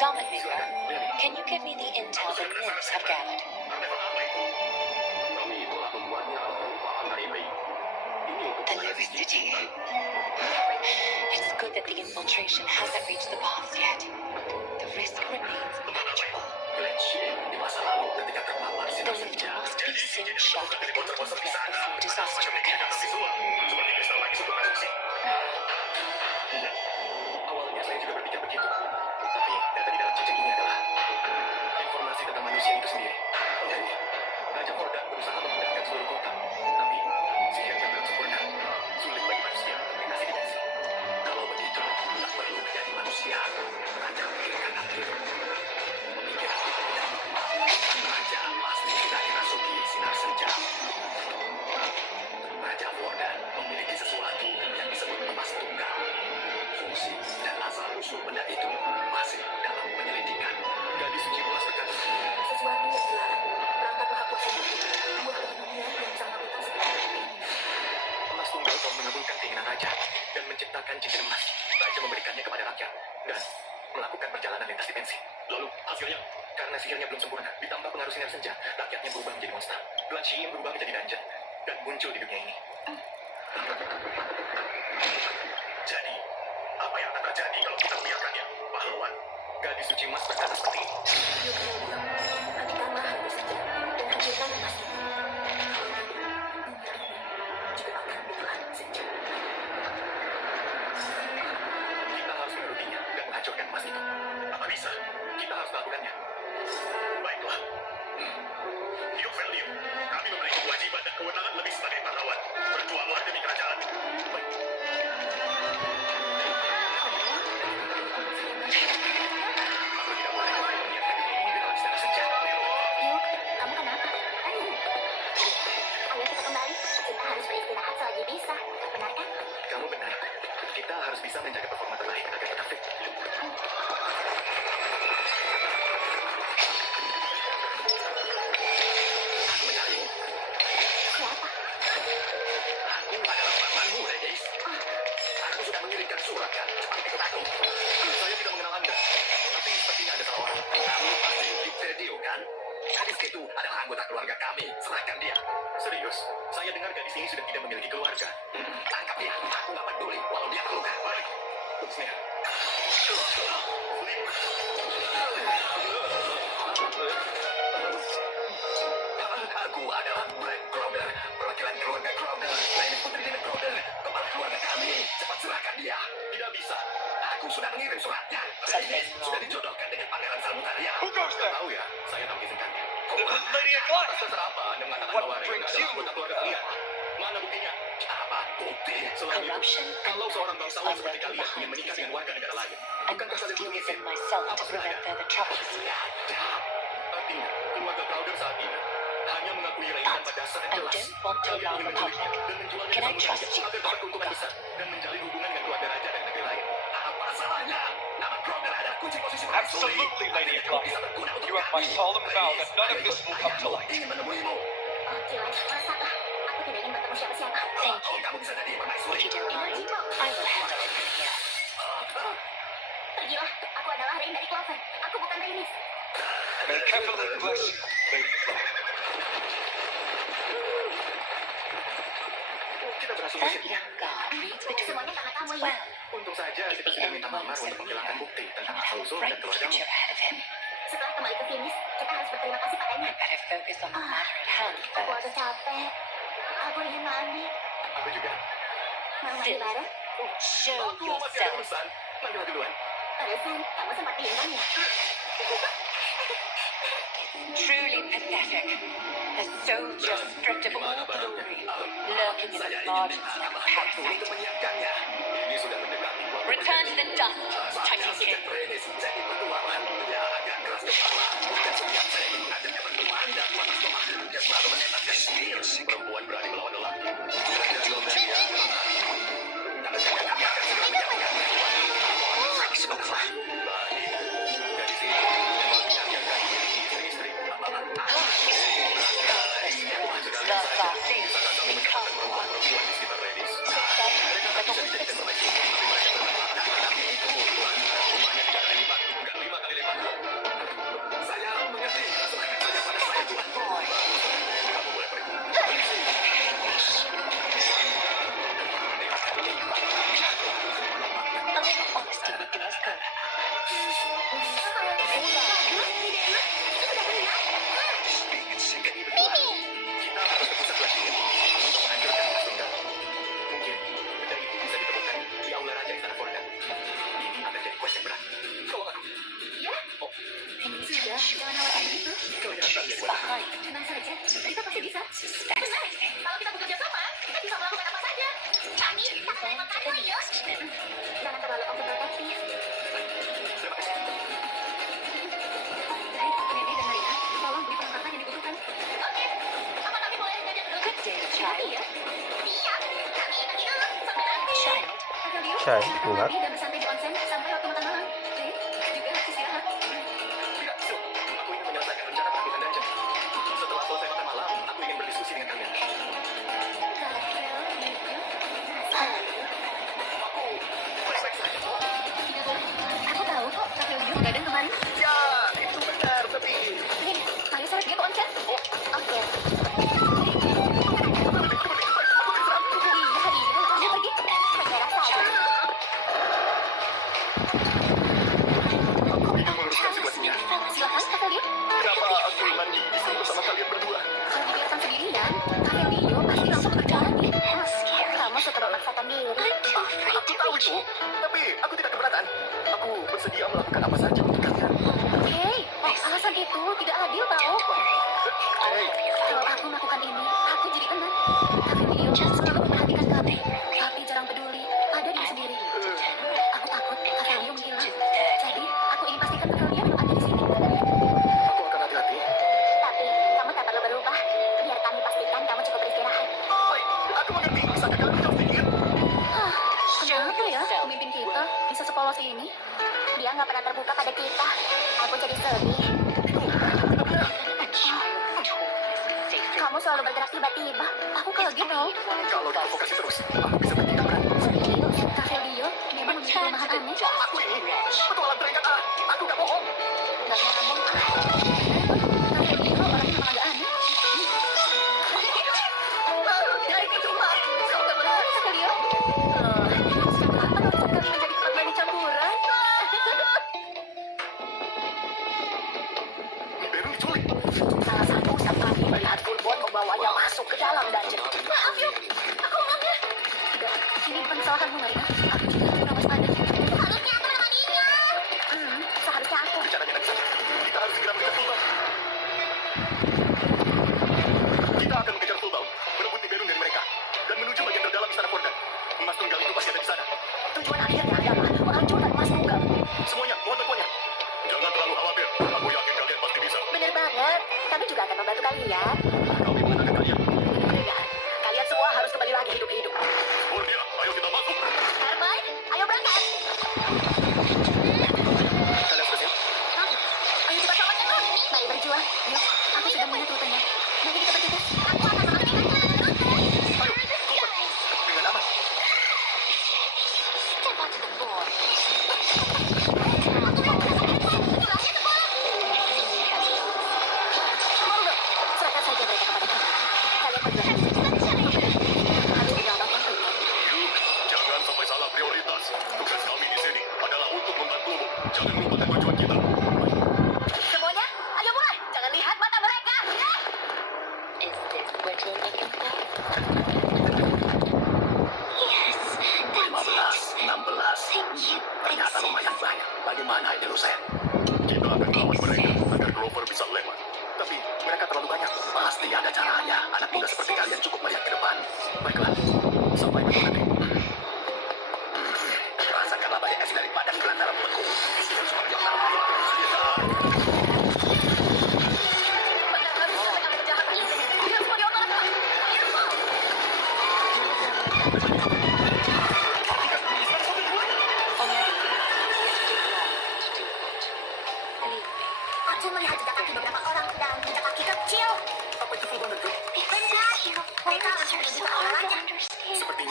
Dominator, can you give me the intel the nymphs have gathered? The lucidity. It's good that the infiltration hasn't reached the paths yet. The risk remains manageable. The lift must be seen shut and before disaster occurs. Awalnya saya juga berpikir begitu. Tapi data di dalam cincin ini adalah informasi tentang manusia itu sendiri. Jadi, Raja Fordan berusaha memindahkan seluruh kota. Tapi, sihirnya belum sempurna. Sulit bagi manusia melintasi dimensi. Kalau begitu, tak perlu menjadi manusia. Raja memikirkan hal itu. Pemikiran kita tidak normal. Raja pasti sudah dirasuki sinar senja. Raja Fordan memiliki sesuatu yang disebut emas tunggal. Fungsi dan asal-usul benda itu masih dalam penyelidikan. Gadis suci ulas berkata, Sesuatu yang dilarang. Berangkatlah aku sendiri. Buah dunia yang sang lakukan segala ini. emas tunggal telah mengabulkan keinginan raja dan menciptakan cincin emas. Raja memberikannya kepada rakyat dan melakukan perjalanan lintas dimensi. Lalu hasilnya, karena sihirnya belum sempurna, ditambah pengaruh sinar senja, rakyatnya berubah menjadi monster. Bulan Shiin berubah menjadi dungeon dan muncul di dunia ini. Jadi, apa yang akan terjadi kalau kita membiarkannya, pahlawan? Gadis suci emas berkata seperti ini. Matikanlah hari saja dan hancurkan emas ini. Juga akan bertahan saja. Kita harus menurutinya dan menghancurkan emas itu. Apa bisa? Kita harus melakukannya. Baiklah. Hidup value. Kami memiliki kewajiban dan kewenangan lebih sebagai pahlawan. Berjuanglah demi kerajaan. Baik. Aku tidak boleh membiarkan dunia ini di dalam istana senja. Yuk, kamu kenapa? Ayo kita kembali. Kita harus beristirahat selagi bisa. Benar kan? Kamu benar. Kita harus bisa menjaga performa terbaik agar tetap fit. Aku mencarimu. Siapa? Aku adalah pamanmu, ladies. Aku sudah mengirimkan surat kan. Cepat ikut aku. Saya tidak mengenal Anda. Tapi sepertinya ada seorang. Kamu pasti di video kan? Gadis itu adalah anggota keluarga kami. Serahkan dia. Serius? Saya dengar gadis ini sudah tidak memiliki keluarga. Tangkap dia. Aku nggak peduli walau dia terluka. Baik. Terusnya. Aku adalah Black Crowder, perwakilan keluarga Crowder. Lady Putri Dina Crowder, kepala keluarga kami. Cepat serahkan dia. Tidak bisa. Aku sudah mengirim suratnya. Lady sudah dijodohkan dengan Pangeran Salmutaria. Who goes there? Tahu ya, saya tak mengizinkannya. Lady Aglaia. Atas dasar apa Anda mengatakan What bahwa Anda brings adalah you? anggota keluarga kalian? Mana buktinya? Apa bukti? Selain itu, Corruption kalau seorang bangsawan seperti unworthy kalian ingin behind menikah these dengan warga negara lain, I bukankah must kalian deal memikir with myself apa to prevent sebenarnya? further troubles. Artinya, keluarga Crowder saat ini hanya mengakui Ray tanpa dasar yang I jelas. don't want to Kalian alarm ingin the menculiknya public. dan menjualnya Can I ke trust Salmutaria you? agar dapat keuntungan besar dan menjalin hubungan dengan keluarga raja dari negeri lain. Apa salahnya? Nama Crowder adalah kunci posisi permaisuri. Absolutely, Lady Artinya, Aglaia. bisa berguna untuk You have my kami. solemn vow that none of Ladies, this will come to saya light. ingin menemuimu. Oh, jelas. Masalah. Aku tidak ingin bertemu siapa-siapa. Thank you. Kamu bisa jadi If permaisuri. you don't mind, I will handle it from here. Pergilah. Aku adalah Rain dari Clover. Aku bukan Rainis. May careful and bless you, Lady Aglaia. Kita berhasil That mengusirnya. young guard reads between Semuanya the karena kamu lines ya. well. Untung saja If kita the sudah end minta wants Mamar so untuk menghilangkan near, bukti he tentang would have asal-usul a dan bright keluargamu. future ahead of him. Setelah kembali ke Finis, kita harus berterima kasih padanya. I better focus on the matter at hand Aku first. agak capek. Aku ingin mandi. Aku juga. Mau mandi bareng? Show Aku masih ada yourself. urusan. Manggil duluan. San, kamu sempat bimbang ya? Truly pathetic. The soldier stripped of all glory, lurking in the margins of the parasite. Untuk menyiapkannya. Ini sudah mendekati waktu. Return to the dust, tiny kid. Prenis jadi petualangan. Ya, agak keras kepala. Dan setiap saya ingin mengajaknya berteman dan panas tomat. Dia selalu menenangkan diri. Perempuan berani melawan lelaki. Tenang saja, kita pasti bisa. Benar, kalau kita bekerja sama, kita bisa melakukan apa saja. Kami kita akan melakukan ya. Jangan terlalu konfrontatif. Baik, Kennedy dan Marina, tolong beri perlengkapan yang dibutuhkan. Oke, apa kami boleh ngajak dulu? Good day, child. Iya. Siap, kami pergi dulu. Sampai nanti. Child. Agak biru, Child, silakan enggak. pergi dan bersantai di onsen sampai waktu makan malam. Jane, juga harus istirahat. Tidak, Su. Aku ingin menyelesaikan rencana perapihan dungeon. Setelah selesai makan malam, aku ingin berdiskusi dengan kalian. Aku tahu kok, Kak Yogi gadang kemarin. Ya, itu benar, tapi... Nih, ayo seret dia ke onsen. Oke. Iya, ayo pergi. Menyerah saja. Aku ingin meluruskan situasinya. Silakan, Kak Yogi. Kenapa aku mandi di sini bersama kalian berdua? Kalau dibiarkan sendirian, Kak Yogi pasti langsung berjalan. Kamu suka memaksakan diri. Aku tahu itu, tapi aku tidak keberatan. Aku bersedia melakukan apa saja untuk kalian. Hei, alasan itu tidak adil tahu. Kalau aku melakukan ini, aku jadi tenang. Tapi dia selalu memperhatikan kami, tapi jarang peduli. Ada diri sendiri. Aku takut Avelio menghilang. Jadi, aku ingin pastikan Avelio memang ada di sini. Aku akan hati-hati. Tapi, kamu tak perlu berubah. Biar kami pastikan kamu cukup beristirahat. Baik, aku mengerti. Bisakah kalian menjawab sedikit? Kenapa ya pemimpin kita bisa sepolos ini? Dia nggak pernah terbuka pada kita. Aku jadi sedih. Kamu selalu bergerak tiba-tiba. Aku kaget tau. Kalau diprovokasi terus, aku bisa bertindak berat. Serius, Avelio memang memiliki kelemahan aneh. Aku ini petualang terikat A. Aku gak bohong. Nggak nyambung. Avelio orangnya memang agak aneh. Dari kecuali, kamu nggak boleh nangis, Avelio. Sejak kapan urusan kami menjadi tempat main campuran? Baru diculik. Salah satu ustaz kami melihat GoodBoy membawanya masuk ke dalam dungeon. Maaf yuk, aku enggak. Tidak, ini bukan kesalahanmu, Marina. Aku juga kurang waspada. Harusnya aku menemaninya. Seharusnya aku. Bicaranya nanti saja. Kita harus segera mengejar Fullbaum. Kita akan mengejar Fullbaum, merebut Tiberun dari mereka, dan menuju bagian terdalam istana Fordan. Emas tunggal itu pasti ada di sana. Tujuan akhirnya adalah menghancurkan emas tunggal. Semuanya, mohon bantuannya. Jangan terlalu khawatir. Aku yakin kalian pasti bisa. Benar banget. Kami juga akan membantu kalian. Kami mengenalkan kalian. Benar. Kalian semua harus kembali lagi hidup-hidup. Oh dia, ayo kita masuk. Hermione, ayo berangkat. Kalian sudah siap? Ayo kita selamatkan Ron. Mari berjuang. Yuk, aku sudah mengingat rutenya. Mari kita bergegas. Aku akan mengambil Dengan aman. Step onto the board. Serahkan saja mereka kepada kami. Kalian berdua harus menyelamatkan mereka. Yuk, jangan sampai salah prioritas. Tugas kami di sini adalah untuk membantumu. Jangan melupakan tujuan kita. Semuanya, ayo mulai. Jangan lihat mata mereka. Ya. Is this what you're looking for?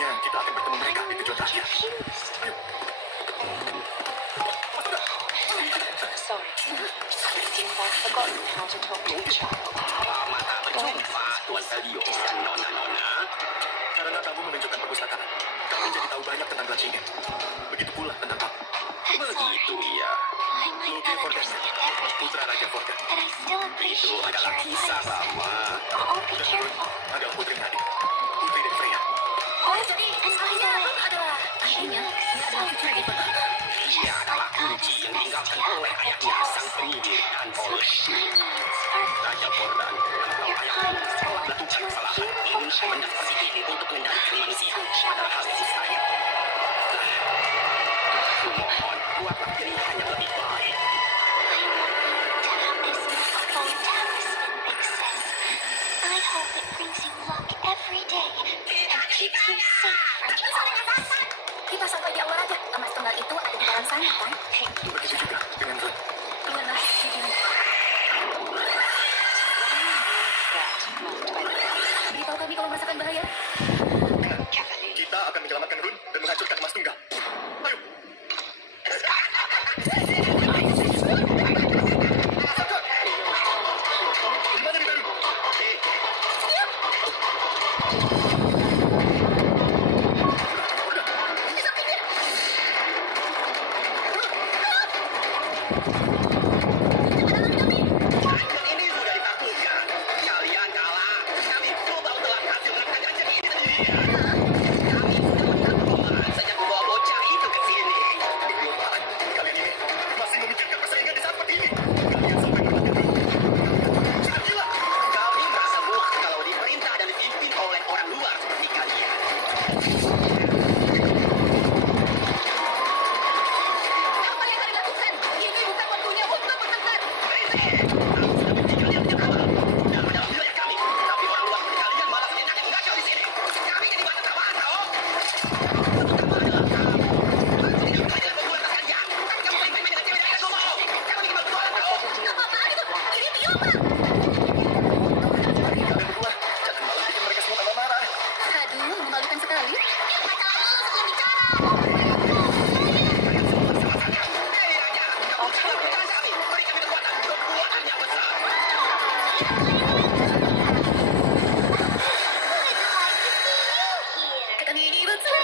Sekarang kita akan bertemu mereka di tujuan terakhir. Ayo. Sorry. It seems I've forgotten how to talk to a child. Karena kamu menunjukkan perpustakaan, kami jadi tahu banyak tentang Glacingen. Begitu pula tentang kamu. Begitu iya. I might not understand everything, Putra Raja Forga. but I still appreciate your advice. lama. I'll be careful. Ada putri Nadia, putri dari Freya. Oh, and by the way, she looks so pretty. Dia adalah kunci yang ditinggalkan oleh ayahnya sang penyihir dan So shiny and sparkly. Raja Fordan. Your eyes are like Melakukan two kesalahan ingin benda seperti ini untuk mengendalikan manusia. Padahal mustahil. Aku mohon, buatlah pilihan yang lebih baik. I want you to have this magical talisman, Big Sis. I hope it brings you luck every day and keeps you safe from all. Kita sampai di awal aja. Emas tunggal itu ada di dalam sana, kan? Begitu juga dengan Gun. Ingatlah, begini. Beritahu kami kalau merasakan bahaya. Kita akan menyelamatkan Run dan menghancurkan emas tunggal. Ayo. Gimana nih, Baru? Ini sudah ditaklukkan. Kalian kalah. Kami coba telah menghasilkan tangan jadi ini sendiri. Kami sudah menang sejak membawa bocah itu ke sini. Belum kalian ini masih memikirkan persaingan di saat seperti ini. Kalian sampai mendapatkan sudah gila. Kami merasa muak kalau diperintah dan dipimpin oleh orang luar seperti kalian. Apa yang kalian lakukan? Ini bukan waktunya untuk bertengkar. Kami sudah bukti kalian menyerang dan dalam wilayah kami. Tapi orang luar seperti kalian malah senang yang mengacau di sini. Kami jadi bahan tawaran, tau? Terutama adalah kamu. Aku tidak bertanya dengan pembuat kerja. Kamu main-main dengan cewek dan ngomong. Kamu bikin malu orang, tau? Apa-apaan itu? Ini bioba. Kalian berdua, jangan malah bikin mereka semua tambah marah. Aduh, memalukan sekali. Hei Raja, kamu jangan berjalan kami. Beri kami kekuatan. Kekuatan yang besar. Kami ini betul.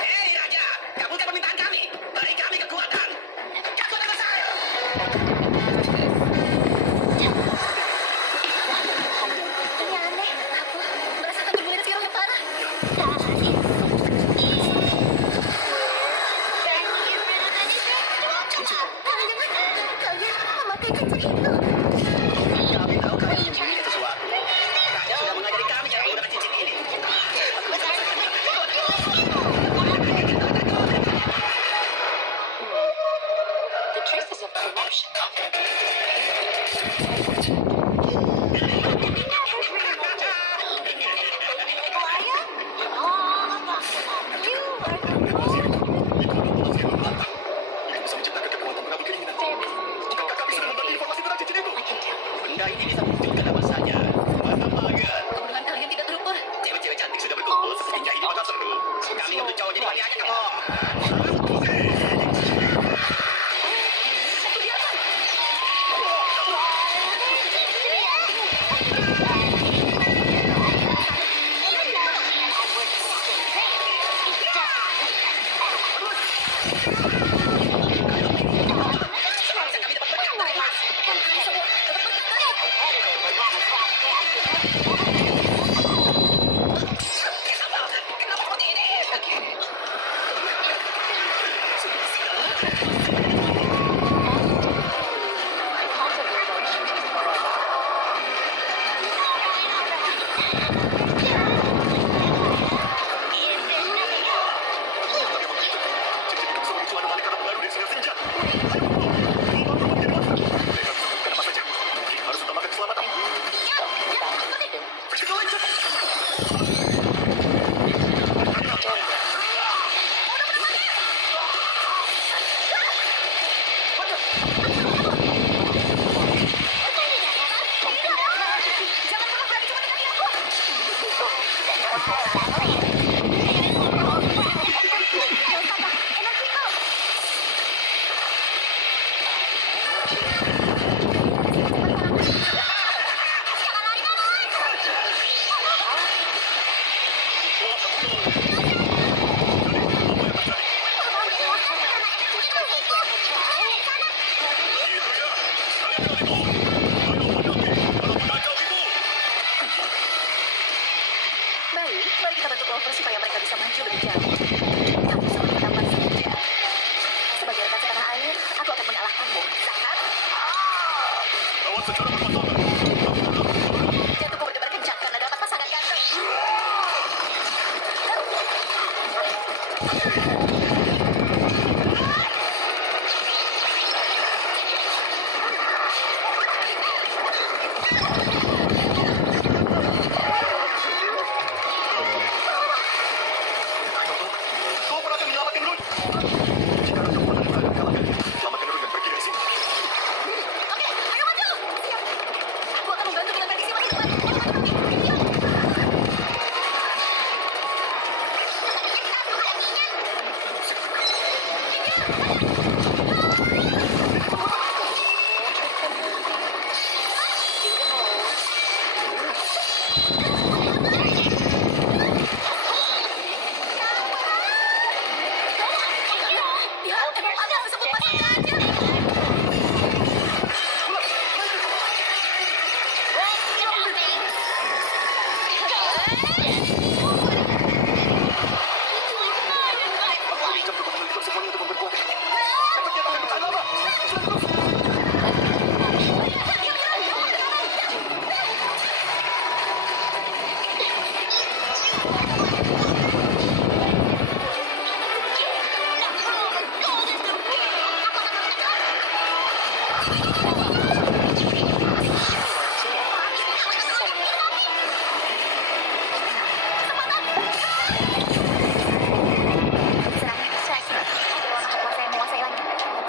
Hei Raja, kabulkan permintaan kami. Beri kami kekuatan. Kekuatan besar. Ini aneh. Aku merasakan perbuatan Siaran yang parah. Kalian memakai cincin itu. Kami tahu kalian menyembunyikan sesuatu. Raja sudah mengajari kami cara menggunakan cincin ini. The traces of corruption. Itu bisa menciptakan kekuatan menabung keinginan. Jika kami sudah membagi informasi tentang cincin itu, benda ini bisa mewujudkan apa saja. Mana banget. Obrolan kalian tidak terukur. Cewek-cewek cantik sudah berkumpul, sepertinya ini bakal seru. Kami untuk cowok jadi pagi aja kamu. Satu di atas. Jantungku berdebar kencang karena dapat pasangan ganteng. Kau berhasil menyelamatkan Run. Jika kamu akan kalahkan, selamatkan Run dan pergi dari sini. Oke, ayo maju. Siap. Aku akan membantu dengan prediksi masa depan. Ya, ada disebut pasangan gajah. Jam kekuatan untuk semuanya untuk memperkuat. Cepat dia akan bertahan lama.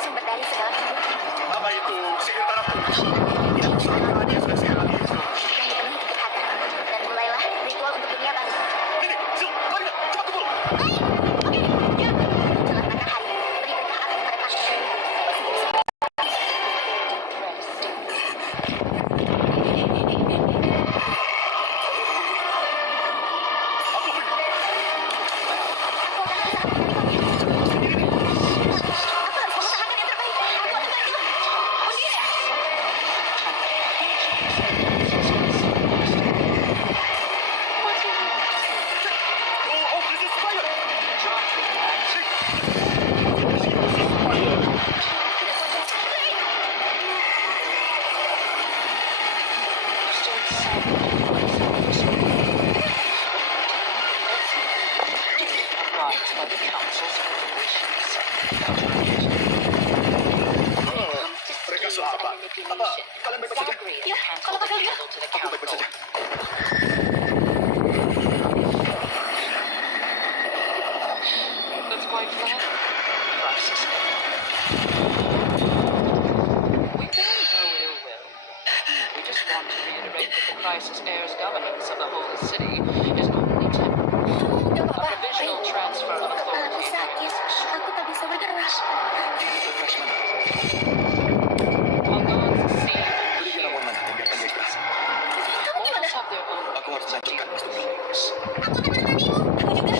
Sumber dari segala Apa itu? Sihir tanahku. Tidak usah, dia sudah sihir lagi. yang dipenuhi kejahatan. Dan mulailah ritual untuk dunia baru. Ini, Sil, mari nak, cepat kumpul. Jalan matahari, beri berkah api kepada kami. Aku harus mengusahakan yang terbaik. Aku akan bantu. Undi ya. Oh, this is fire. By the council's regulations. Mereka sahabat. Apa? Kalian baik-baik saja? Ya, kalau kau lihat. To the Aku baik-baik council. saja. That's quite flat. Crisis. We bear no ill will. We just want to reiterate that the crisis heir's governance of the whole city is only temporary. Gak A apa-apa. provisional transfer of authority Aku sakit. Aku tak bisa bergerak. on God's seed. Beri dia ramuan mana dan biarkan dia istirahat. Mortals have their own Aku harus melanjutkan Mas Tunggal. beliefs. Aku akan menemanimu. Aku juga.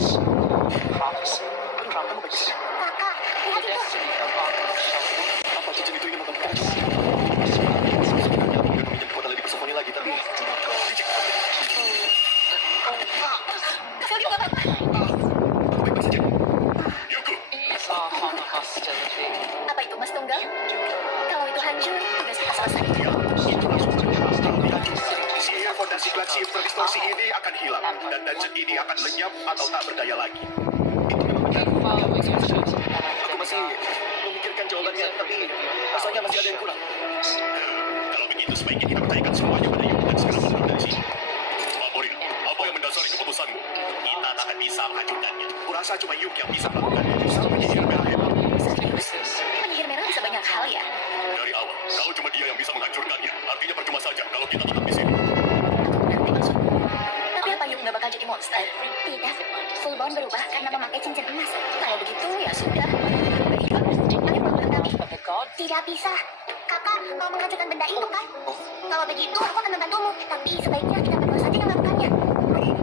Prophecy from Kamu baik saja? Kakak, the lihat itu. destiny of our shall Apa cincin itu ingin memperkuat? Sebenarnya aku ingin meminjam kekuatan lebih Persefoni lagi, tapi... Kau juga apa? Aku baik-baik saja. Yuko! ease off on the hostility. Apa itu, Mas Tunggal? Kalau itu hancur, tugas kita selesai. Kalau dihancurkan, sihir fondasi klasik terdistorsi ini akan hilang, dan dungeon ini akan lenyap atau tak berdaya lagi. Itu memang benar. Following your chosen path, Aku masih memikirkan jawabannya, tapi rasanya masih ada yang kurang. Kalau begitu, sebaiknya kita percayakan semuanya pada Yuko dan segera mundur dari sini. Favorit, apa yang mendasari keputusanmu? Kita tak akan bisa menghancurkannya. Kurasa cuma Yuki yang bisa melakukannya. Sang penyihir merah hebat. Serius? Penyihir merah bisa banyak hal ya. Dari awal, kalau cuma dia yang bisa menghancurkannya, artinya percuma saja kalau kita tetap di sini. Aku mengerti maksudmu. Tapi apa Yuk nggak bakal jadi monster? Tidak. Fullborn berubah karena memakai cincin emas. Kalau begitu, ya sudah. Baiklah, ayo bangun kami. but the god Tidak bisa. Kakak mau menghancurkan benda itu kan? Kalau begitu, aku akan membantumu. Tapi sebaiknya kita berdua saja yang melakukannya.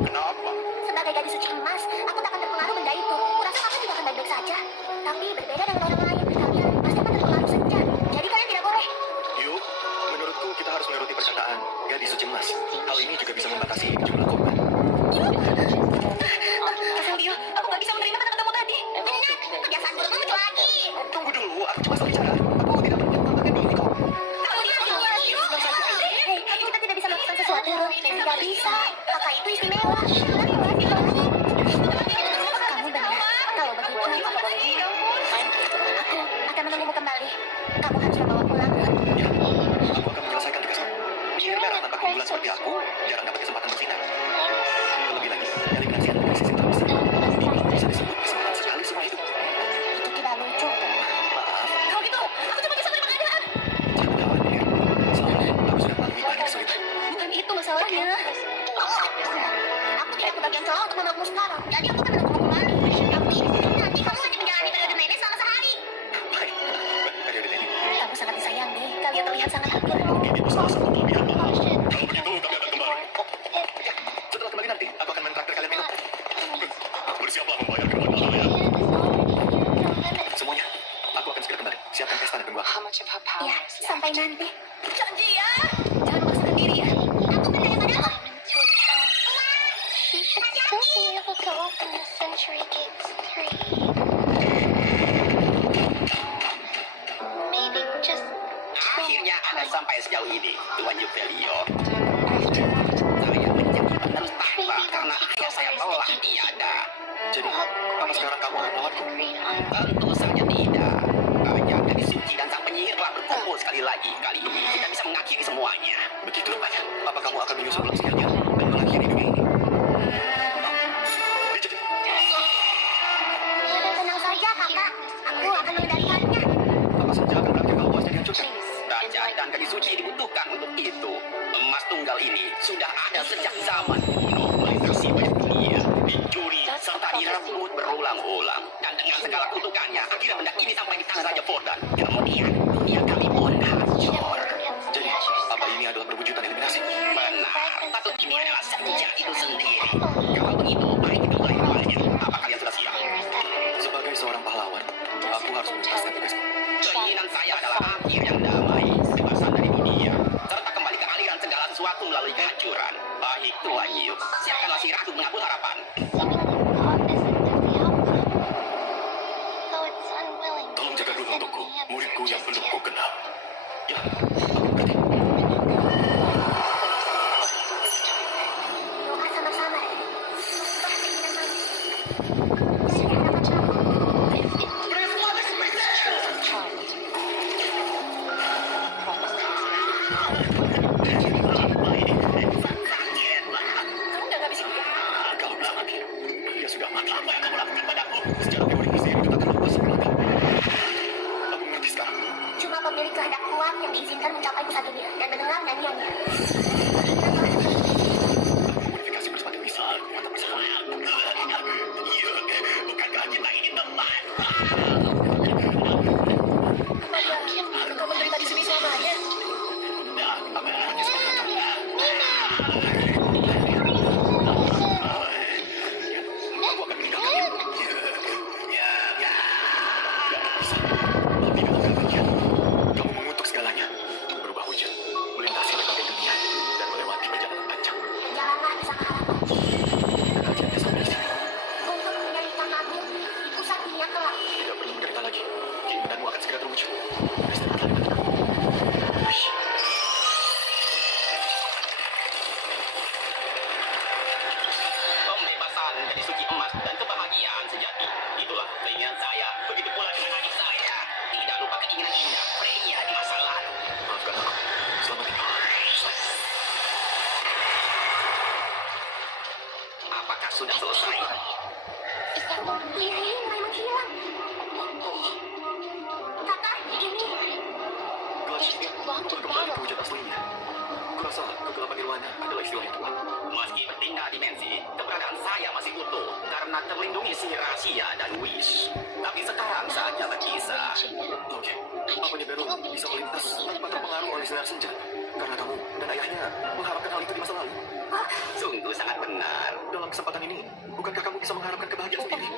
Kenapa? Sebagai gadis suci emas, aku tak akan terpengaruh benda itu. Kurasa kakak juga akan baik-baik saja. Tapi berbeda dengan orang lain. Kalian pasti akan terpengaruh saja. Jadi kalian tidak boleh. Yuk, menurutku kita harus menuruti perkataan gadis suci emas. Hal ini juga bisa membatasi jumlah korban. Fabio, aku nggak bisa menerima kata-katamu tadi. Kebiasaan burukmu muncul lagi. Tunggu dulu, aku cuma bicara. Aku tidak berniat melakukan dua itu. Kamu lihat dulu, Fabio. kembali. Kamu harus membawa pulang. Ya, aku akan menyelesaikan tugas kamu. Penyihir merah tanpa keunggulan seperti aku jarang dapat kesempatan bersinar. Lebih lagi, nyali penasihat dari sisi terbesi. Ini bisa disebut kesempatan sekali seumur hidup. Itu tidak lucu. Maaf, Kalau gitu, aku cuma bisa menerima keadaan. jangan khawatir. Selama ini aku sudah melalui banyak kesulitan. Bukan itu masalahnya. Aku tidak kebagian celah untuk memelukmu sekarang. Jadi aku akan menunggu kembali. Tapi nanti kamu hanya menjalani periode nenek selama sehari. Baik, periode ini. Kamu sangat disayangi. Kalian terlihat sangat akur. Itu salah satu kelebihan Mama. Kalau begitu, kami akan kembali. Oh, ya. Setelah kembali nanti, aku akan mentraktir kalian minum. Bersiaplah membayar kedua kalian. Semuanya, aku akan segera kembali. Siapkan pesta dan tunggu aku. How much of her power Ya, is left? sampai nanti. Janji ya. Jangan memaksakan diri ya. Aku percaya padamu. She should still be able to open the Century Gates 3. Maybe just Akhirnya Anda sampai sejauh ini, Tuan Yuvelio. after Saya menjadi penerus tahta karena ayah saya telah tiada. Jadi, apa sekarang kamu akan melawanku? agreed on. Tentu saja tidak. Banyak dari suci dan sang penyihir telah berkumpul sekali lagi. Kali ini kita bisa mengakhiri semuanya. Begitu rupanya. Apa kamu akan menyusul dalam sihirnya dan mengakhiri dunia ini? Richard, Tenang saja, kakak. Aku akan mengendalikannya. apa saja akan berakhir kalau puasnya dihancurkan? Raja dan gadis suci dibutuhkan untuk itu. Emas tunggal ini sudah ada sejak zaman kuno melintasi banyak dunia, dicuri serta direbut berulang-ulang. Dan dengan segala kutukannya, akhirnya benda ini sampai di tangan Raja Fordan. Kemudian dunia kami pun hancur. Jadi, apa ini adalah perwujudan eliminasi? Benar, tapi ini adalah senja itu sendiri. Kalau begitu, mari kita mulai awalnya. Apa kalian sudah siap? Sebagai seorang pahlawan, aku harus menuntaskan tugasku. Keinginan saya adalah akhir yang damai, kebebasan dari dunia, serta kembali ke aliran segala sesuatu melalui kehancuran. Baik Tuan Yu, siapkanlah si ratu mengabul harapan. Tolong jaga dulu untukku, muridku yang belum kau kenal. Ya, aku berarti. Doa sama-sama. Semoga keinginan kami. Kamu udah gak bisa dia. Kalau bisa mati, dia sudah mati. Apa yang kamu lakukan padaku? Secara teori sihir itu akan lepas sebelakang. Aku mengerti sekarang. Cuma pemilik kehendak kuat yang diizinkan mencapai pusat dunia dan mendengar nyanyiannya. Komunikasi bersepatu bisa atau bersama. Iya, bukankah kita ini teman? Kamu menderita di sini selamanya. Nah, apa yang hanya sebentar? Aku akan meninggalkan ya. Tidak bisa. Tapi dengan kalian, kamu mengutuk segalanya. Berubah wujud, melintasi berbagai dunia, dan melewati perjalanan panjang. Janganlah bisa mengharapkan Dan akhirnya sampai di sini. untuk menjadikan kamu di pusat dunia kelak. Tidak perlu menderita lagi. Keinginanmu akan segera terwujud. Istirahatlah di tenang. Hush. Pembebasan dari suci emas dan kebahagiaan sejati. Itulah keinginan saya. Begitu pula dengan adik saya. Tidak lupa keinginan indah Freya di masa lalu. Maafkan aku. Selamat tinggal. Apakah sudah selesai? Ini mulai menghilang. Kakak, ini. Gelas ini berkembali ke wujud aslinya. Kurasa kegelapan nirwana adalah istilah yang tepat. Meski berpindah dimensi, keberadaan saya masih utuh karena terlindungi sihir rahasia dan wish. Tapi sekarang saatnya berpisah. Oke, apa Berun bisa melintas tanpa terpengaruh oleh sinar senja? Karena kamu dan ayahnya mengharapkan hal itu di masa lalu. Sungguh sangat benar. Dalam kesempatan ini, bukankah kamu bisa mengharapkan kebahagiaan sendiri?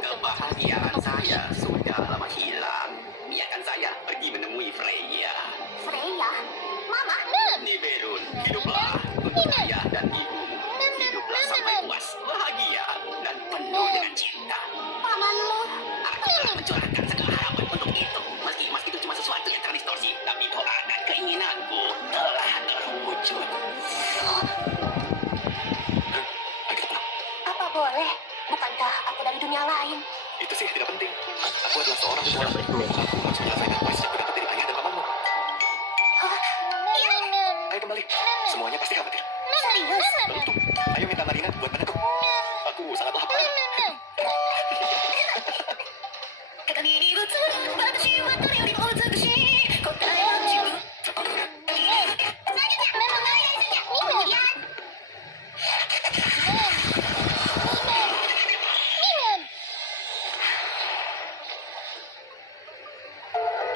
Kebahagiaan saya sudah lama hilang. Biarkan saya pergi menemui Freya. Freya? Mama? Niberun, hiduplah untuk ayah dan ibumu. Hiduplah sampai puas, bahagia, dan penuh dengan cinta. Pamanmu? Aku telah mencurahkan segala harapan untuk itu. Meski emas itu cuma sesuatu yang terdistorsi, tapi doa dan keinginanku telah terwujud. Ayo kita pulang. Apa boleh? Bukankah aku dari dunia lain? Itu sih tidak penting. Aku adalah seorang pejuang. Aku harus menyelesaikan kuis yang kudapat dari ayah dan pamanmu. Ayo kembali. Semuanya pasti khawatir. Serius? Tentu. Ayo minta Marina buat padaku. Aku sangat lapar. 鏡に映る私は誰よりも美しい答えは自分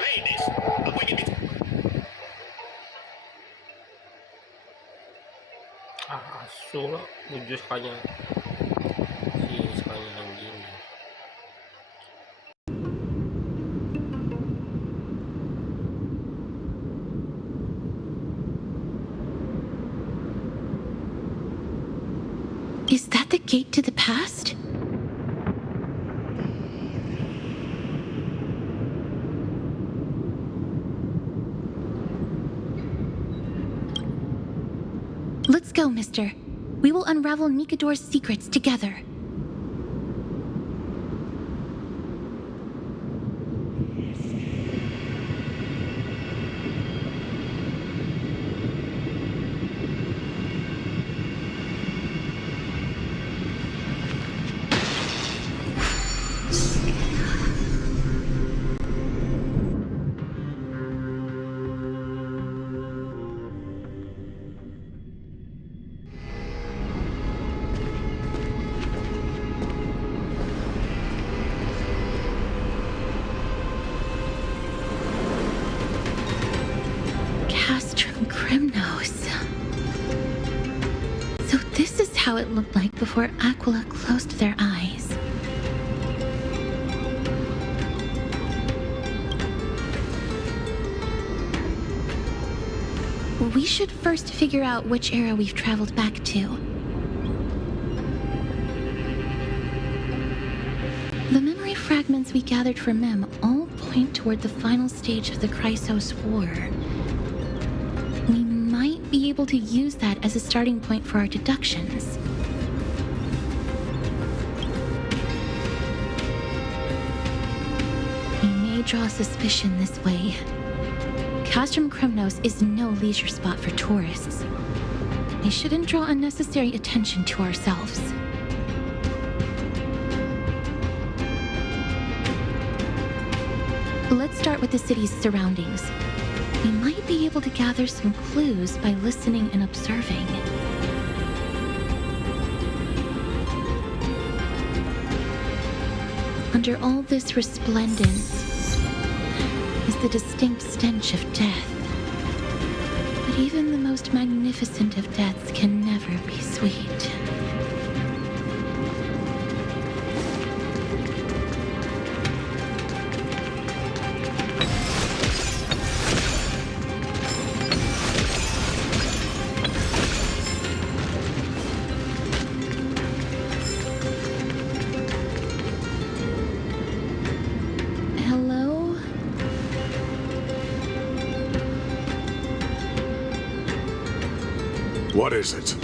Ladies, aku ingin bicara. Asu lah, wujud sekalian. Si sekalian anjing. Is that the gate to the past? Let's go, mister. We will unravel Nikador's secrets together. So this is how it looked like before Aquila closed their eyes. We should first figure out which era we've traveled back to. The memory fragments we gathered from Mem all point toward the final stage of the Chrysos War. We might be able to use that as a starting point for our deductions. We may draw suspicion this way. Castrum Kremnos is no leisure spot for tourists. We shouldn't draw unnecessary attention to ourselves. Let's start with the city's surroundings. We might be able to gather some clues by listening and observing. Under all this resplendence is the distinct stench of death. But even the most magnificent of deaths can never be sweet. What is it?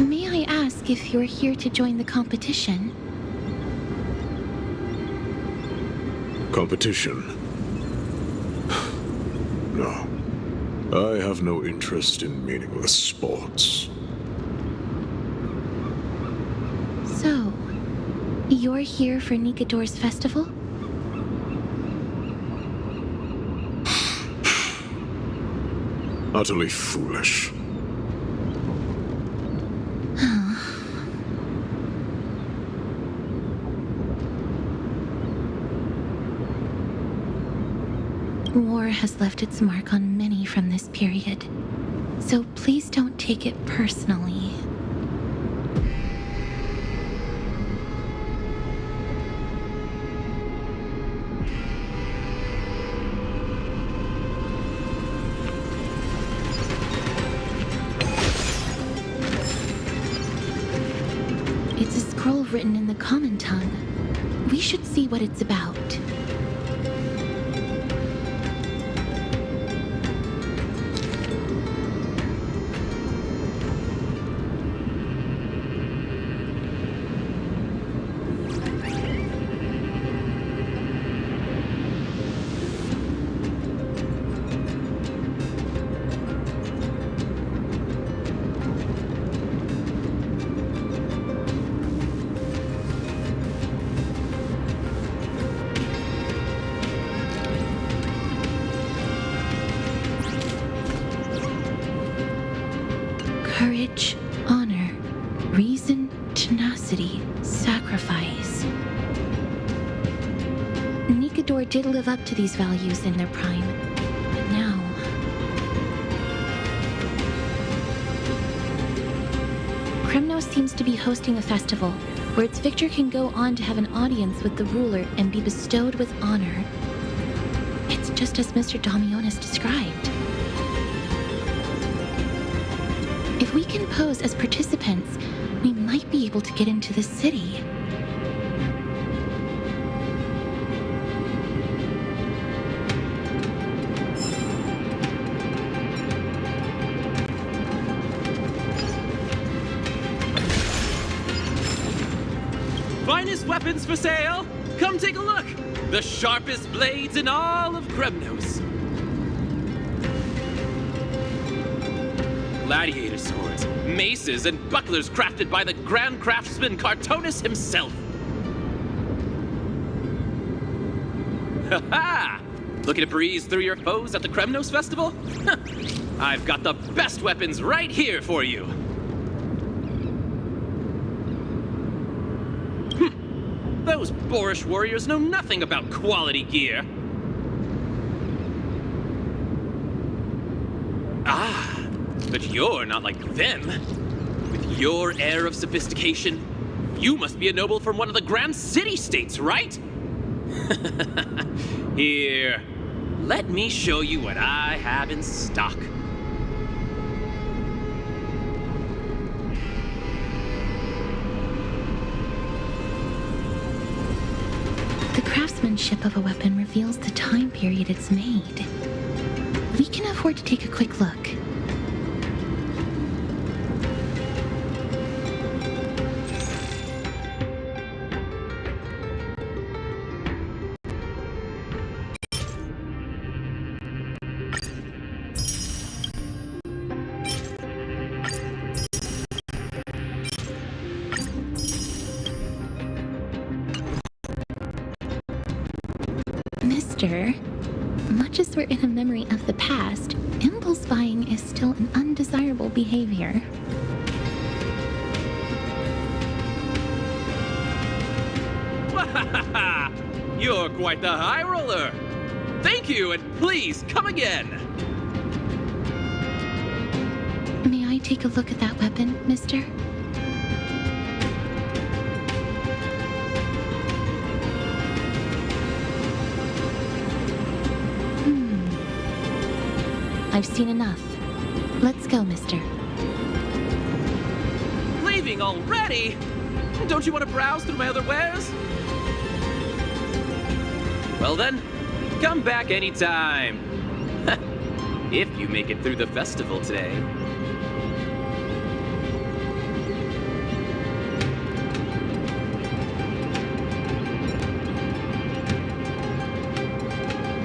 May I ask if you're here to join the competition? Competition? No. I have no interest in meaningless sports. So, you're here for Nikador's festival? Utterly foolish. War has left its mark on many from this period, so please don't take it personally. It's a scroll written in the common tongue. We should see what it's about. Courage, honor, reason, tenacity, sacrifice. Nikador did live up to these values in their prime, but now... Kremnos seems to be hosting a festival where its victor can go on to have an audience with the ruler and be bestowed with honor. It's just as Mr. Damionis described. If we can pose as participants, we might be able to get into the city. Finest weapons for sale! Come take a look! The sharpest blades in all of Kremnos. Gladiator swords, maces, and bucklers crafted by the grand craftsman Cartonis himself. Ha-ha! Looking to breeze through your foes at the Kremnos Festival? I've got the best weapons right here for you. Those boorish warriors know nothing about quality gear. Ah, but you're not like them. With your air of sophistication, you must be a noble from one of the grand city-states, right? Here, let me show you what I have in stock. The craftsmanship of a weapon reveals the time period it's made. We can afford to take a quick look. Mister, much as we're in a memory of the past, impulse buying is still an undesirable behavior. You're quite the high roller. Thank you, and please come again. May I take a look at that weapon, mister? I've seen enough. Let's go, mister. Leaving already? Don't you want to browse through my other wares? Well then, come back anytime. If you make it through the festival today.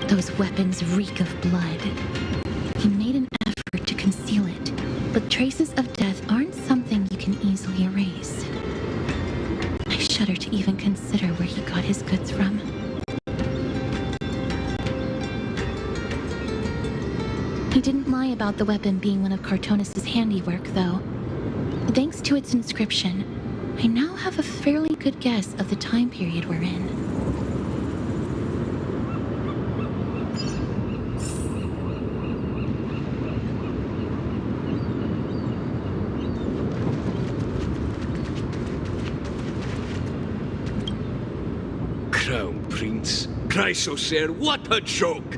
Those weapons reek of blood. He made an effort to conceal it, but traces of death aren't something you can easily erase. I shudder to even consider where he got his goods from. He didn't lie about the weapon being one of Cartonis' handiwork, though. Thanks to its inscription, I now have a fairly good guess of the time period we're in. Crown Prince, Chrysocer, what a joke!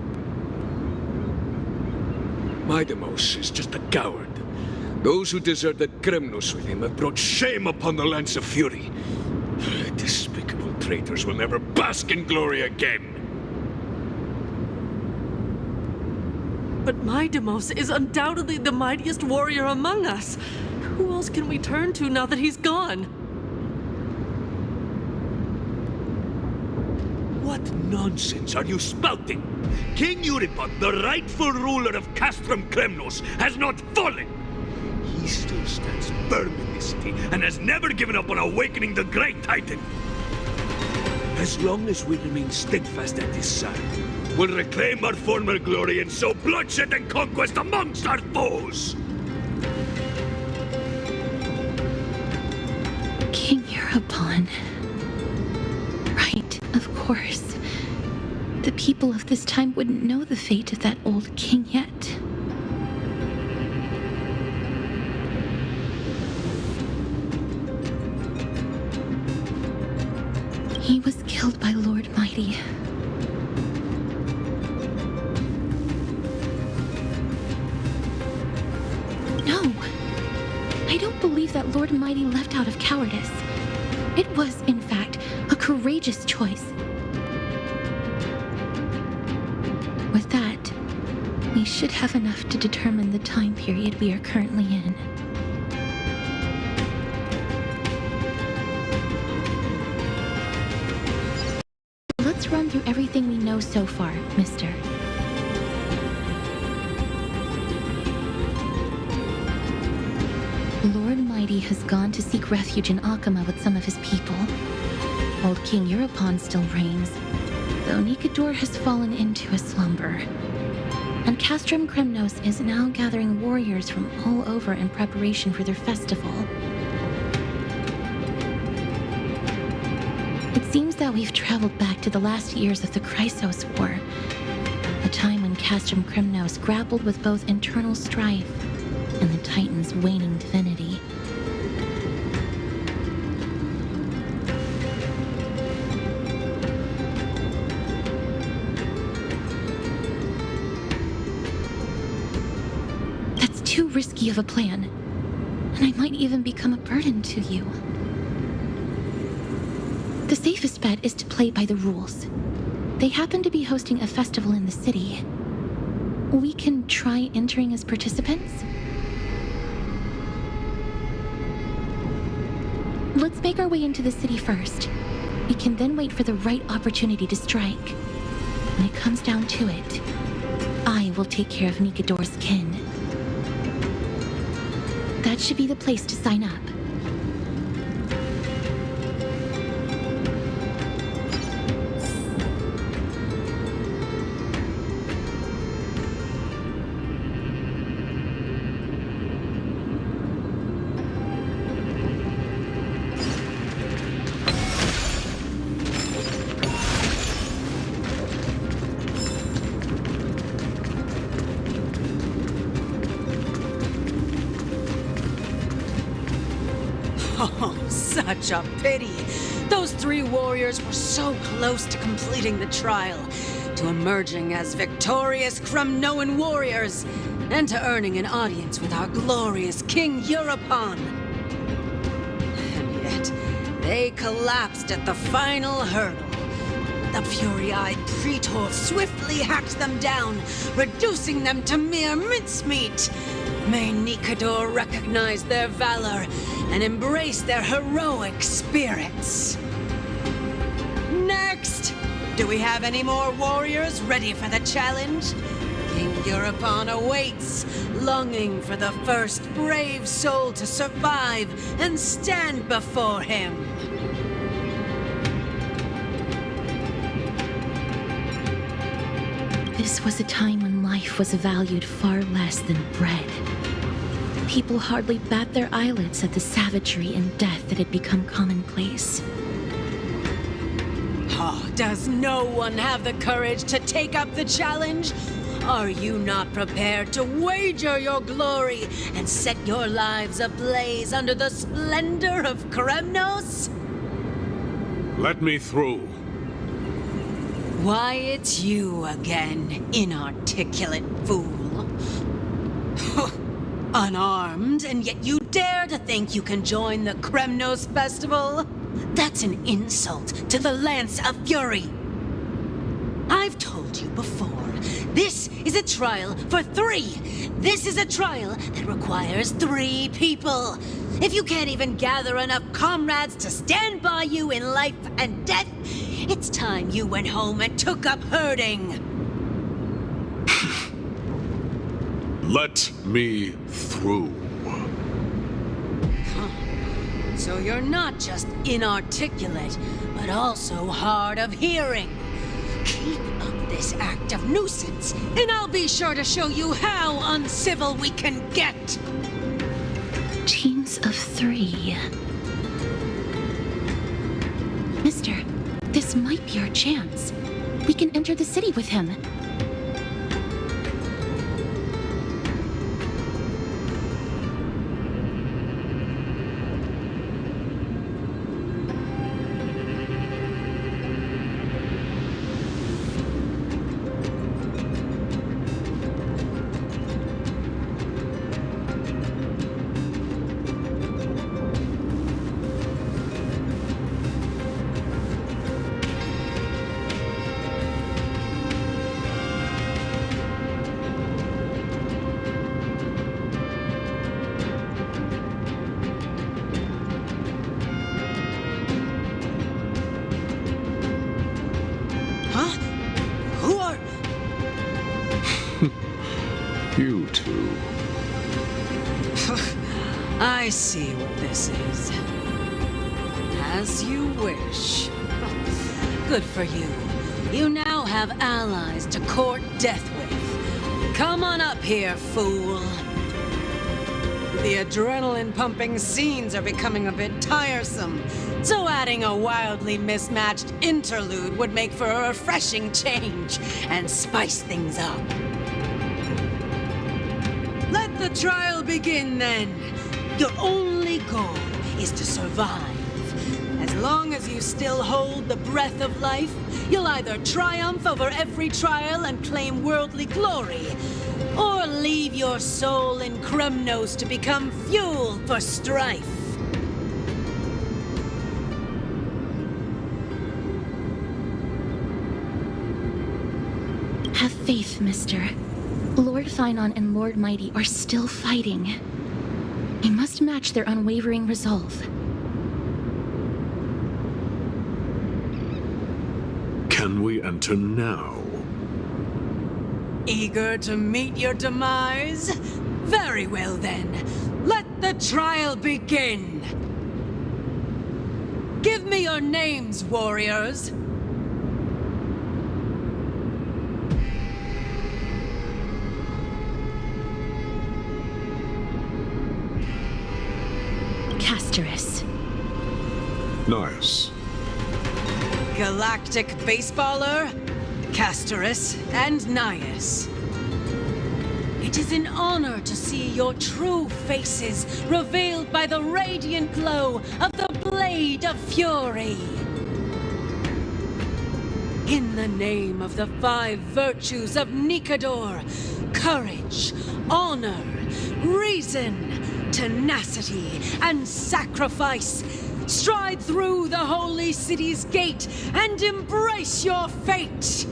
Midemos is just a coward. Those who deserted Kremnos with him have brought shame upon the Lance of Fury. Despicable traitors will never bask in glory again. But Midemos is undoubtedly the mightiest warrior among us. Who else can we turn to now that he's gone? What nonsense are you spouting? King Euripod, the rightful ruler of Castrum Kremnos, has not fallen. He still stands firm in this city and has never given up on awakening the great Titan. As long as we remain steadfast at his side, we'll reclaim our former glory and sow bloodshed and conquest amongst our foes. Europawn. Right, of course. The people of this time wouldn't know the fate of that old king yet. He was killed by Lord Mighty. No! I don't believe that Lord Mighty left out of cowardice. It was, in fact, a courageous choice. With that, we should have enough to determine the time period we are currently in. Let's run through everything we know so far, mister. Lord Mighty has gone to seek refuge in Akama with some of his people. Old King Europawn still reigns, though Nikador has fallen into a slumber. And Castrum Kremnos is now gathering warriors from all over in preparation for their festival. It seems that we've traveled back to the last years of the Chrysos War, a time when Castrum Kremnos grappled with both internal strife and the Titan's waning divinity. That's too risky of a plan, and I might even become a burden to you. The safest bet is to play by the rules. They happen to be hosting a festival in the city. We can try entering as participants? Let's make our way into the city first. We can then wait for the right opportunity to strike. When it comes down to it, I will take care of Nikador's kin. That should be the place to sign up. Oh, such a pity. Those three warriors were so close to completing the trial, to emerging as victorious Kremnoan warriors, and to earning an audience with our glorious King Europawn. And yet, they collapsed at the final hurdle. The fury-eyed Praetor swiftly hacked them down, reducing them to mere mincemeat. May Nikador recognize their valor and embrace their heroic spirits. Next! Do we have any more warriors ready for the challenge? King Europawn awaits, longing for the first brave soul to survive and stand before him. This was a time when life was valued far less than bread. People hardly bat their eyelids at the savagery and death that had become commonplace. Oh, does no one have the courage to take up the challenge? Are you not prepared to wager your glory and set your lives ablaze under the splendor of Kremnos? Let me through. Why, it's you again, inarticulate fool. Unarmed, and yet you dare to think you can join the Kremnos festival? That's an insult to the Lance of Fury. I've told you before, this is a trial for 3. This is a trial that requires 3 people. If you can't even gather enough comrades to stand by you in life and death, it's time you went home and took up herding. Let me through. So you're not just inarticulate, but also hard of hearing. Keep up this act of nuisance, and I'll be sure to show you how uncivil we can get. Teams of 3. Mister, this might be our chance. We can enter the city with him. You two. I see what this is. As you wish. Good for you. You now have allies to court death with. Come on up here, fool. The adrenaline-pumping scenes are becoming a bit tiresome, so adding a wildly mismatched interlude would make for a refreshing change and spice things up. Let the trial begin, then. Your only goal is to survive. As long as you still hold the breath of life, you'll either triumph over every trial and claim worldly glory, or leave your soul in Kremnos to become fuel for strife. Have faith, Mister. Lord Finon and Lord Mighty are still fighting. We must match their unwavering resolve. Can we enter now? Eager to meet your demise? Very well then. Let the trial begin. Give me your names, warriors. Castorus. Nice. Galactic baseballer, Castorus, and Nias. It is an honor to see your true faces revealed by the radiant glow of the Blade of Fury. In the name of the 5 virtues of Nikador, courage, honor, reason, tenacity, and sacrifice, stride through the holy city's gate and embrace your fate.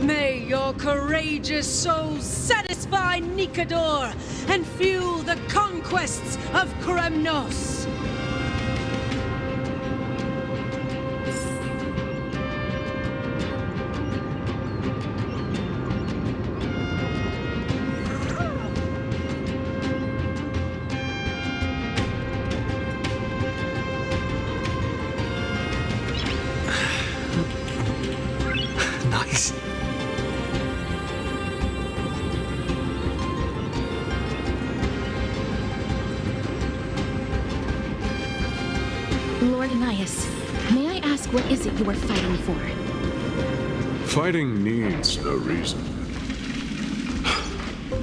May your courageous souls satisfy Nikador and fuel the conquests of Kremnos. Nice. Lord Nias, may I ask what is it you are fighting for? Fighting needs no reason.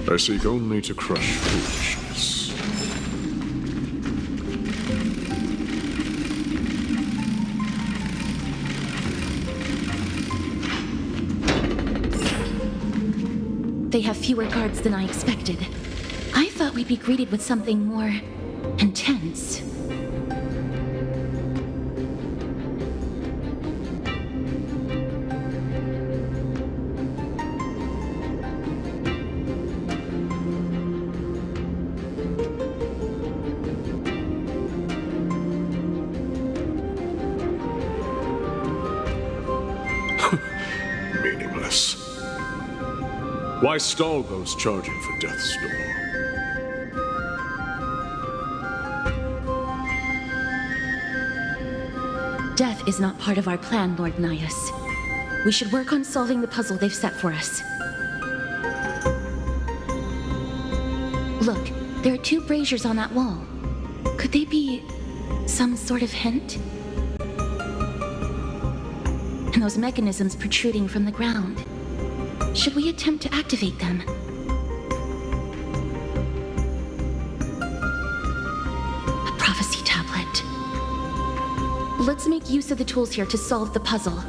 I seek only to crush foolishness. They have fewer guards than I expected. I thought we'd be greeted with something more intense. Meaningless. Why stall those charging for death's door? Death is not part of our plan, Lord Nias. We should work on solving the puzzle they've set for us. Look, there are 2 braziers on that wall. Could they be some sort of hint? and those mechanisms protruding from the ground. Should we attempt to activate them? A prophecy tablet. Let's make use of the tools here to solve the puzzle.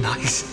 Nice.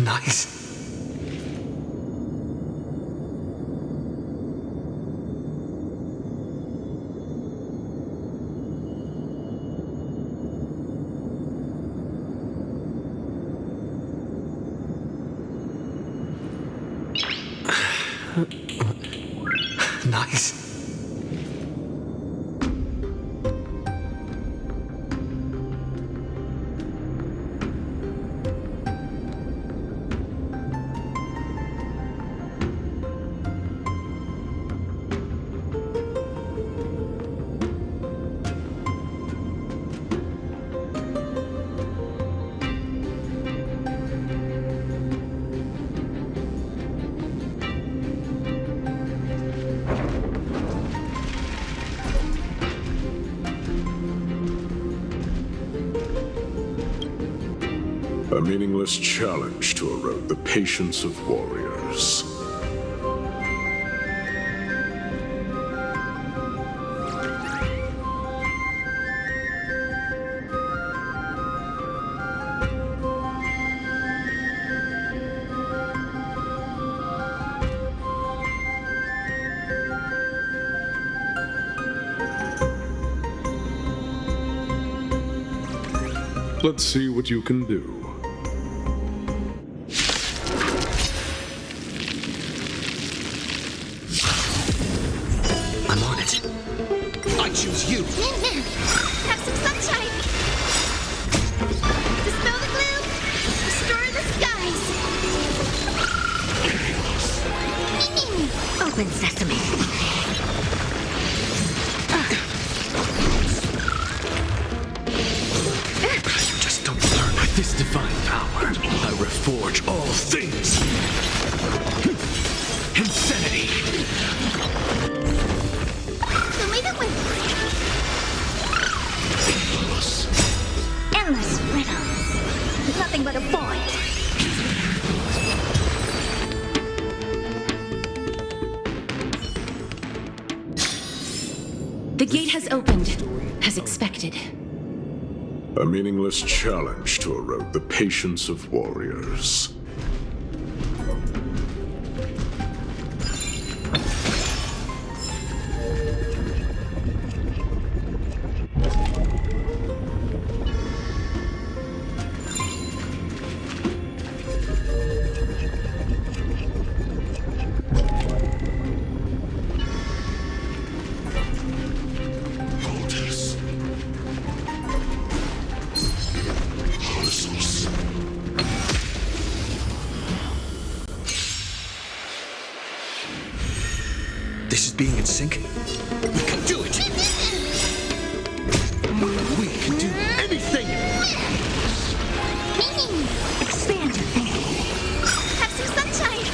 Nice. Nice. A meaningless challenge to erode the patience of warriors. Let's see what you can do. I'm on it. I choose you. Have some sunshine. Dispel the gloom. Restore the skies. Open sesame. You just don't learn with this divine power. I reforge all things. Insanity. Endless riddles. Nothing but a void. The gate has opened, as expected. A meaningless challenge to erode the patience of warriors. This is being in sync. We can do it. We can do anything. Expand your thinking. Have some sunshine.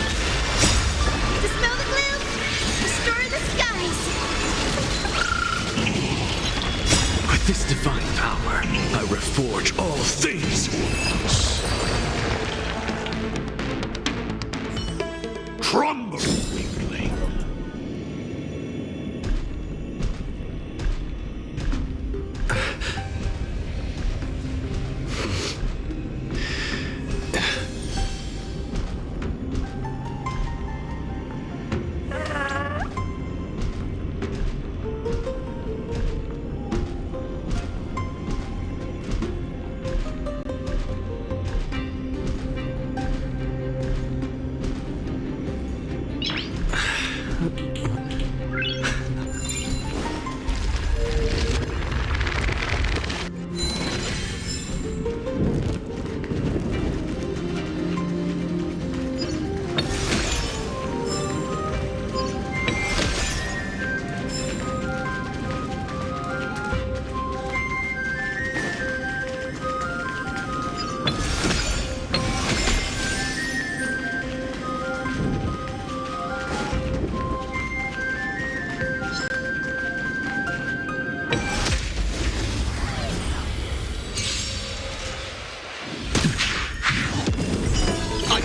this divine power, I reforge all things. Crumble, weakling.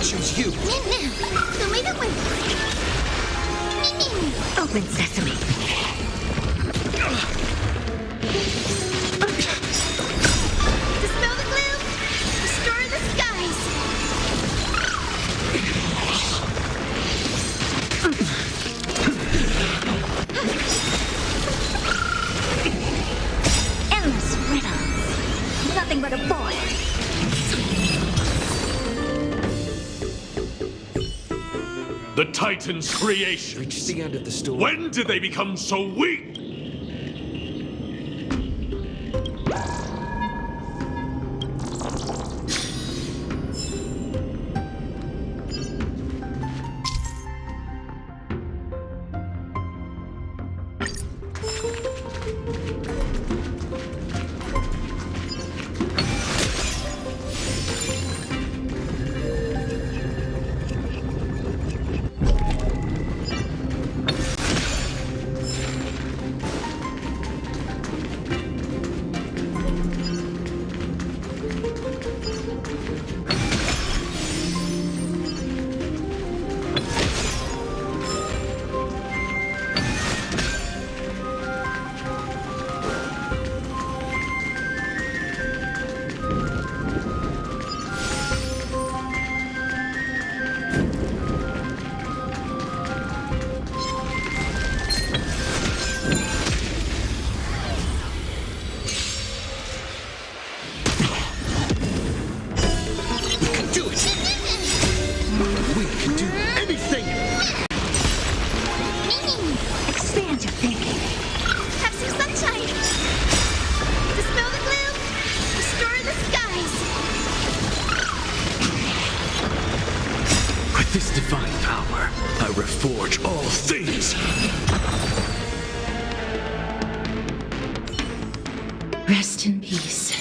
Choose you. Open sesame. Dispel the gloom. Restore the skies. Endless riddles. Nothing but a boy. The Titan's creation. Reach the end of the story. When did they become so weak? This divine power, I reforge all things. Rest in peace.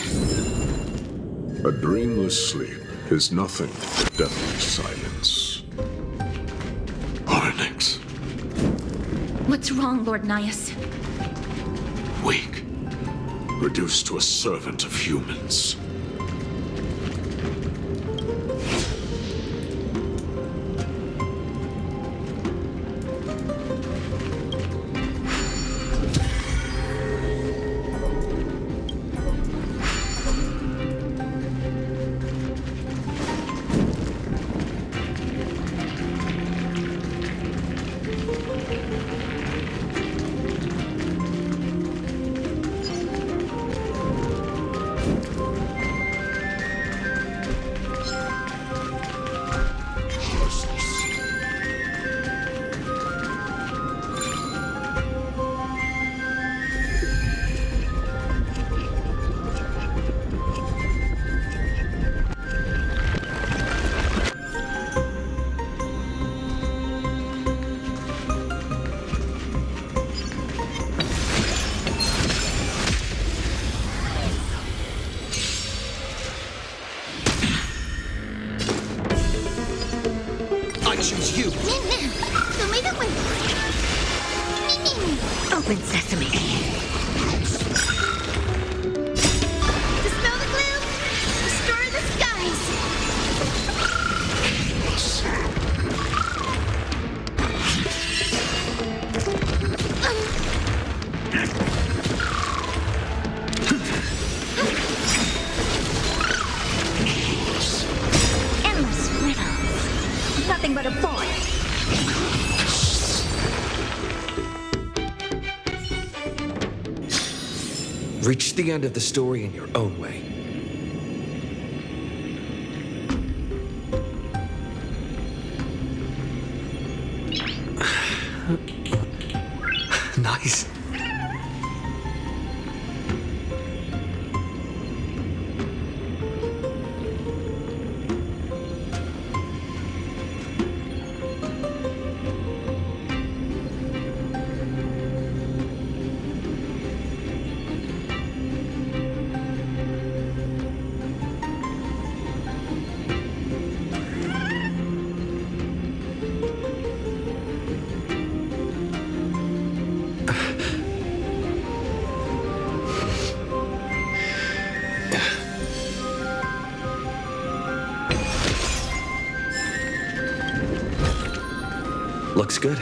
A dreamless sleep is nothing but deathly silence. Onyx. What's wrong, Lord Nias? Weak. Reduced to a servant of humans. Choose you. Open sesame. Reach the end of the story in your own way. Nice. Looks good.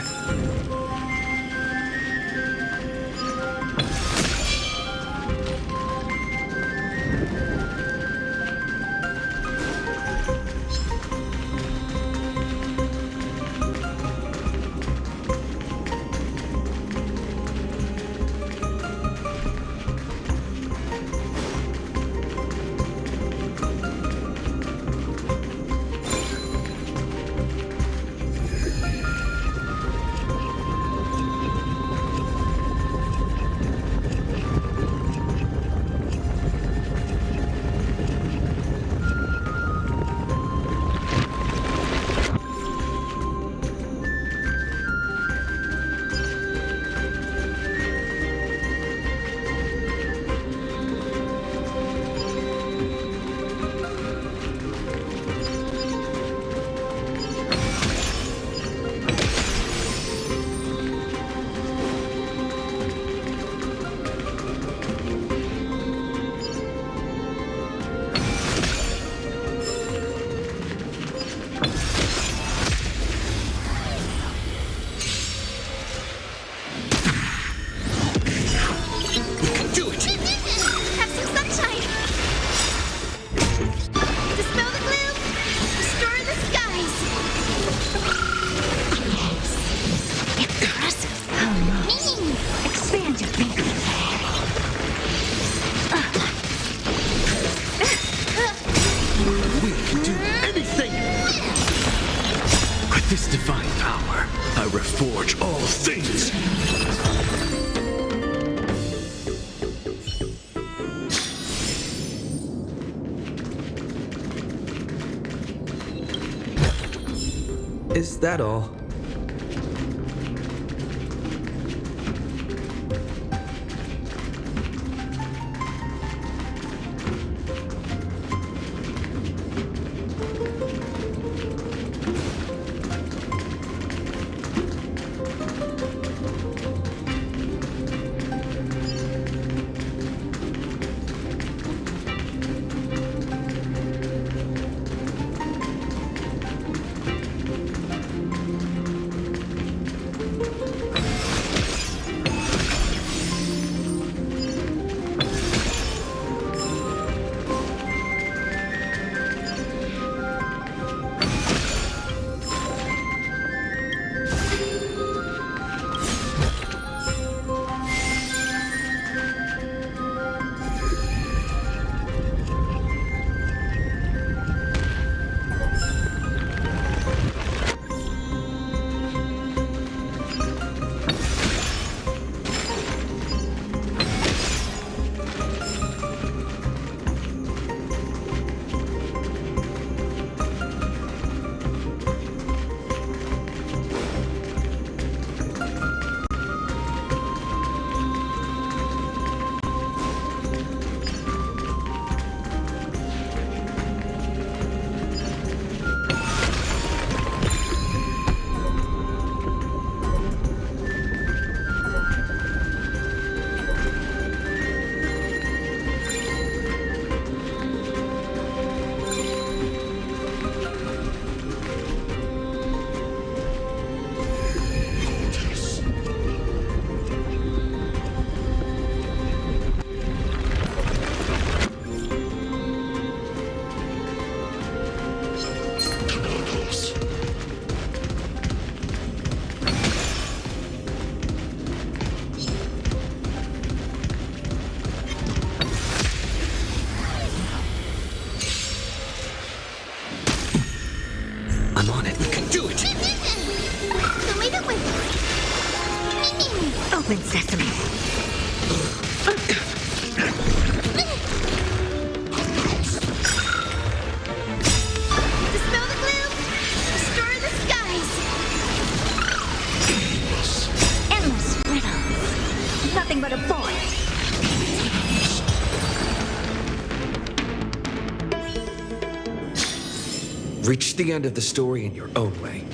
This divine power, I reforge all things. Is that all? specimen. Dispel the gloom! Destroy the skies! Endless riddles. Nothing but a void. Reach the end of the story in your own way.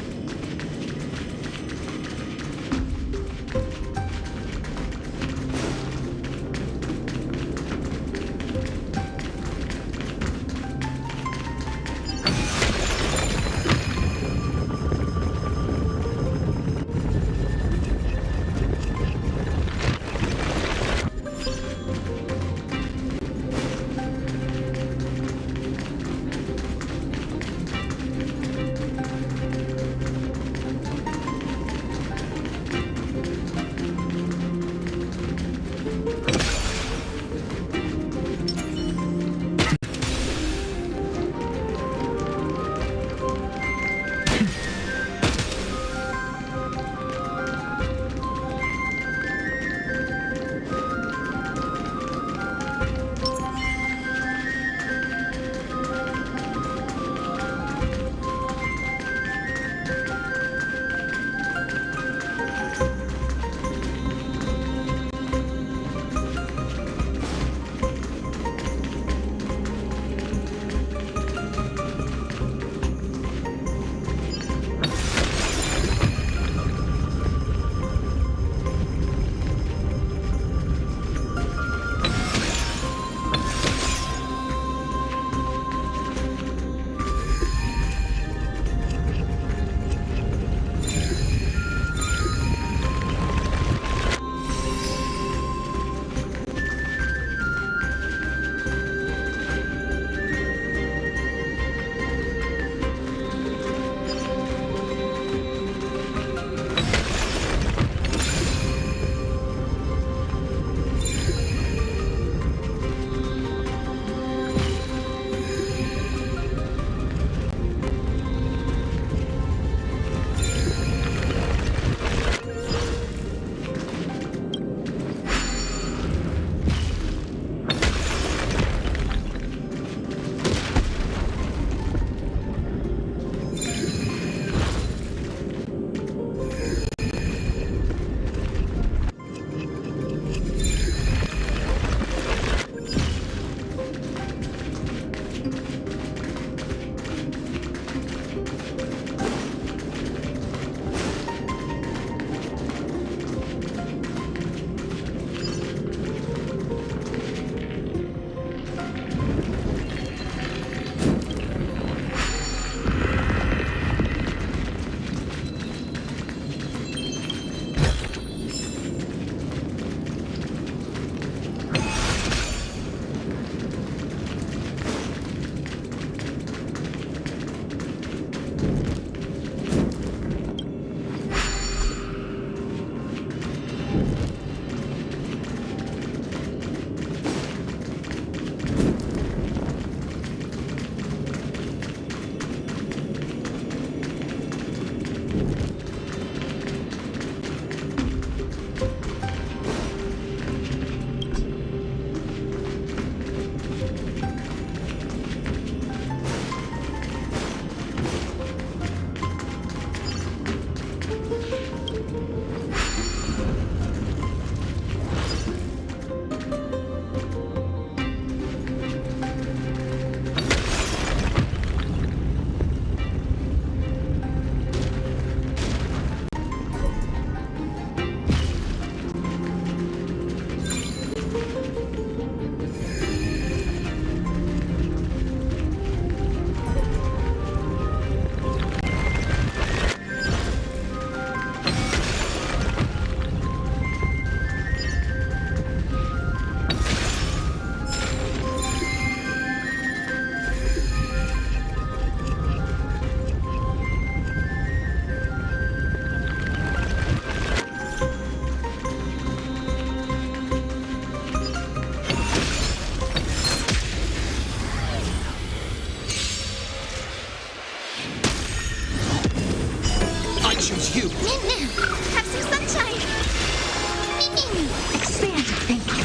Expand, thank you.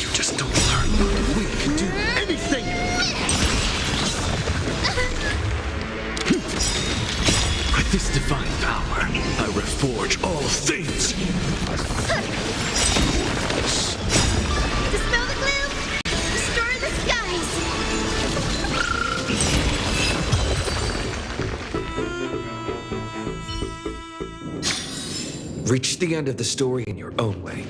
You just don't learn. We can do anything. With this divine power, I reforge all things. Dispel the gloom! Restore the skies! Reach the end of the story in your own way.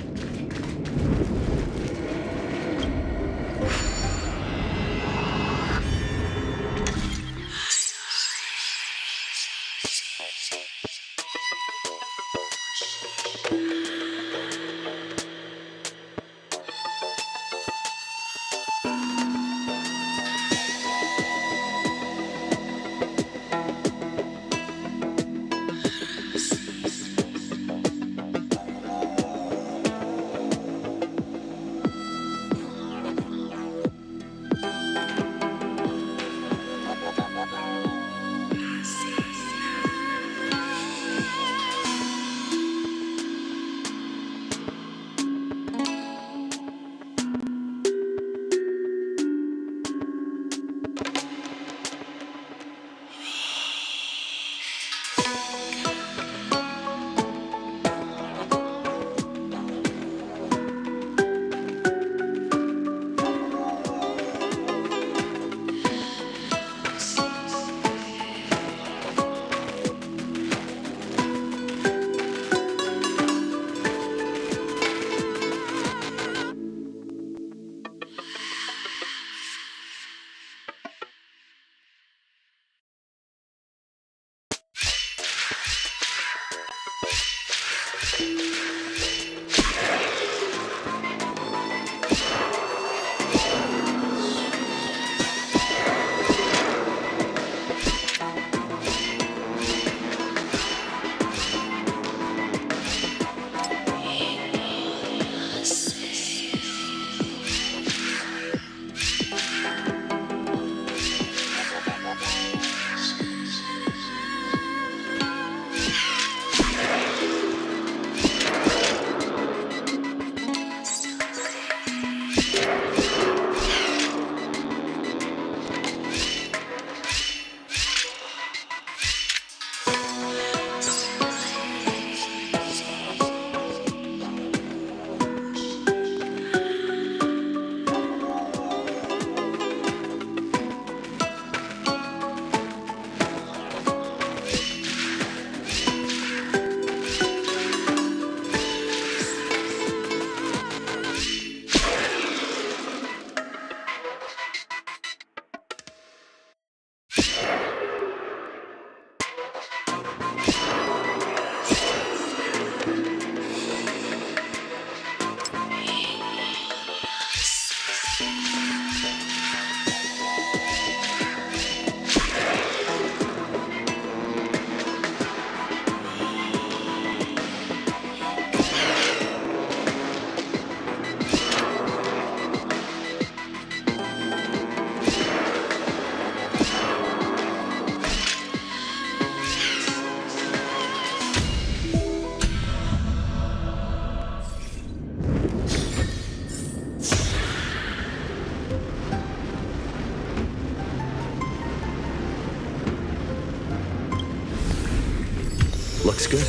Looks good.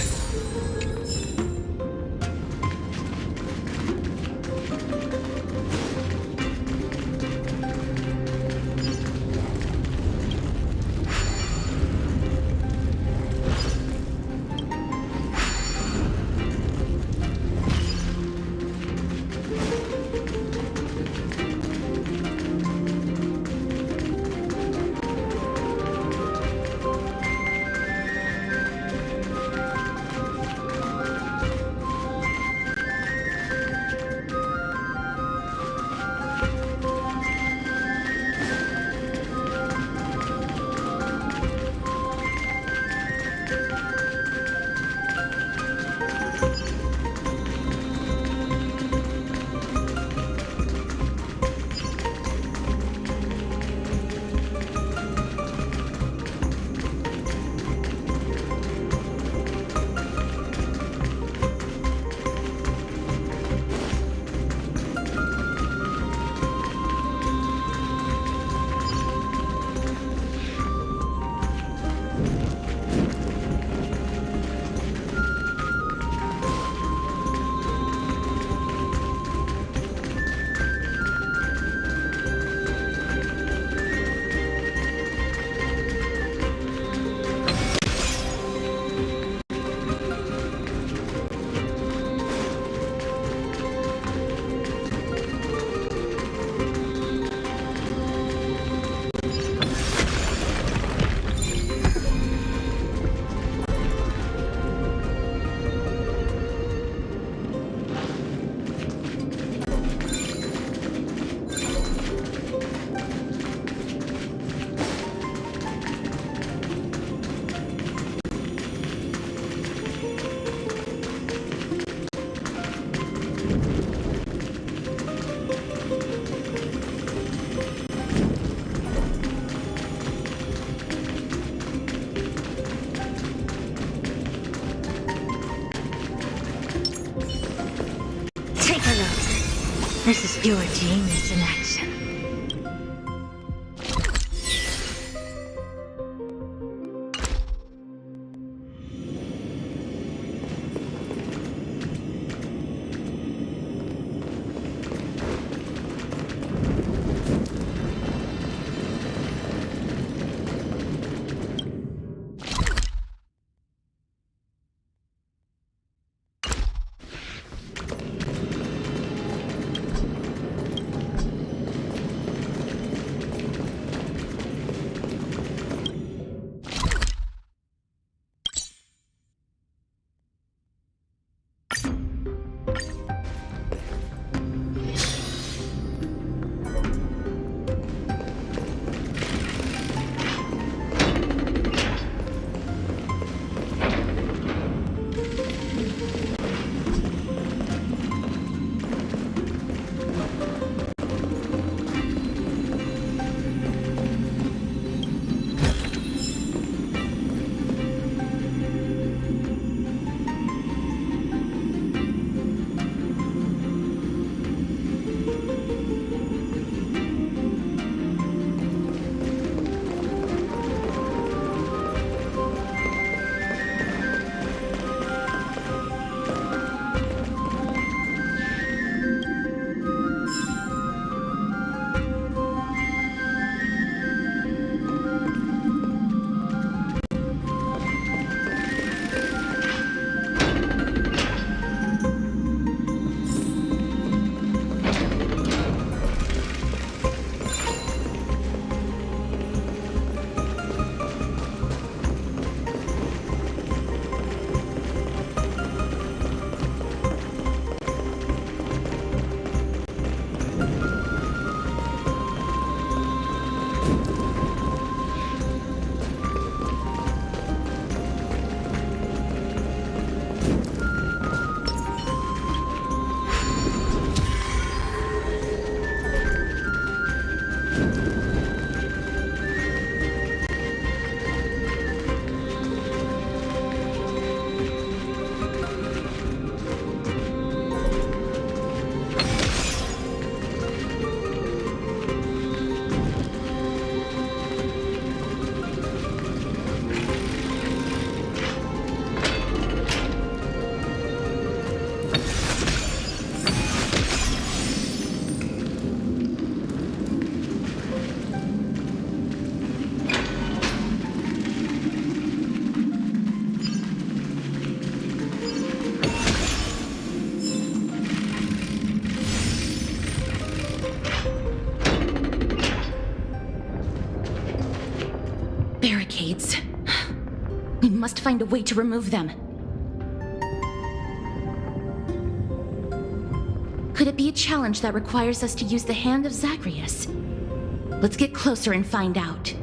Take a look. This is pure genius in action. Barricades. We must find a way to remove them. Could it be a challenge that requires us to use the hand of Zagreus? Let's get closer and find out.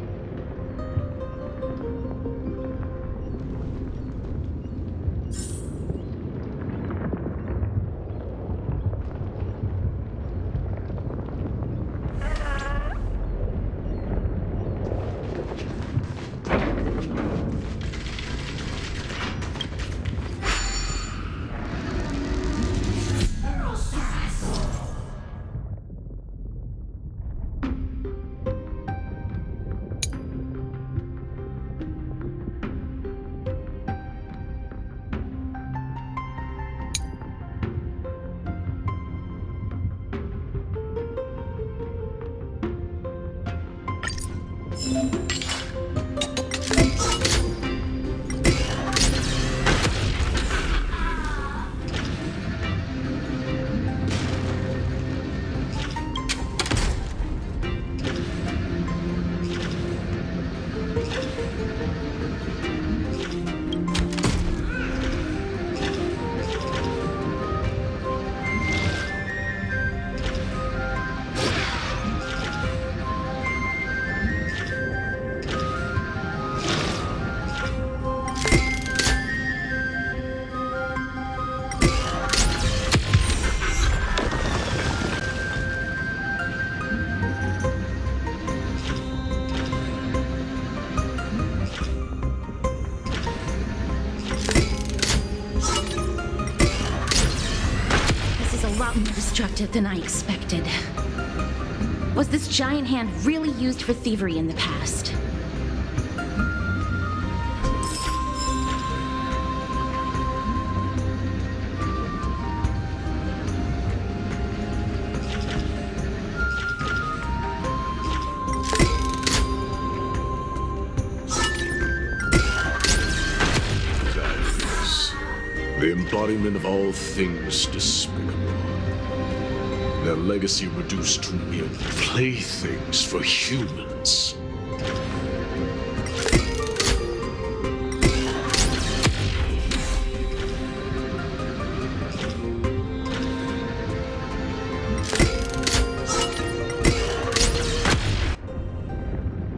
lot more destructive than I expected. Was this giant hand really used for thievery in the past? The embodiment of all things despicable. Their legacy reduced to mere playthings for humans.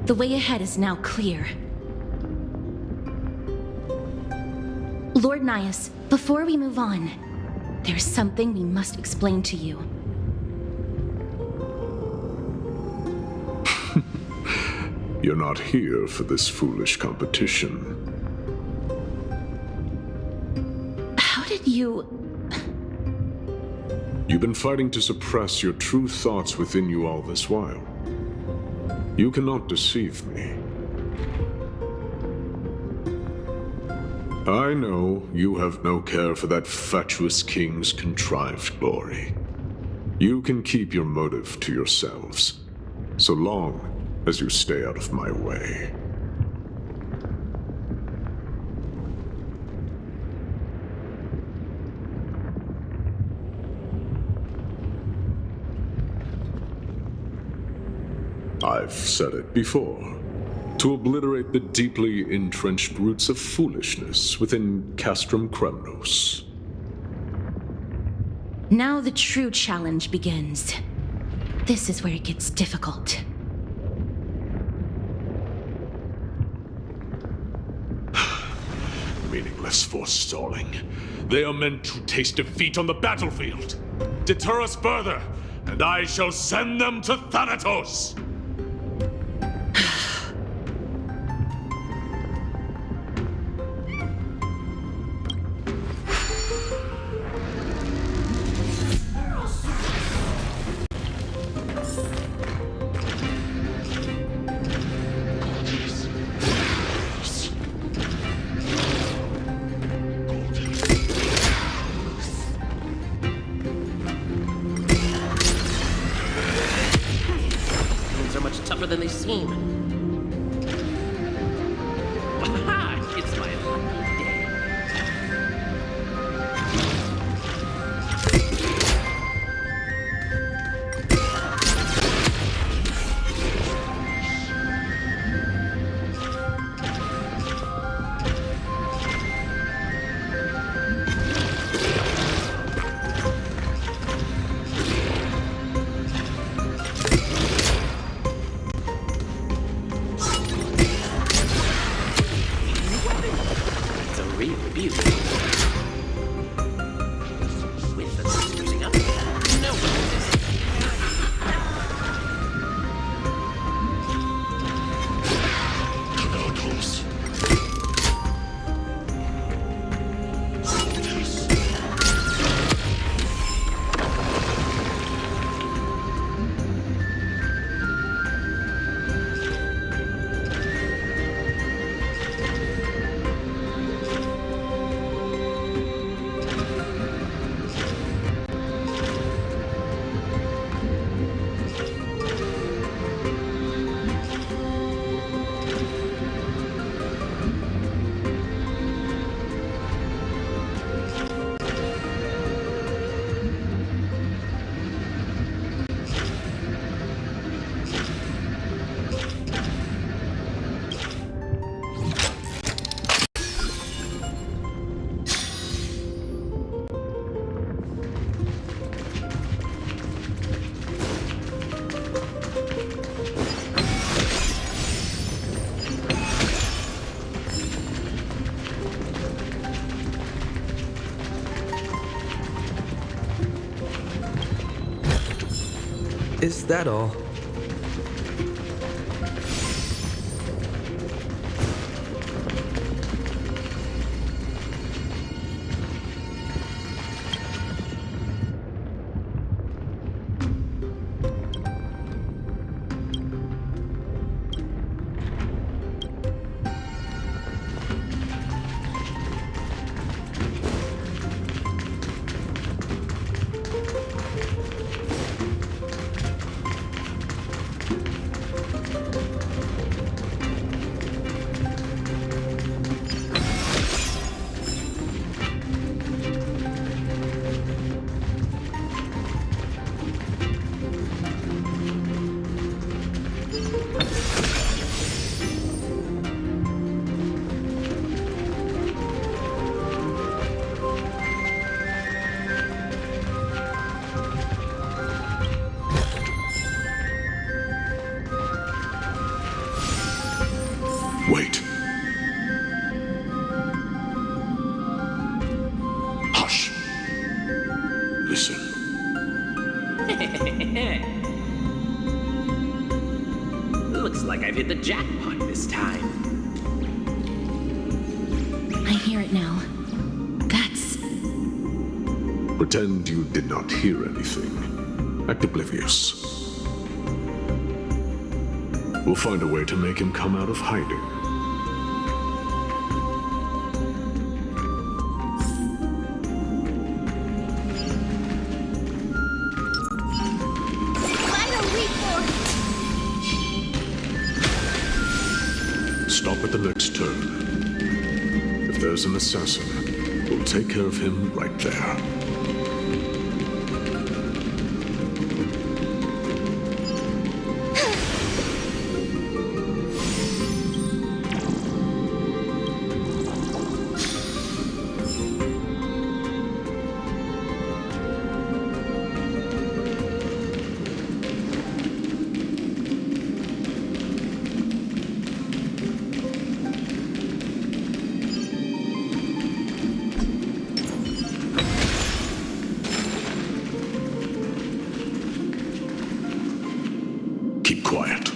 The way ahead is now clear. Lord Nias, before we move on, there's something we must explain to you. You're not here for this foolish competition. How did you... You've been fighting to suppress your true thoughts within you all this while. You cannot deceive me. I know you have no care for that fatuous king's contrived glory. You can keep your motive to yourselves, so long as you stay out of my way. I've said it before. To obliterate the deeply entrenched roots of foolishness within Castrum Kremnos. Now the true challenge begins. This is where it gets difficult. Meaningless forestalling. They are meant to taste defeat on the battlefield. Deter us further, and I shall send them to Thanatos! Are much tougher than they seem. It's my lucky day. Is that all? Looks like I've hit the jackpot this time. I hear it now. That's... Pretend you did not hear anything. Act oblivious. We'll find a way to make him come out of hiding. Stop at the next turn. If there's an assassin, we'll take care of him right there. Quiet.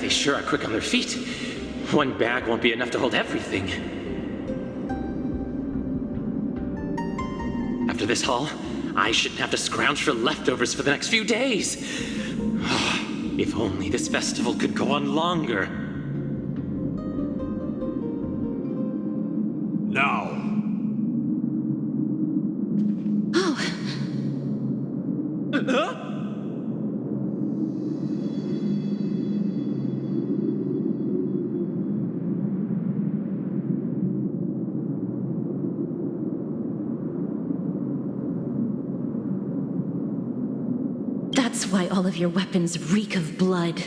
They sure are quick on their feet. One bag won't be enough to hold everything. After this haul, I shouldn't have to scrounge for leftovers for the next few days. If only this festival could go on longer. Now. That's why all of your weapons reek of blood.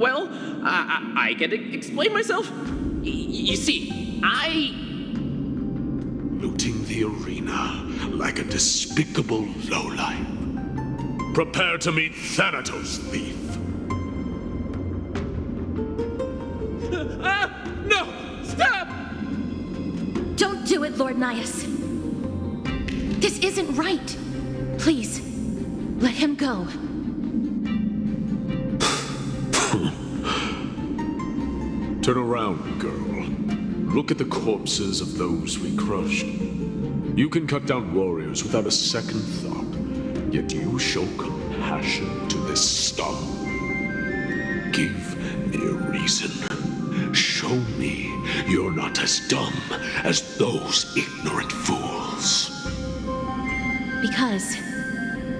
Well, I can explain myself. You see, Looting the arena like a despicable lowlife. Prepare to meet Thanatos, thief. No! Stop! Don't do it, Lord Nias. This isn't right. Please, let him go. Turn around, girl. Look at the corpses of those we crushed. You can cut down warriors without a second thought, yet you show compassion to this scum. Give me a reason. Show me you're not as dumb as those ignorant fools. Because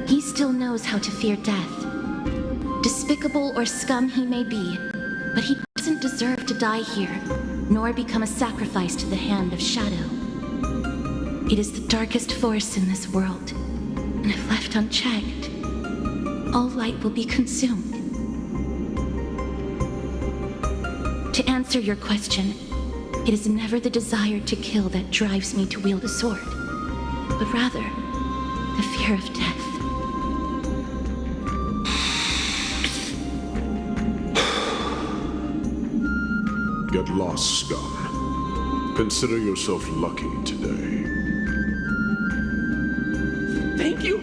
he still knows how to fear death. Despicable or scum he may be, but he doesn't deserve to die here, nor become a sacrifice to the hand of Shadow. It is the darkest force in this world, and if left unchecked, all light will be consumed. To answer your question, it is never the desire to kill that drives me to wield a sword, but rather the fear of death. Get lost, scum. Consider yourself lucky today. Thank you.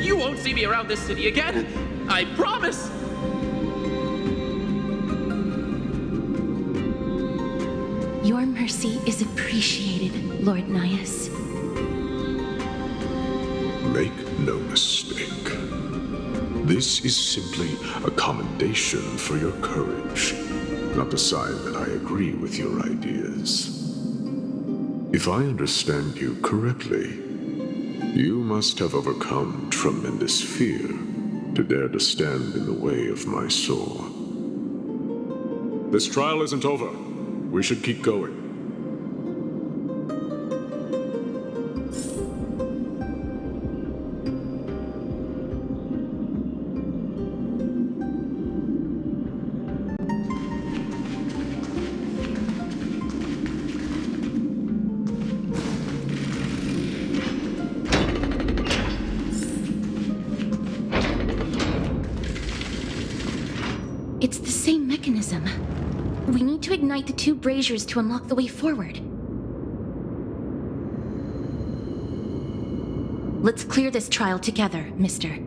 You won't see me around this city again. I promise. Your mercy is appreciated, Lord Nias. Make no mistake. This is simply a commendation for your courage, not a sign that I agree with your ideas. If I understand you correctly, you must have overcome tremendous fear to dare to stand in the way of my sword. This trial isn't over. We should keep going. It's the same mechanism. We need to ignite the 2 braziers to unlock the way forward. Let's clear this trial together, mister.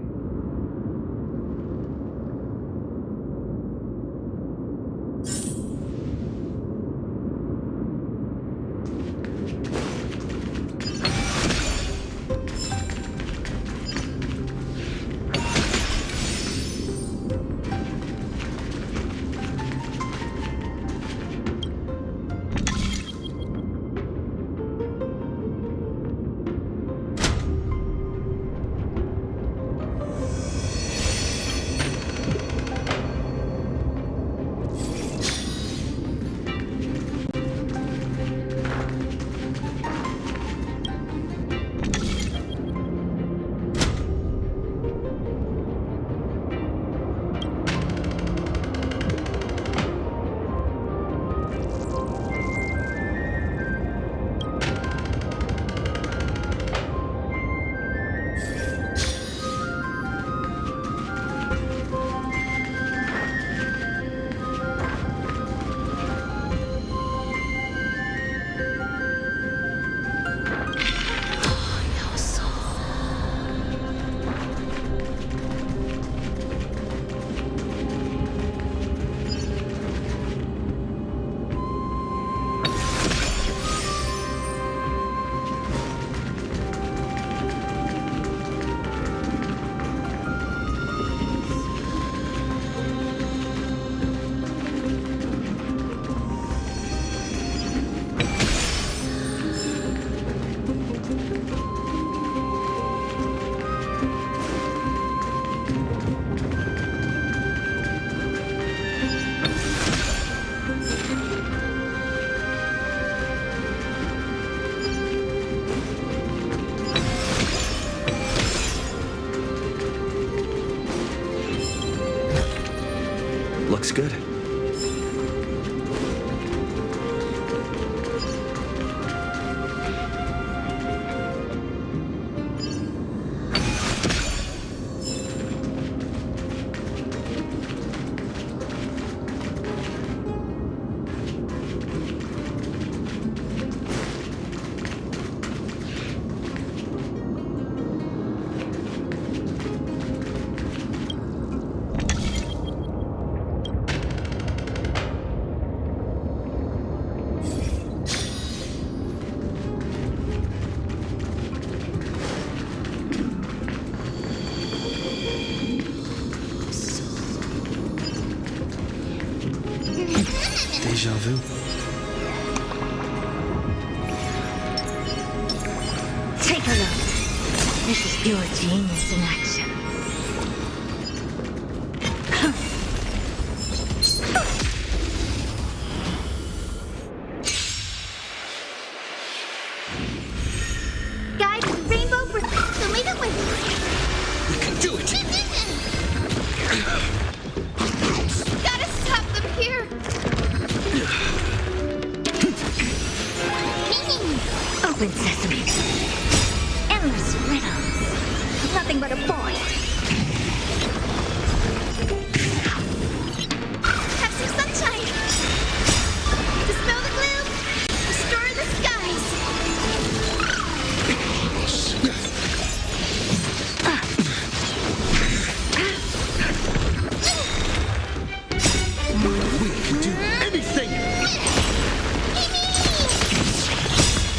Looks good. Deja vu. Take a look. This is pure genius in action. Guys, rainbow so make it with We can do it! Gotta stop them here. Open sesame. Endless riddles. Nothing but a boy. Have some sunshine. Dispel the gloom. Restore the skies. We can do anything!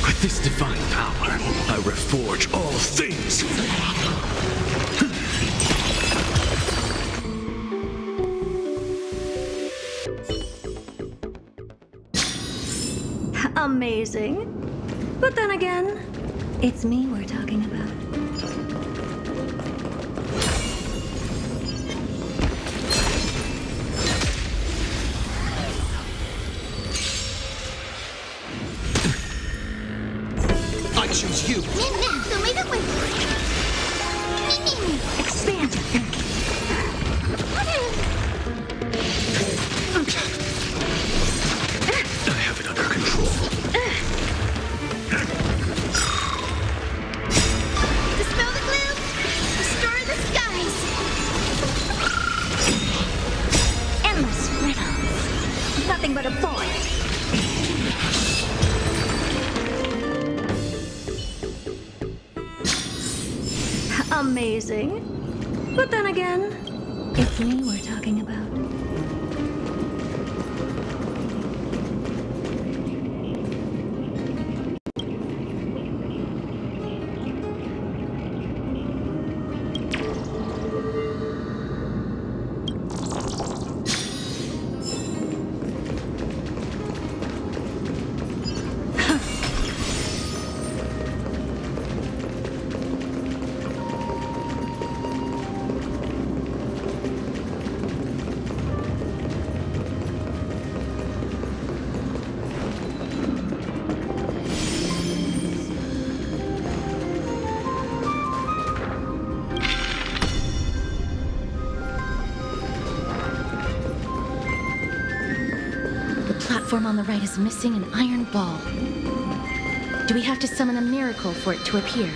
With this divine power, I reforge all things! Amazing. But then again, it's me we're talking about. I choose you! So make it with Expand your thinking. I have it under control. but a boy. Amazing. But then again, It's me we're talking about. The platform on the right is missing an iron ball. Do we have to summon a miracle for it to appear?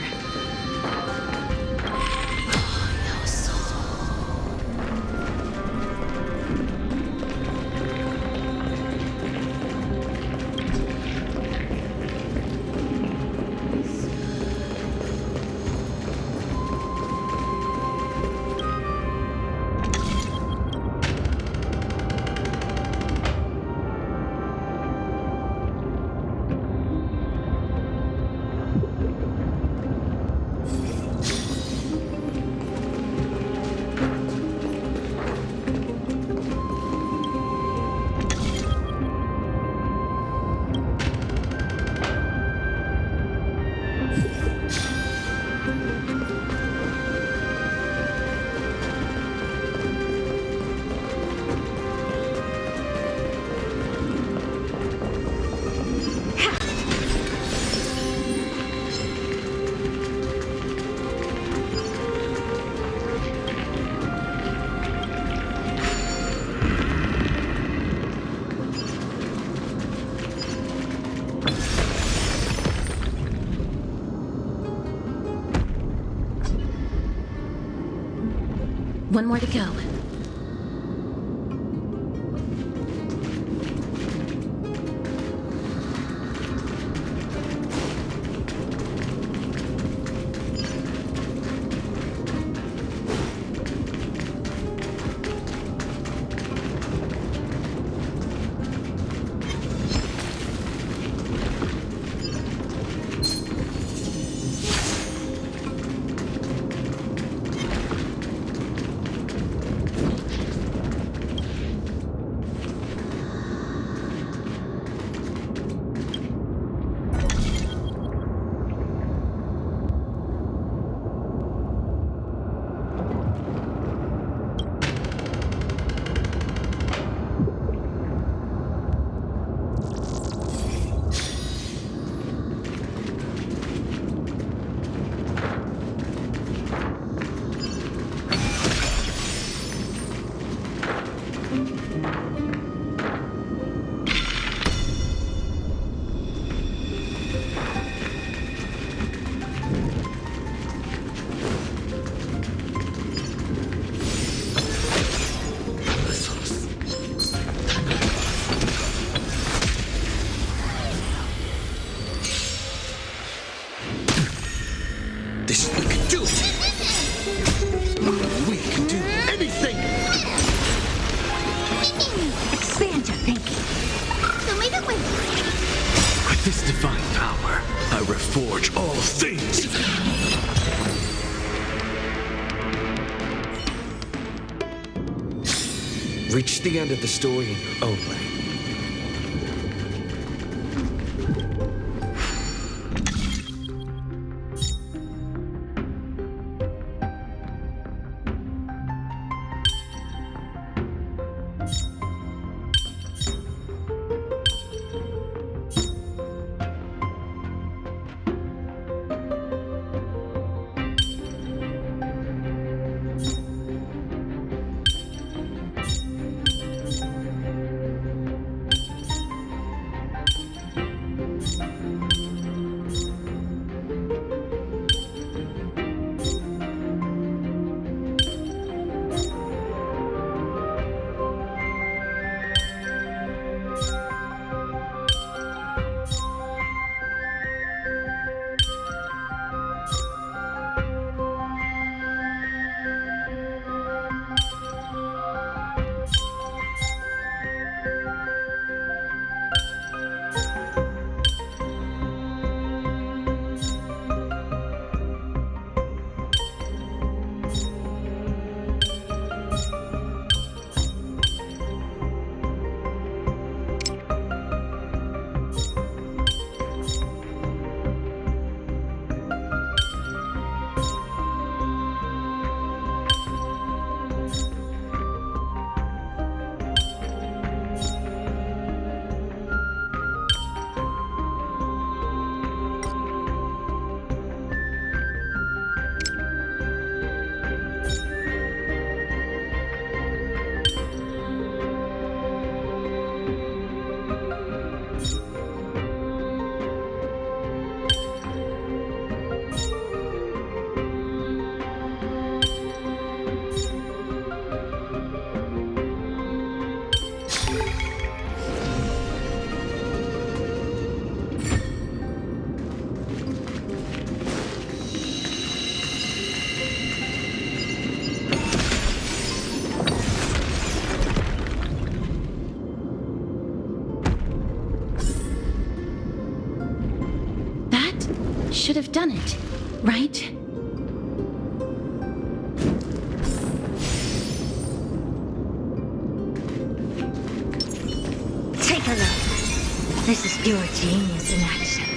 One more to go. This we can do it. We can do anything. Expand your thinking. With this divine power, I reforge all things. Reach the end of the story in your own way. should have done it, right? Take a look. This is pure genius in action.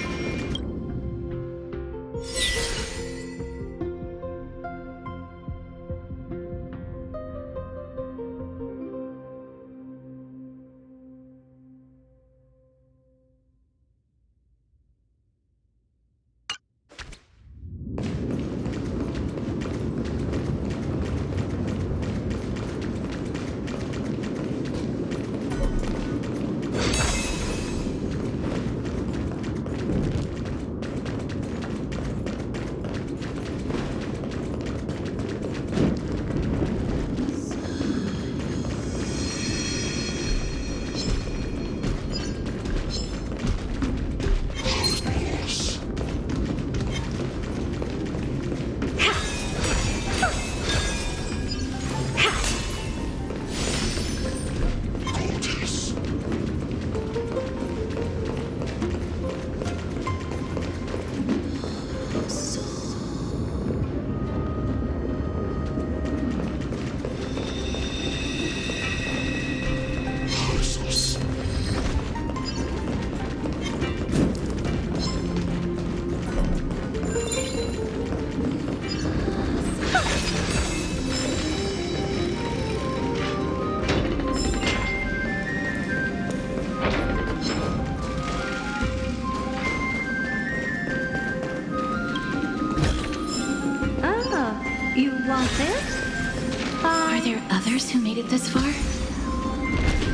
You want this? Are there others who made it this far?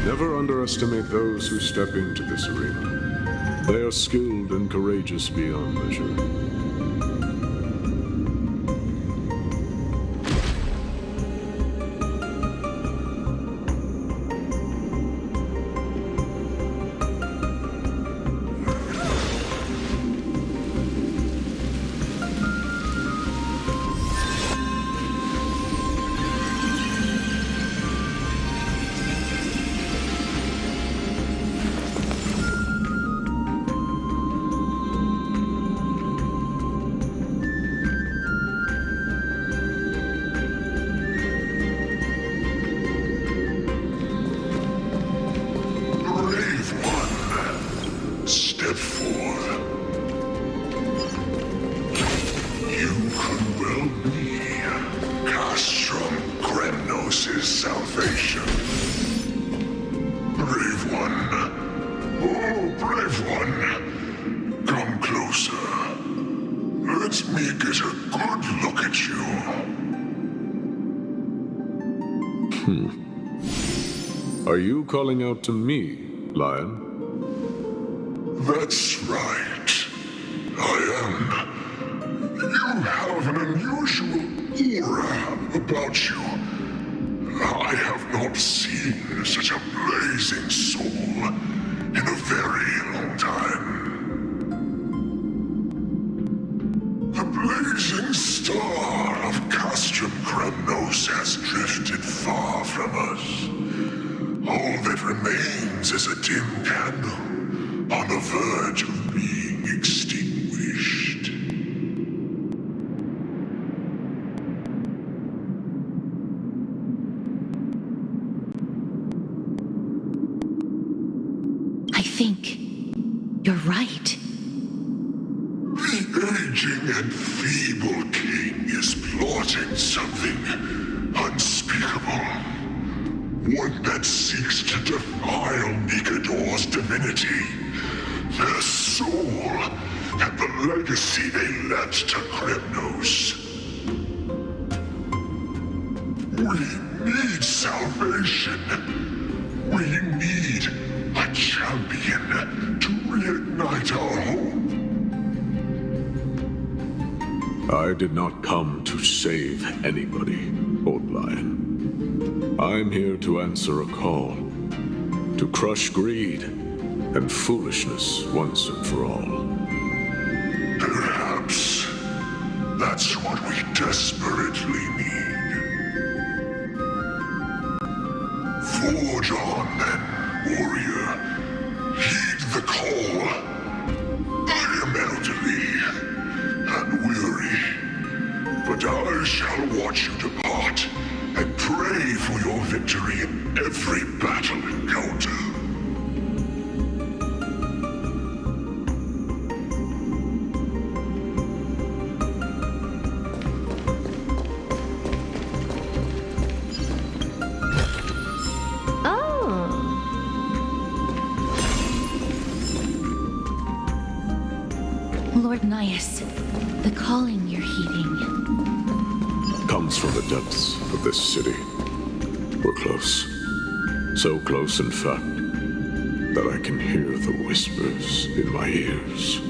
Never underestimate those who step into this arena. They are skilled and courageous beyond measure. Are you calling out to me, Lion? That's right. I am. You have an unusual aura about you. I have not seen such a blazing soul in a very long time. The blazing star of Castrum Kremnos has drifted far from us. All that remains is a dim candle on the verge of being extinguished. I think you're right. The aging and feeble king is plotting something unspeakable. One that seeks to defile Nikador's divinity, their soul, and the legacy they left to Kremnos. We need salvation. We need a champion to reignite our hope. I did not come to save anybody, Old Lion. I'm here to answer a call, to crush greed and foolishness once and for all. Perhaps that's what we desperately need. Forge on then, warrior. Heed the call. I am elderly. I shall watch you depart and pray for your victory in every battle encounter. Lord Nias, the calling you're heeding comes from the depths of this city. We're close. So close, in fact, that I can hear the whispers in my ears.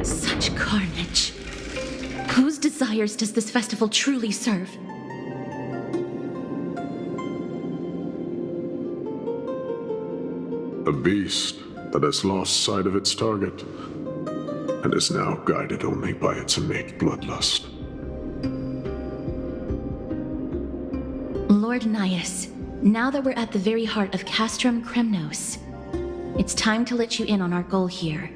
Such carnage. Whose desires does this festival truly serve? A beast that has lost sight of its target and is now guided only by its innate bloodlust. Lord Nias, now that we're at the very heart of Castrum Kremnos, it's time to let you in on our goal here.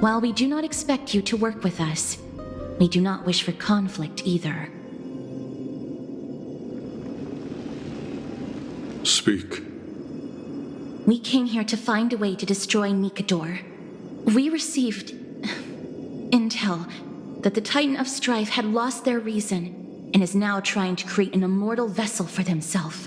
While we do not expect you to work with us, we do not wish for conflict either. Speak. We came here to find a way to destroy Nikador. We received intel that the Titan of Strife had lost their reason and is now trying to create an immortal vessel for themselves.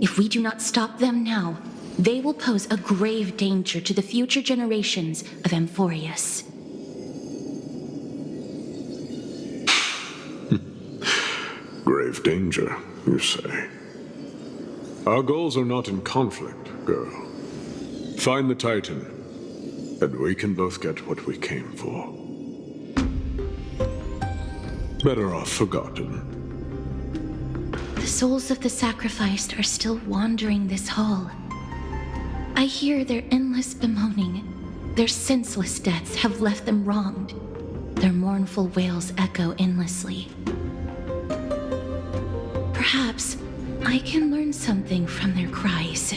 If we do not stop them now, they will pose a grave danger to the future generations of Amphorus. Grave danger, you say? Our goals are not in conflict, girl. Find the Titan, and we can both get what we came for. Better off forgotten. The souls of the sacrificed are still wandering this hall. I hear their endless bemoaning. Their senseless deaths have left them wronged. Their mournful wails echo endlessly. Perhaps I can learn something from their cries.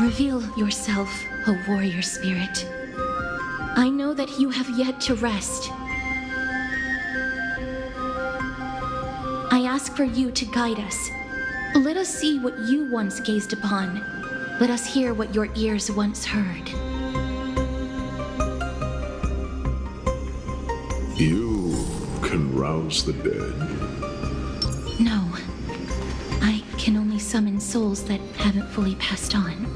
Reveal yourself, O warrior spirit. I know that you have yet to rest. I ask for you to guide us. Let us see what you once gazed upon. Let us hear what your ears once heard. You can rouse the dead. No. I can only summon souls that haven't fully passed on.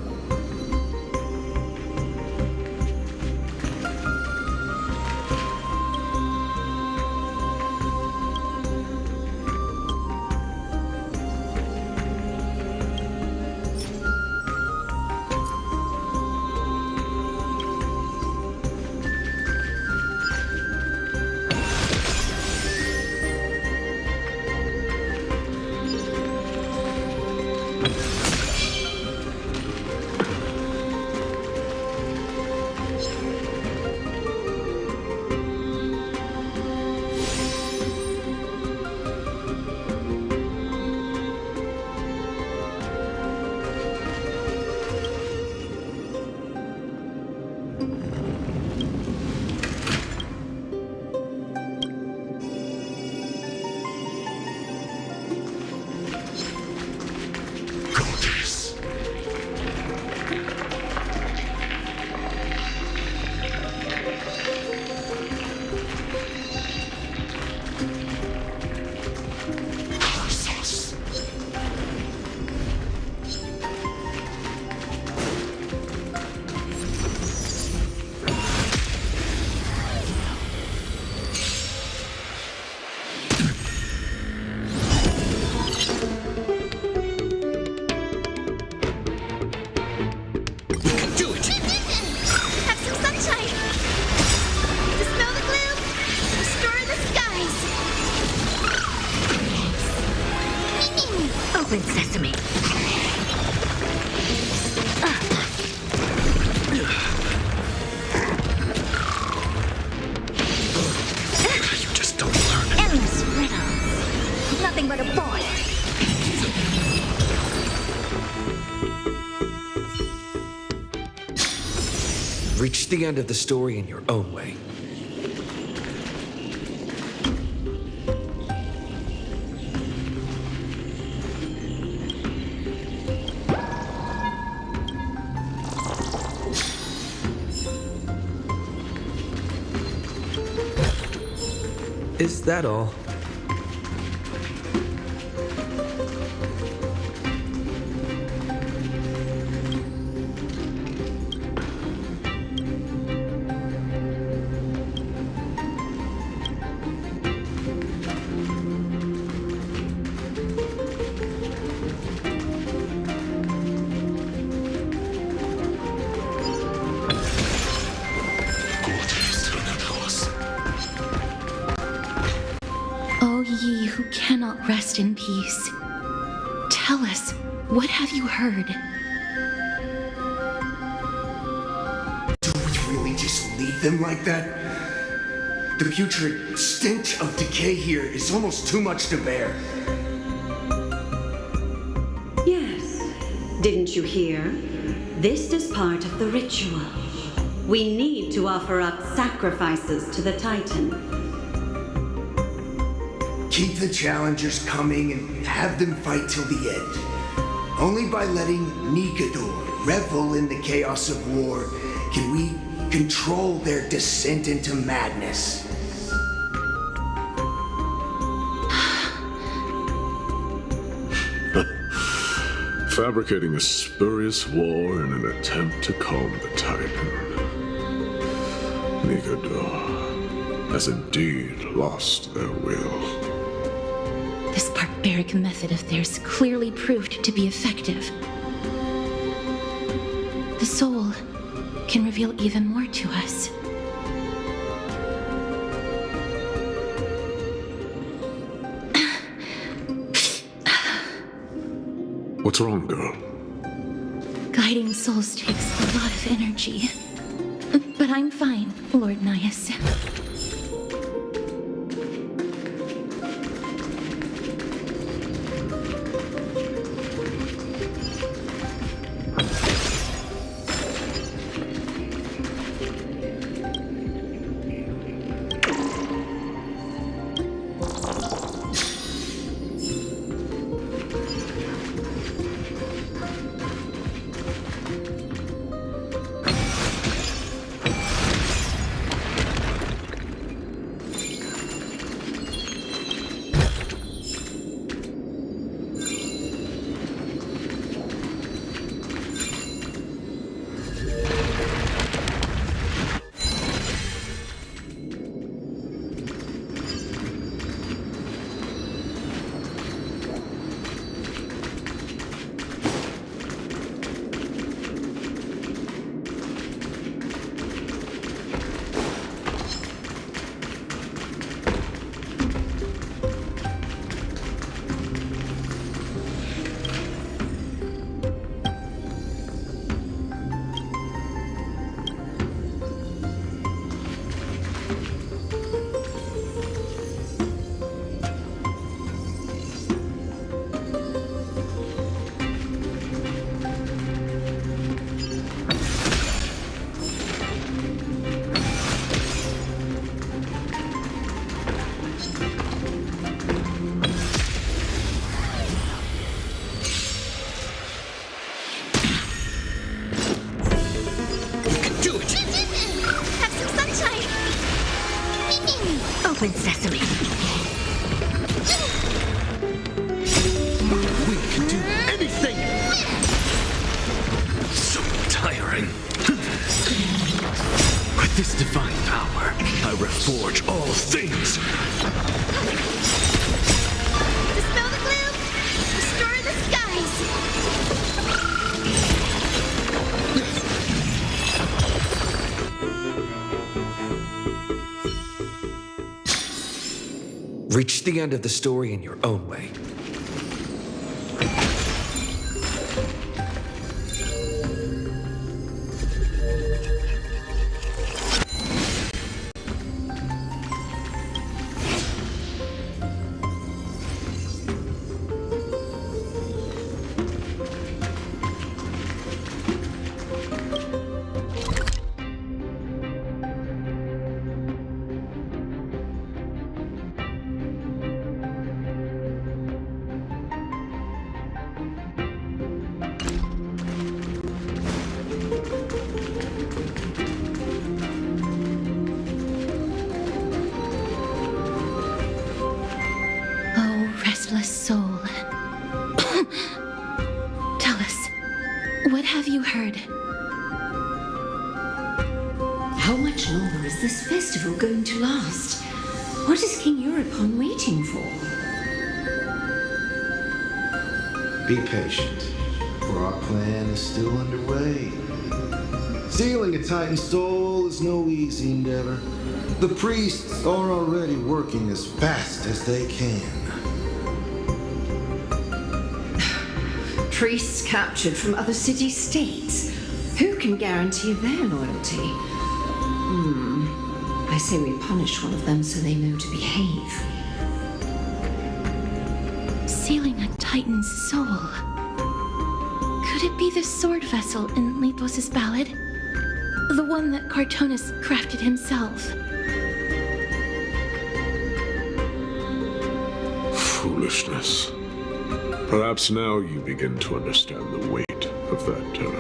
Open sesame. You just don't learn. Endless riddles. Nothing but a boy. Reach the end of the story in your own way. Is that all? O ye who cannot rest in peace, tell us, what have you heard? Do we really just leave them like that? The putrid stench of decay here is almost too much to bear. Yes. Didn't you hear? This is part of the ritual. We need to offer up sacrifices to the Titan. Keep the challengers coming and have them fight till the end. Only by letting Nikador revel in the chaos of war can we control their descent into madness. Fabricating a spurious war in an attempt to calm the Titan. Nikador has indeed lost their will. This barbaric method of theirs clearly proved to be effective. The soul can reveal even more to us. What's wrong, girl? Guiding souls takes a lot of energy. But I'm fine, Lord Nias. Open sesame. We can do anything! So tiring. With this divine power, I reforge all things! Dispel the gloom! Destroy the Reach the end of the story in your own way. Restless soul. Tell us, what have you heard? How much longer is this festival going to last? What is King Euripon waiting for? Be patient, for our plan is still underway. Sealing a Titan soul is no easy endeavor. The priests are already working as fast as they can. Priests captured from other city-states. Who can guarantee their loyalty? I say we punish one of them so they know to behave. Sealing a Titan's soul. Could it be the sword vessel in Lithos' ballad? The one that Cartonus crafted himself? Foolishness. Perhaps now you begin to understand the weight of that term.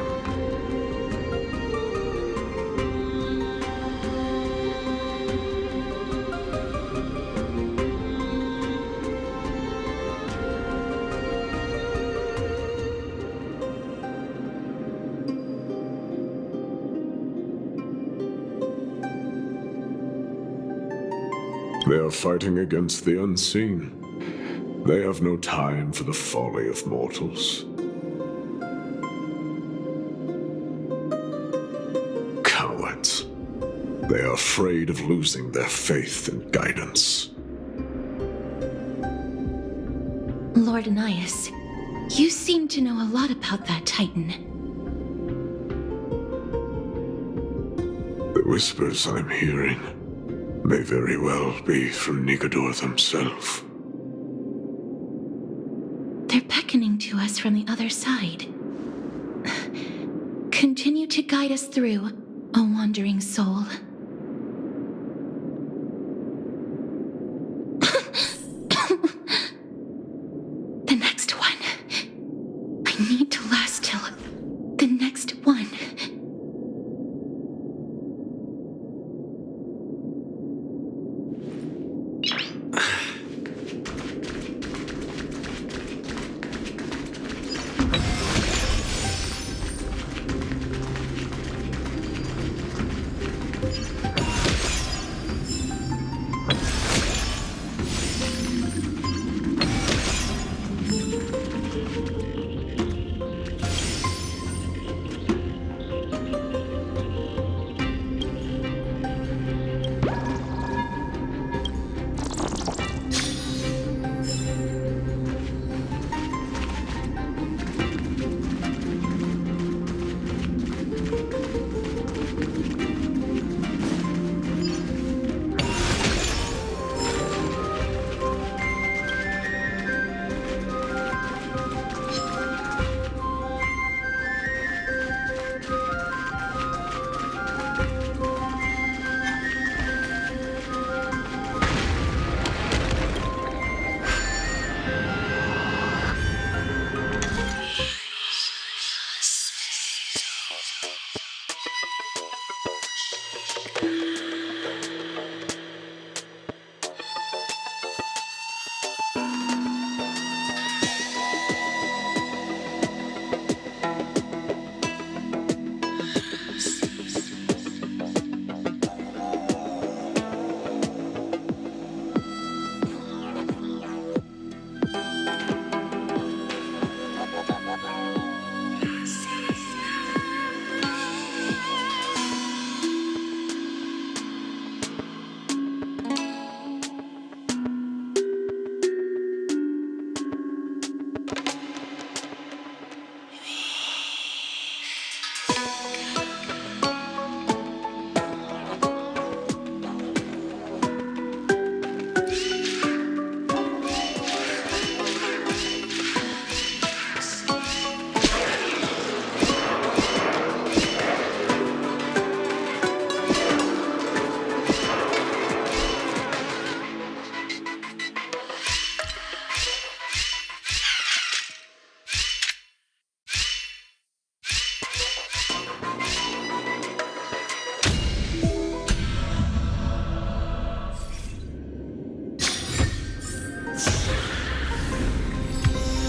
They are fighting against the unseen. They have no time for the folly of mortals. Cowards. They are afraid of losing their faith and guidance. Lord Ananias, you seem to know a lot about that Titan. The whispers I'm hearing may very well be from Nigador himself. They're beckoning to us from the other side. Continue to guide us through, O wandering soul. The next one. I need to last till the next one.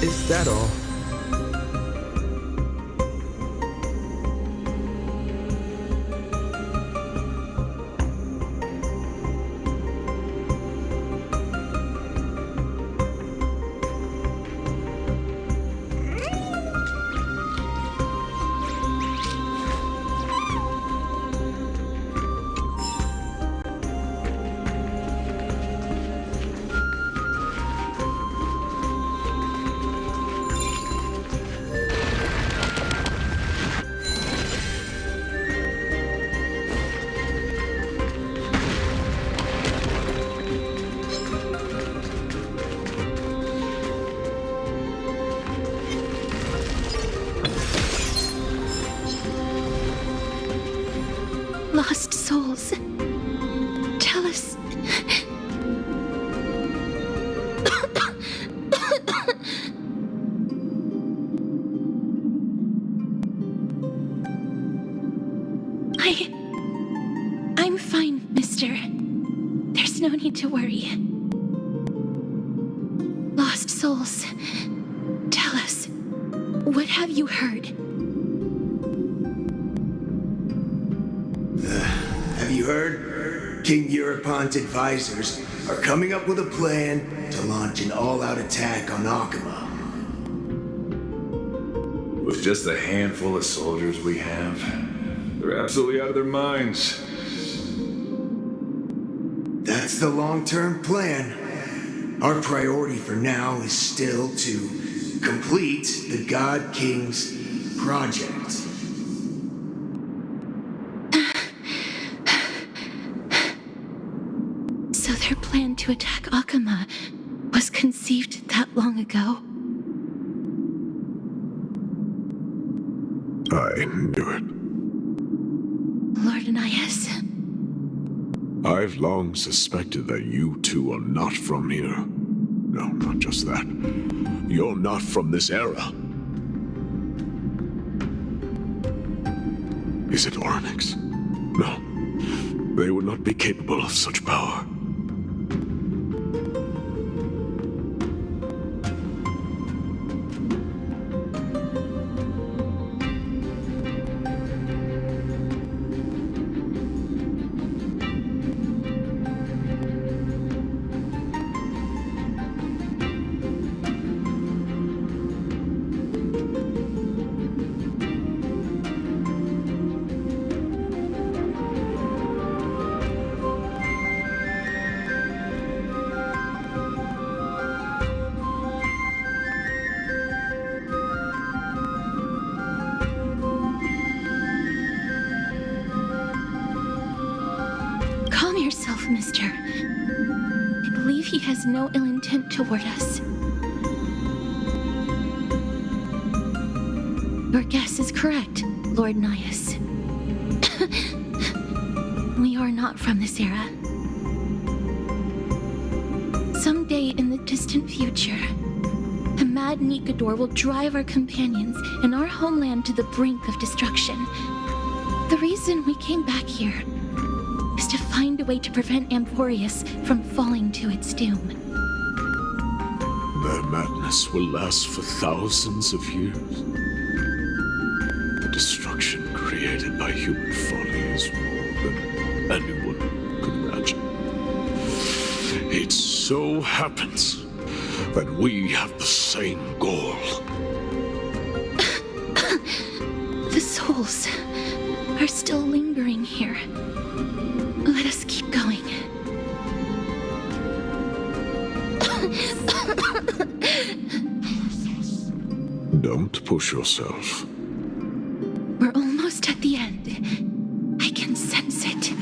Is that all? Lost souls. Tell us. I'm fine, mister. There's no need to worry. Lost souls. Tell us. What have you heard? Have you heard? King Eurypon's advisors are coming up with a plan to launch an all-out attack on Akama. With just a handful of soldiers we have, they're absolutely out of their minds. That's the long-term plan. Our priority for now is still to complete the God King's project. So their plan to attack Akama was conceived that long ago? I knew it. Lord Anais. I've long suspected that you two are not from here. No, not just that. You're not from this era. Is it Onyx? No. They would not be capable of such power. Calm yourself, mister. I believe he has no ill intent toward us. Your guess is correct, Lord Nias. We are not from this era. Someday in the distant future, a mad Nikador will drive our companions and our homeland to the brink of destruction. The reason we came back here is to find a way to prevent amphorus from falling to its doom. Their madness will last for thousands of years. The destruction created by human folly is more than anyone could imagine. It so happens that we have the same goal. The souls are still lingering here. Let us keep going. Don't push yourself. We're almost at the end. I can sense it.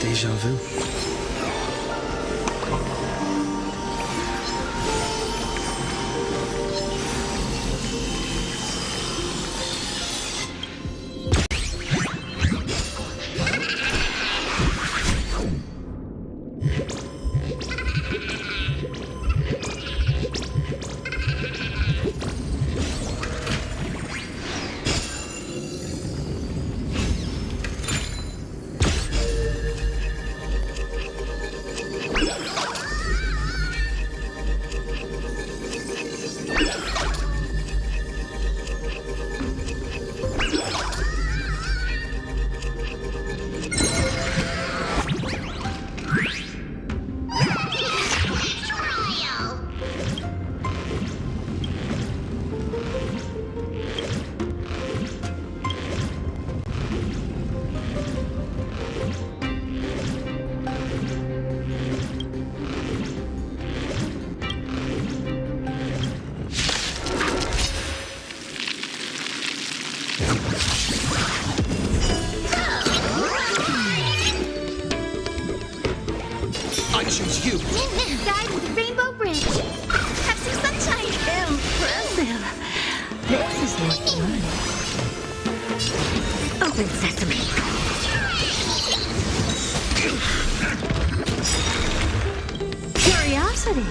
Deja vu. This is more fun. Open sesame. Curiosity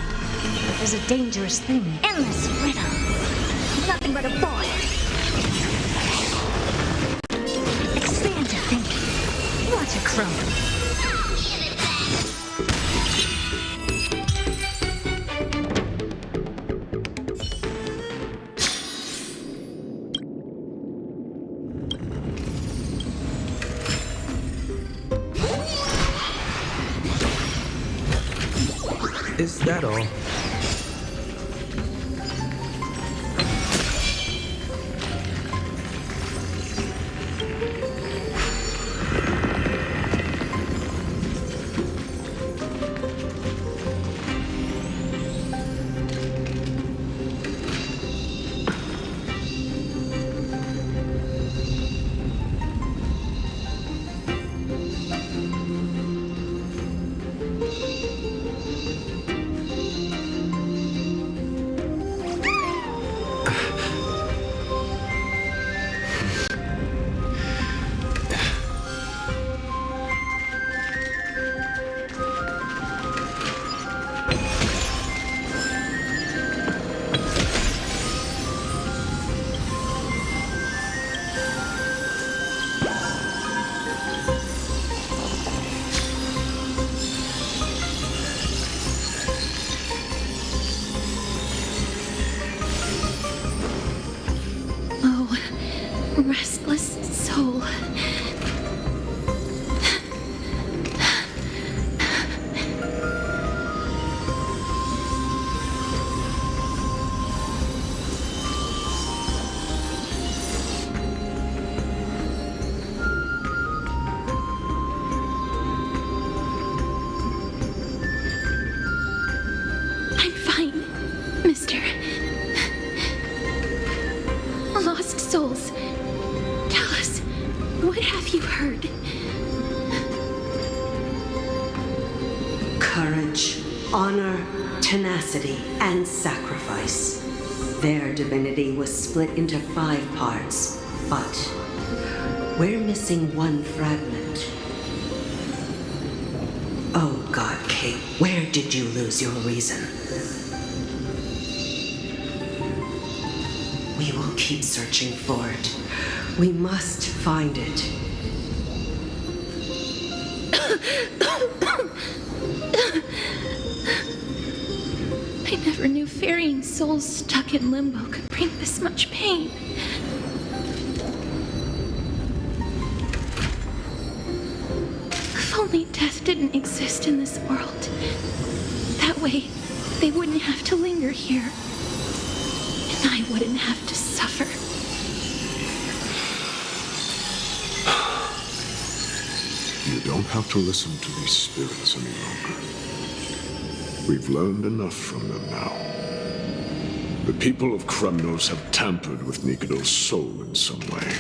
is a dangerous thing. Endless riddle. Nothing but a boy. Expand your thinking. Watch it crumble. Is that all? Restless soul. I'm fine, mister. Lost souls. What have you heard? Courage, honor, tenacity, and sacrifice. Their divinity was split into 5 parts, but we're missing one fragment. Oh God, Kate, where did you lose your reason? We will keep searching for it. We must find it. I never knew ferrying souls stuck in limbo could bring this much pain. If only death didn't exist in this world. That way, they wouldn't have to linger here. And I wouldn't have to suffer. You don't have to listen to these spirits any longer. We've learned enough from them now. The people of Kremnos have tampered with Nikado's soul in some way.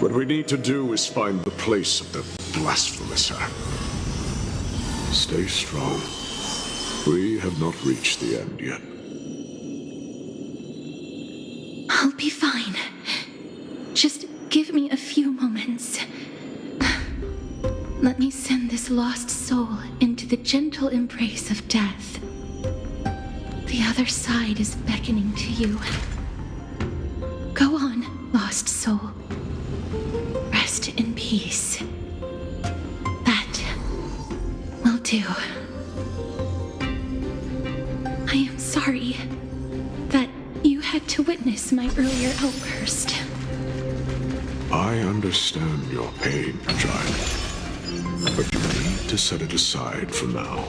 What we need to do is find the place of their blasphemous act. Stay strong. We have not reached the end yet. I'll be fine. Just give me a few moments. Let me send this lost soul into the gentle embrace of death. The other side is beckoning to you. Go on, lost soul. Rest in peace. That will do. I am sorry that you had to witness my earlier outburst. I understand your pain, child. But you need to set it aside for now.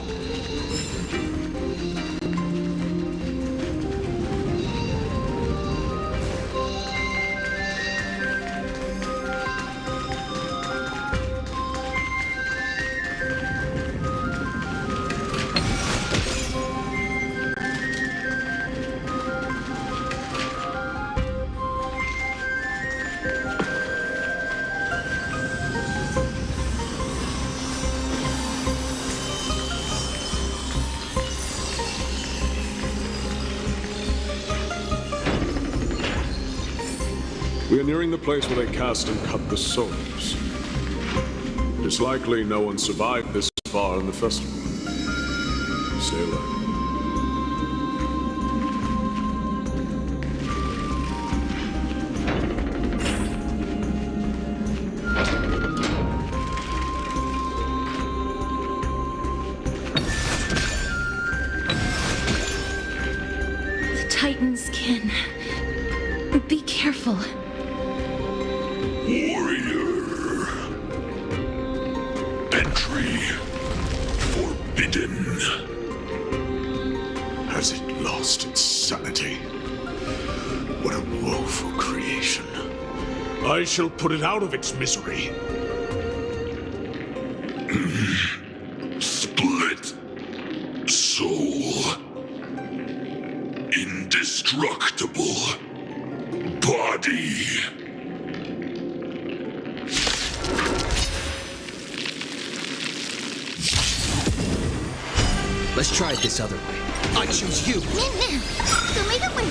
We are nearing the place where they cast and cut the souls. It is likely no one survived this far in the festival. Stay alert. The Titan's kin. Be careful. Warrior. Entry forbidden. Has it lost its sanity? What a woeful creation. I shall put it out of its misery. Split soul. Indestructible body. Let's try it this other way. I choose you. So make a win.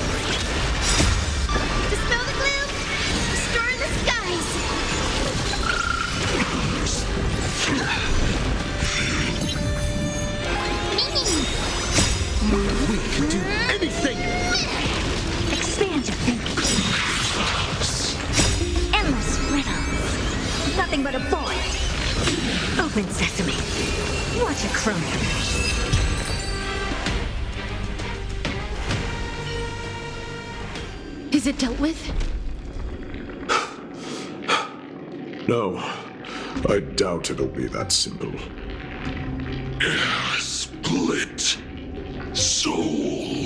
Dispel the gloom. Stir the skies. We can do anything. Expand your thinking. Endless riddles. Nothing but a void. Open sesame. Watch it crumble. Is it dealt with? No, I doubt it'll be that simple. Split soul.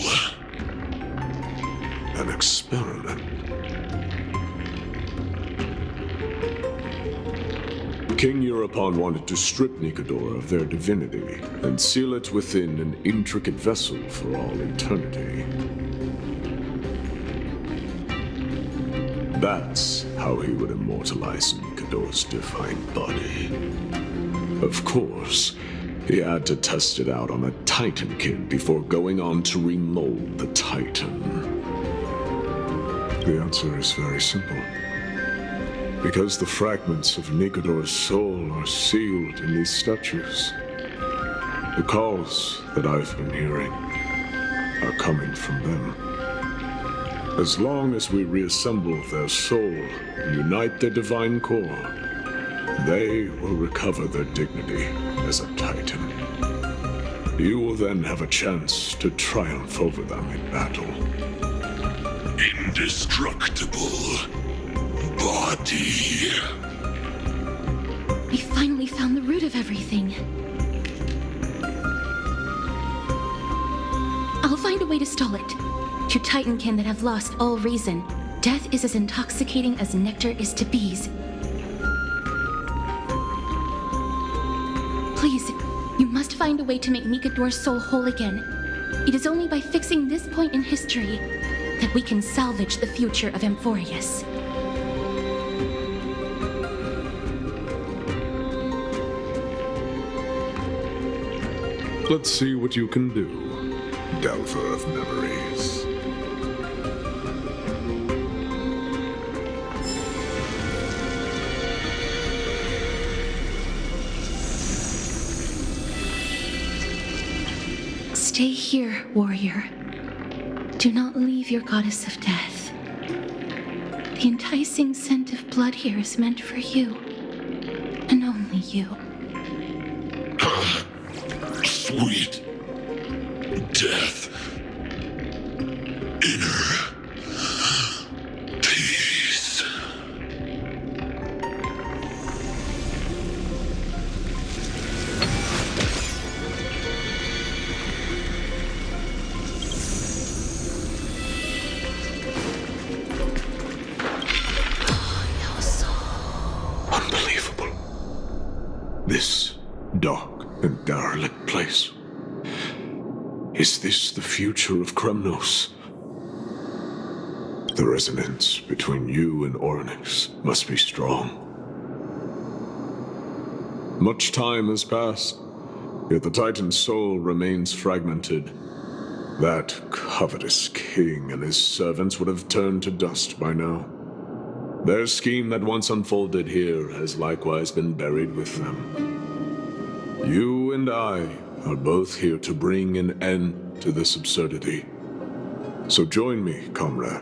An experiment. King Europon wanted to strip Nikodor of their divinity and seal it within an intricate vessel for all eternity. That's how he would immortalize Nikodor's divine body. Of course, he had to test it out on a Titankin before going on to remold the Titan. The answer is very simple. Because the fragments of Nikodor's soul are sealed in these statues. The calls that I've been hearing are coming from them. As long as we reassemble their soul and unite their divine core, they will recover their dignity as a Titan. You will then have a chance to triumph over them in battle. Indestructible body. We finally found the root of everything. I'll find a way to stall it. To Titankin that have lost all reason, death is as intoxicating as nectar is to bees. Please, you must find a way to make Nikodor's soul whole again. It is only by fixing this point in history that we can salvage the future of Amphorus. Let's see what you can do, Delver of Memories. Stay here, warrior. Do not leave your goddess of death. The enticing scent of blood here is meant for you, and only you. Sweet death. Inner peace. Unbelievable. This dark and derelict place. Is this the future of Kremnos? The resonance between you and Orynyx must be strong. Much time has passed, yet the Titan's soul remains fragmented. That covetous king and his servants would have turned to dust by now. Their scheme that once unfolded here has likewise been buried with them. You and I are both here to bring an end to this absurdity. So join me, comrade.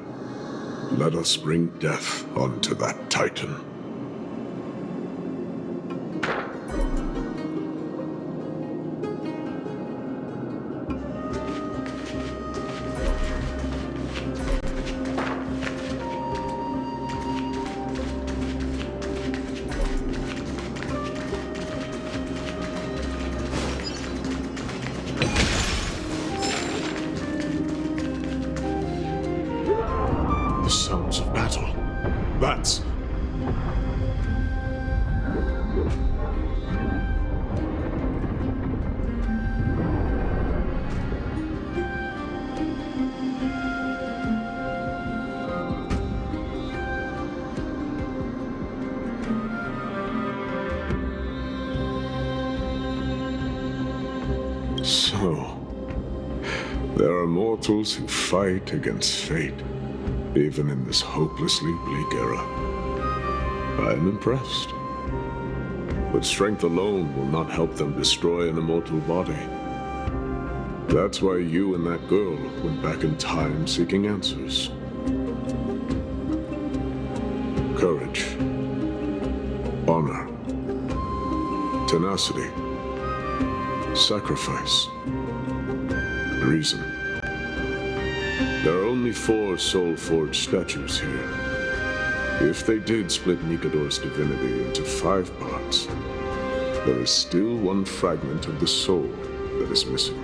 Let us bring death onto that Titan. The sounds of battle. That's... So, there are mortals who fight against fate, even in this hopelessly bleak era. I am impressed. But strength alone will not help them destroy an immortal body. That's why you and that girl went back in time seeking answers. Courage. Honor. Tenacity. Sacrifice. Reason. There are only 4 soul-forged statues here. If they did split Nikador's divinity into 5 parts, there is still one fragment of the soul that is missing.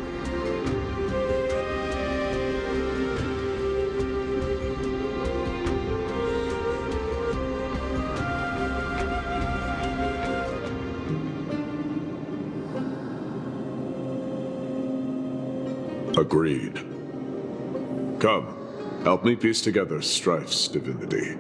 Agreed. Come, help me piece together Strife's divinity.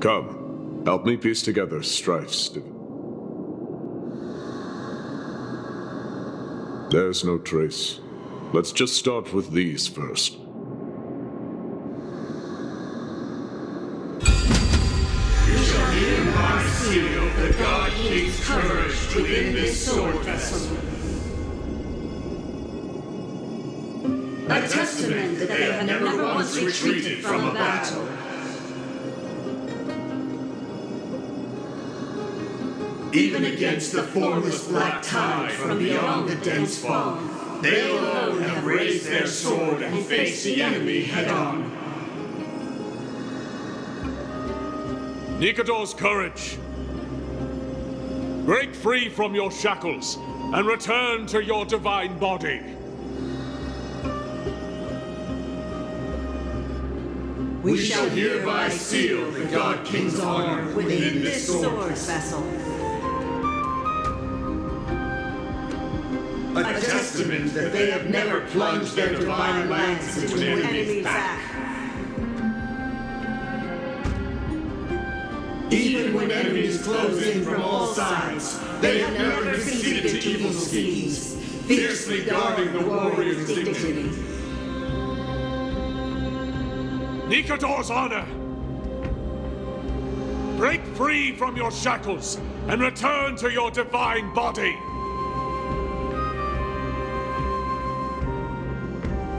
Come, help me piece together Strife's divinity. There's no trace. Let's just start with these first. You shall hereby seal the God King's courage within this sword vessel. A testament that they have never once retreated from a battle. Even against the formless black tide from beyond the dense fog, they alone have raised their sword and faced the enemy head-on. Nikador's courage! Break free from your shackles and return to your divine body. We shall hereby seal the God King's honor within this sword vessel. A testament that they have never plunged their divine lance into an enemy's back. Even when enemies close in from all sides, they have never conceded to evil schemes, fiercely guarding the warrior's dignity. Nikador's honor! Break free from your shackles and return to your divine body!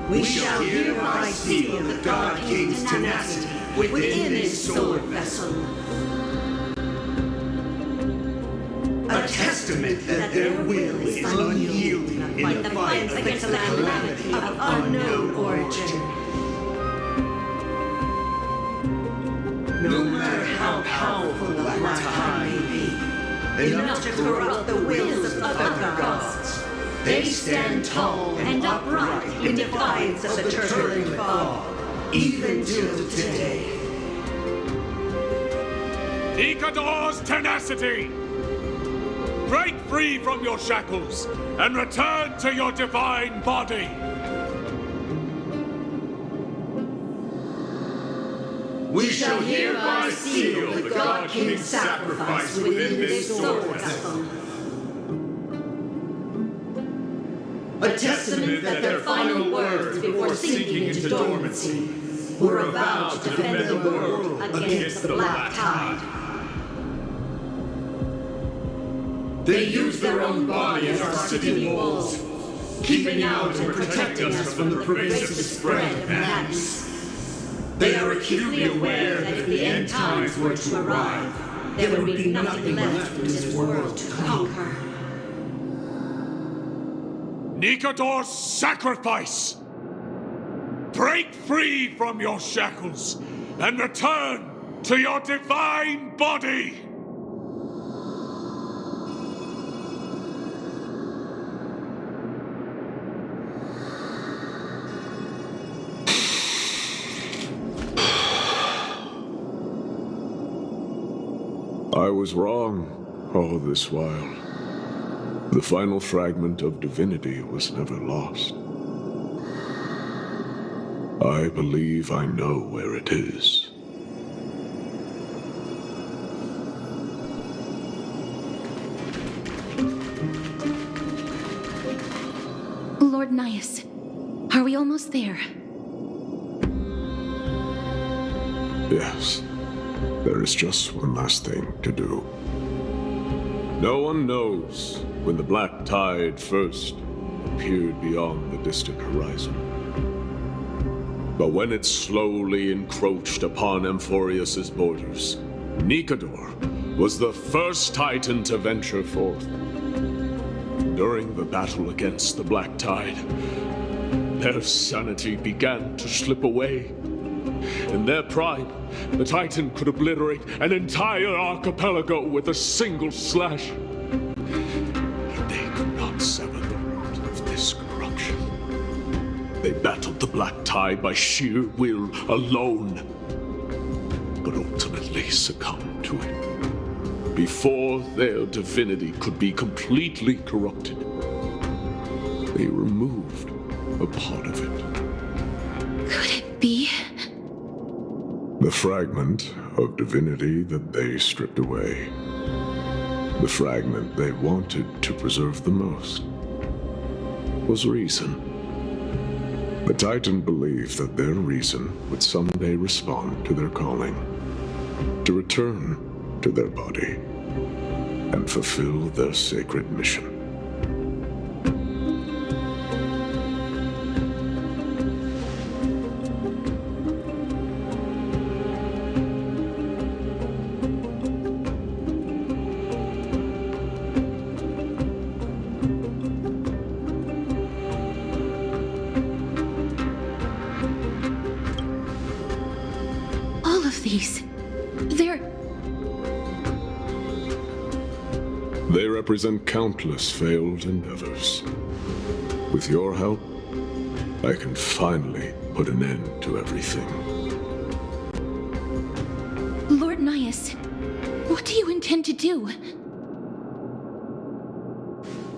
We shall hereby seal the God King's tenacity within this sword vessel. A testament that their will is unyielding in the fight against the calamity of unknown origin. No matter how powerful the black tide may be, enough to corrupt the wills of other gods, they stand tall and upright in defiance of the turbulent fog, even till today. Nikador's tenacity! Break free from your shackles and return to your divine body! We shall hereby seal the God King's sacrifice within this sword vessel. A testament that their final words before sinking into dormancy were a vow to defend the world against the Black Tide. They used their own body as our city walls, keeping out and protecting us from the pervasive spread of madness. They are acutely aware that if the end times were to arrive, there would be nothing left in this world to conquer. Nikador's sacrifice! Break free from your shackles and return to your divine body! I was wrong all this while. The final fragment of divinity was never lost. I believe I know where it is. Lord Nias, are we almost there? Yes. There is just one last thing to do. No one knows when the Black Tide first appeared beyond the distant horizon. But when it slowly encroached upon Amphorus's borders, Nikador was the first Titan to venture forth. During the battle against the Black Tide, their sanity began to slip away. In their pride, the Titan could obliterate an entire archipelago with a single slash. But they could not sever the root of this corruption. They battled the Black Tide by sheer will alone, but ultimately succumbed to it. Before their divinity could be completely corrupted, they removed a part of it. Could it be? The fragment of divinity that they stripped away. The fragment they wanted to preserve the most was reason. The Titan believed that their reason would someday respond to their calling, to return to their body, and fulfill their sacred mission. They represent countless failed endeavors. With your help, I can finally put an end to everything. Lord Nias, what do you intend to do?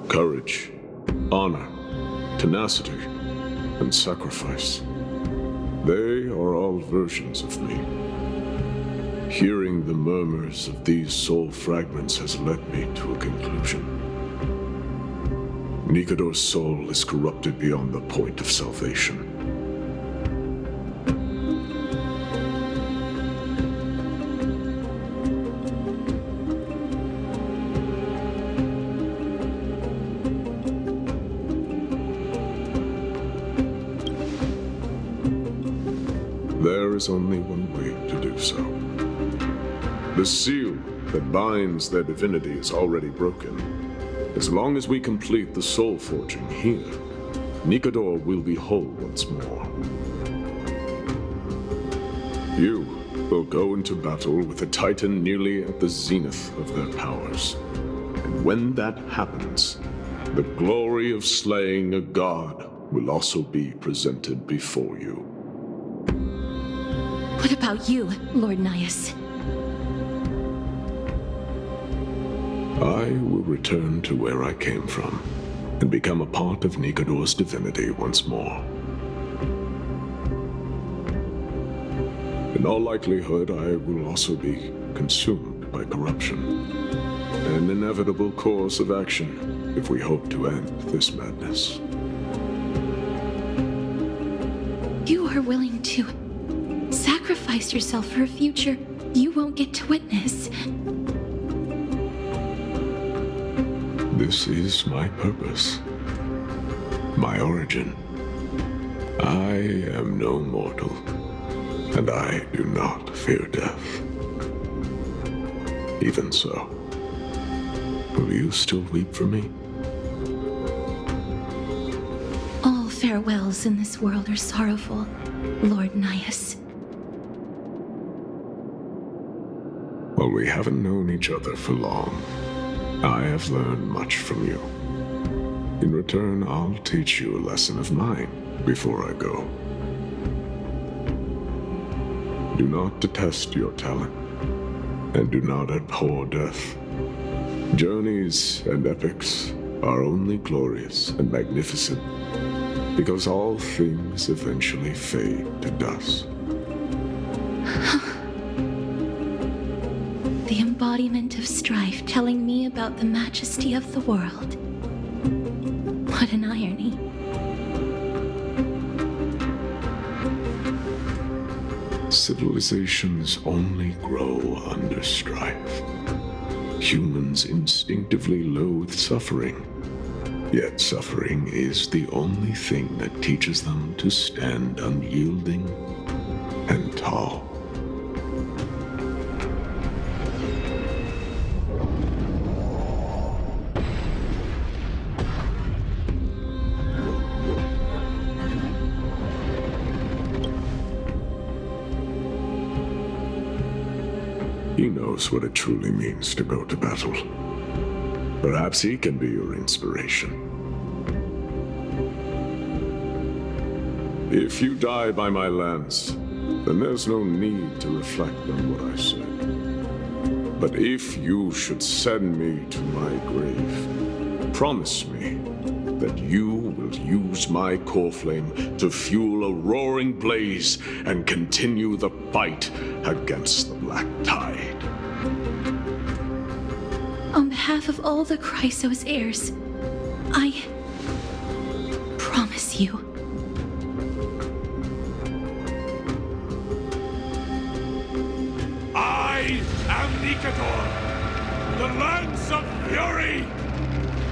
Courage, honor, tenacity, and sacrifice. They are all versions of me. Hearing the murmurs of these soul fragments has led me to a conclusion. Nikador's soul is corrupted beyond the point of salvation. There is only one way to do so. The seal that binds their divinity is already broken. As long as we complete the soul forging here, Nikador will be whole once more. You will go into battle with a Titan nearly at the zenith of their powers. And when that happens, the glory of slaying a god will also be presented before you. What about you, Lord Nias? I will return to where I came from and become a part of Nikador's divinity once more. In all likelihood, I will also be consumed by corruption. An inevitable course of action if we hope to end this madness. You are willing to sacrifice yourself for a future you won't get to witness. This is my purpose, my origin. I am no mortal, and I do not fear death. Even so, will you still weep for me? All farewells in this world are sorrowful, Lord Nias. While we haven't known each other for long, I have learned much from you. In return, I'll teach you a lesson of mine before I go. Do not detest your talent, and do not abhor death. Journeys and epics are only glorious and magnificent because all things eventually fade to dust. The embodiment of strife telling me about the majesty of the world. What an irony. Civilizations only grow under strife. Humans instinctively loathe suffering, yet suffering is the only thing that teaches them to stand unyielding and tall. He knows what it truly means to go to battle. Perhaps he can be your inspiration. If you die by my lance, then there's no need to reflect on what I said. But if you should send me to my grave, promise me that you will use my core flame to fuel a roaring blaze and continue the fight against the Black Tide. On behalf of all the Chrysos heirs, I promise you. I am Nikador, the lance of fury,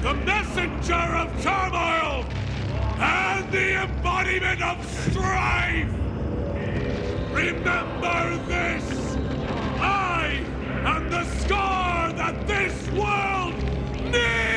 the messenger of turmoil, and the embodiment of strife! Remember this! I am the scar that this world needs!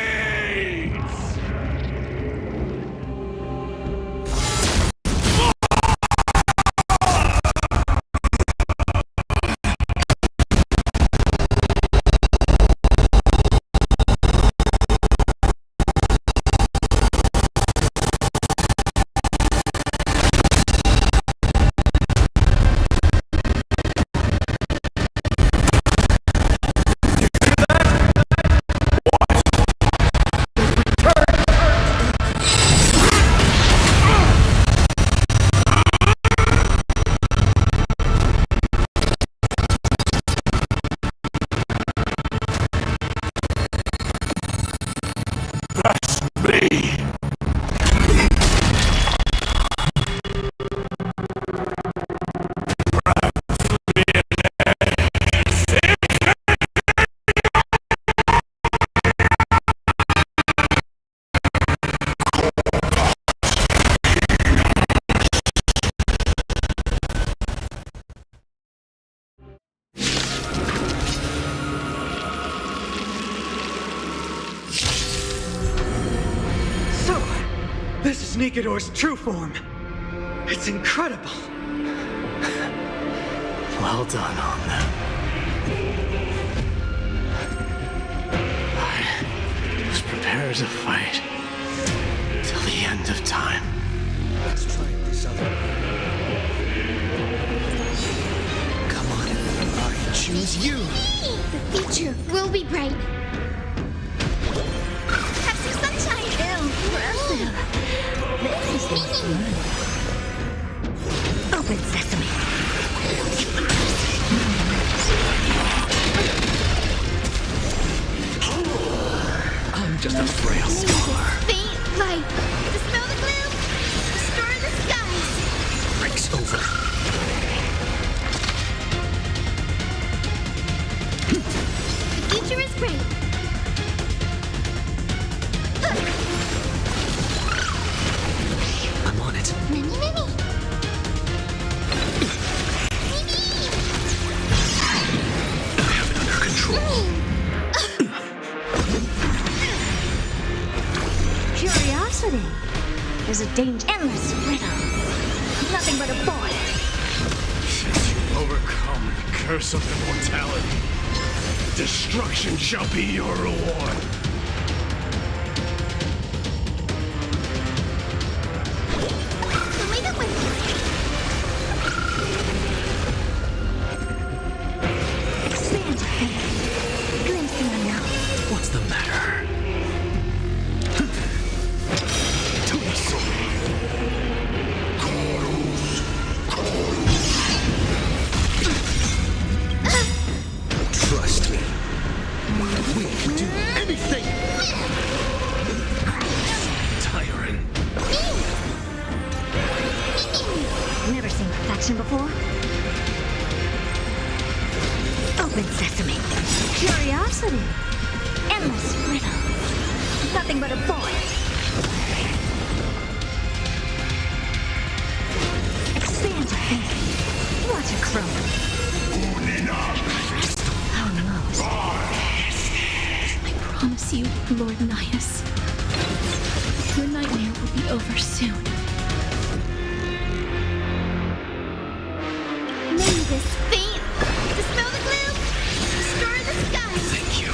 This is Nikador's true form. It's incredible. Well done on them. I was prepared to fight till the end of time. Let's try it this other way. Come on, I choose you. The future will be bright. danger. Endless riddles. Nothing but a boy. Since you overcome the curse of immortality, destruction shall be your reward. Leave it with me. Expand your thinking. Glimpse the unknown. What's the matter? To the soul. Trust me. We can do anything. Tiring. Never seen perfection before. Open sesame. Curiosity. Endless riddles. Nothing but a boy. Expand your thinking. Watch it grow. Almost. I promise you, Lord Nihus, your nightmare will be over soon. May this faint. Dispel the gloom. Restore the sky. Thank you.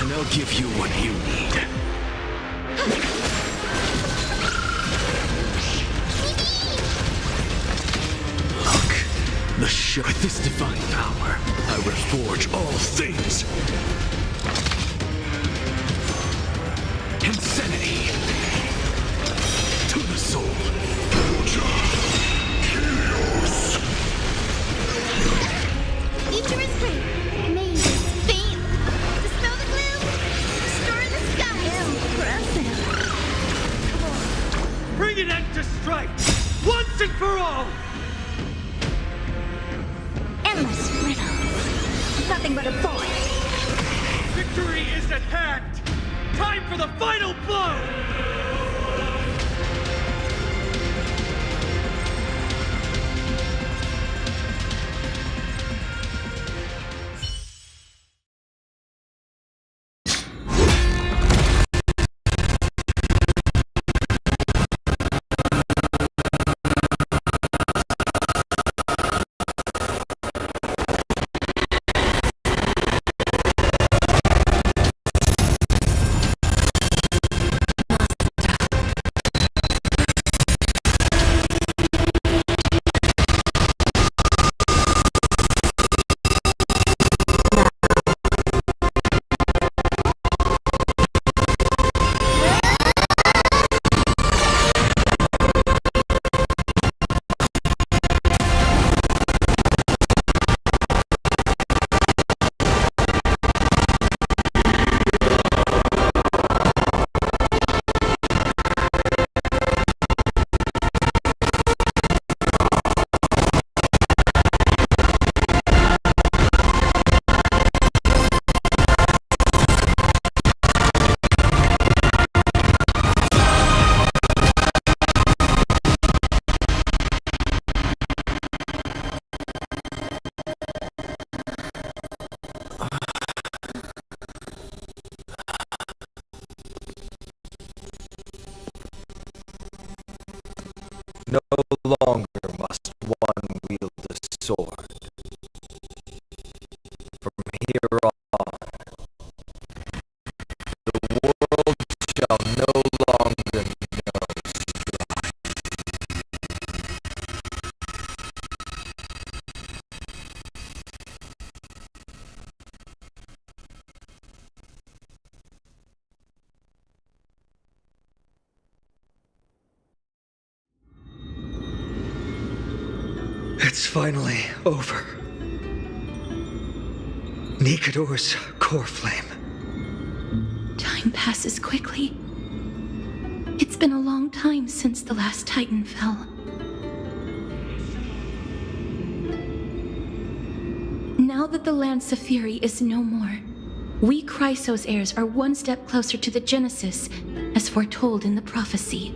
And I'll give you what you need. Look, the ship. With this divine power, I reforge all things. Insanity. To the soul. Future is great. May this faint. Dispel the gloom. Restore the sky. Impressive. Bring an end to strife, once and for all! Endless riddles. Nothing but a boy. Victory is at hand! Time for the final blow! No longer must one wield a sword. From here on, the world shall no longer know strife. It's finally over. Nikador's core flame. Time passes quickly. It's been a long time since the last Titan fell. Now that the Lance of Fury is no more, we Chrysos heirs are one step closer to the Genesis, as foretold in the prophecy.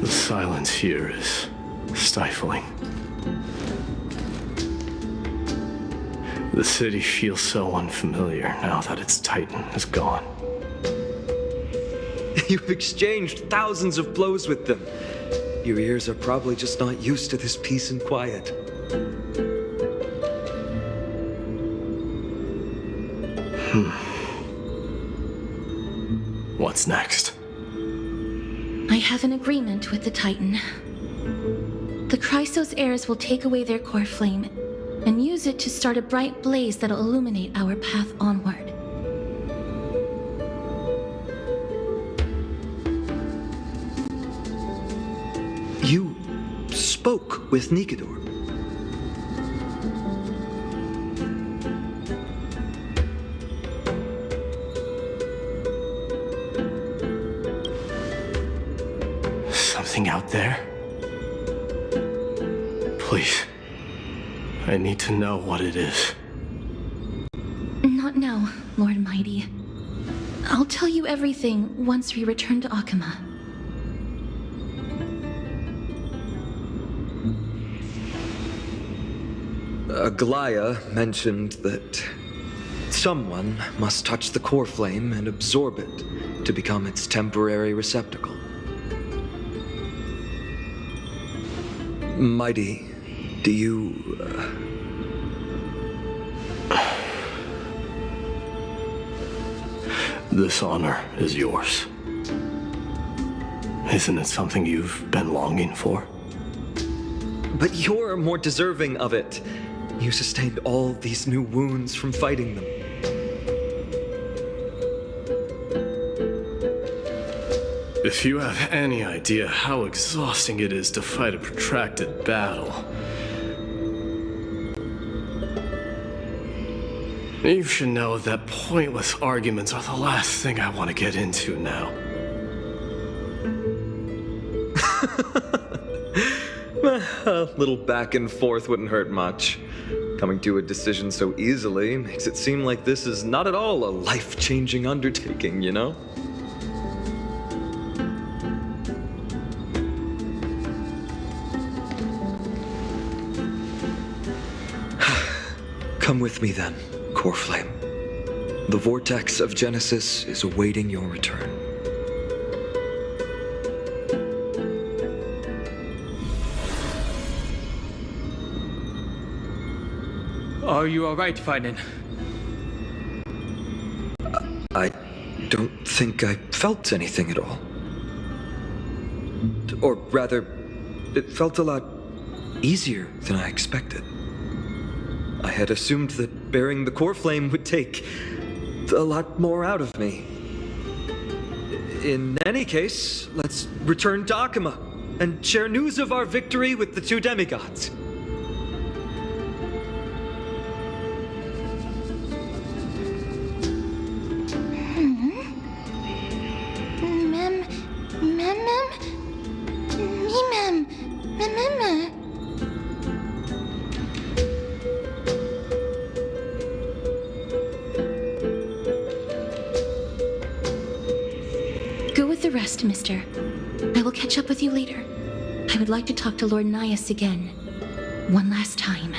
The silence here is stifling. The city feels so unfamiliar now that its Titan is gone. You've exchanged thousands of blows with them. Your ears are probably just not used to this peace and quiet. What's next? I have an agreement with the Titan. The Chrysos heirs will take away their core flame and use it to start a bright blaze that'll illuminate our path onward. You spoke with Nikador. Something out there? Please. I need to know what it is. Not now, Lord Mighty. I'll tell you everything once we return to Akama. Aglaya mentioned that someone must touch the core flame and absorb it to become its temporary receptacle. Mighty, do you... This honor is yours. Isn't it something you've been longing for? But you're more deserving of it. You sustained all these new wounds from fighting them. If you have any idea how exhausting it is to fight a protracted battle, you should know that pointless arguments are the last thing I want to get into now. A little back and forth wouldn't hurt much. Coming to a decision so easily makes it seem like this is not at all a life-changing undertaking, you know? Come with me then, Core Flame. The vortex of Genesis is awaiting your return. Are you alright, Finan? I don't think I felt anything at all. Or rather, it felt a lot easier than I expected. I had assumed that bearing the core flame would take a lot more out of me. In any case, let's return to Akama and share news of our victory with the two demigods. Go with the rest, mister. I will catch up with you later. I would like to talk to Lord Nias again. One last time.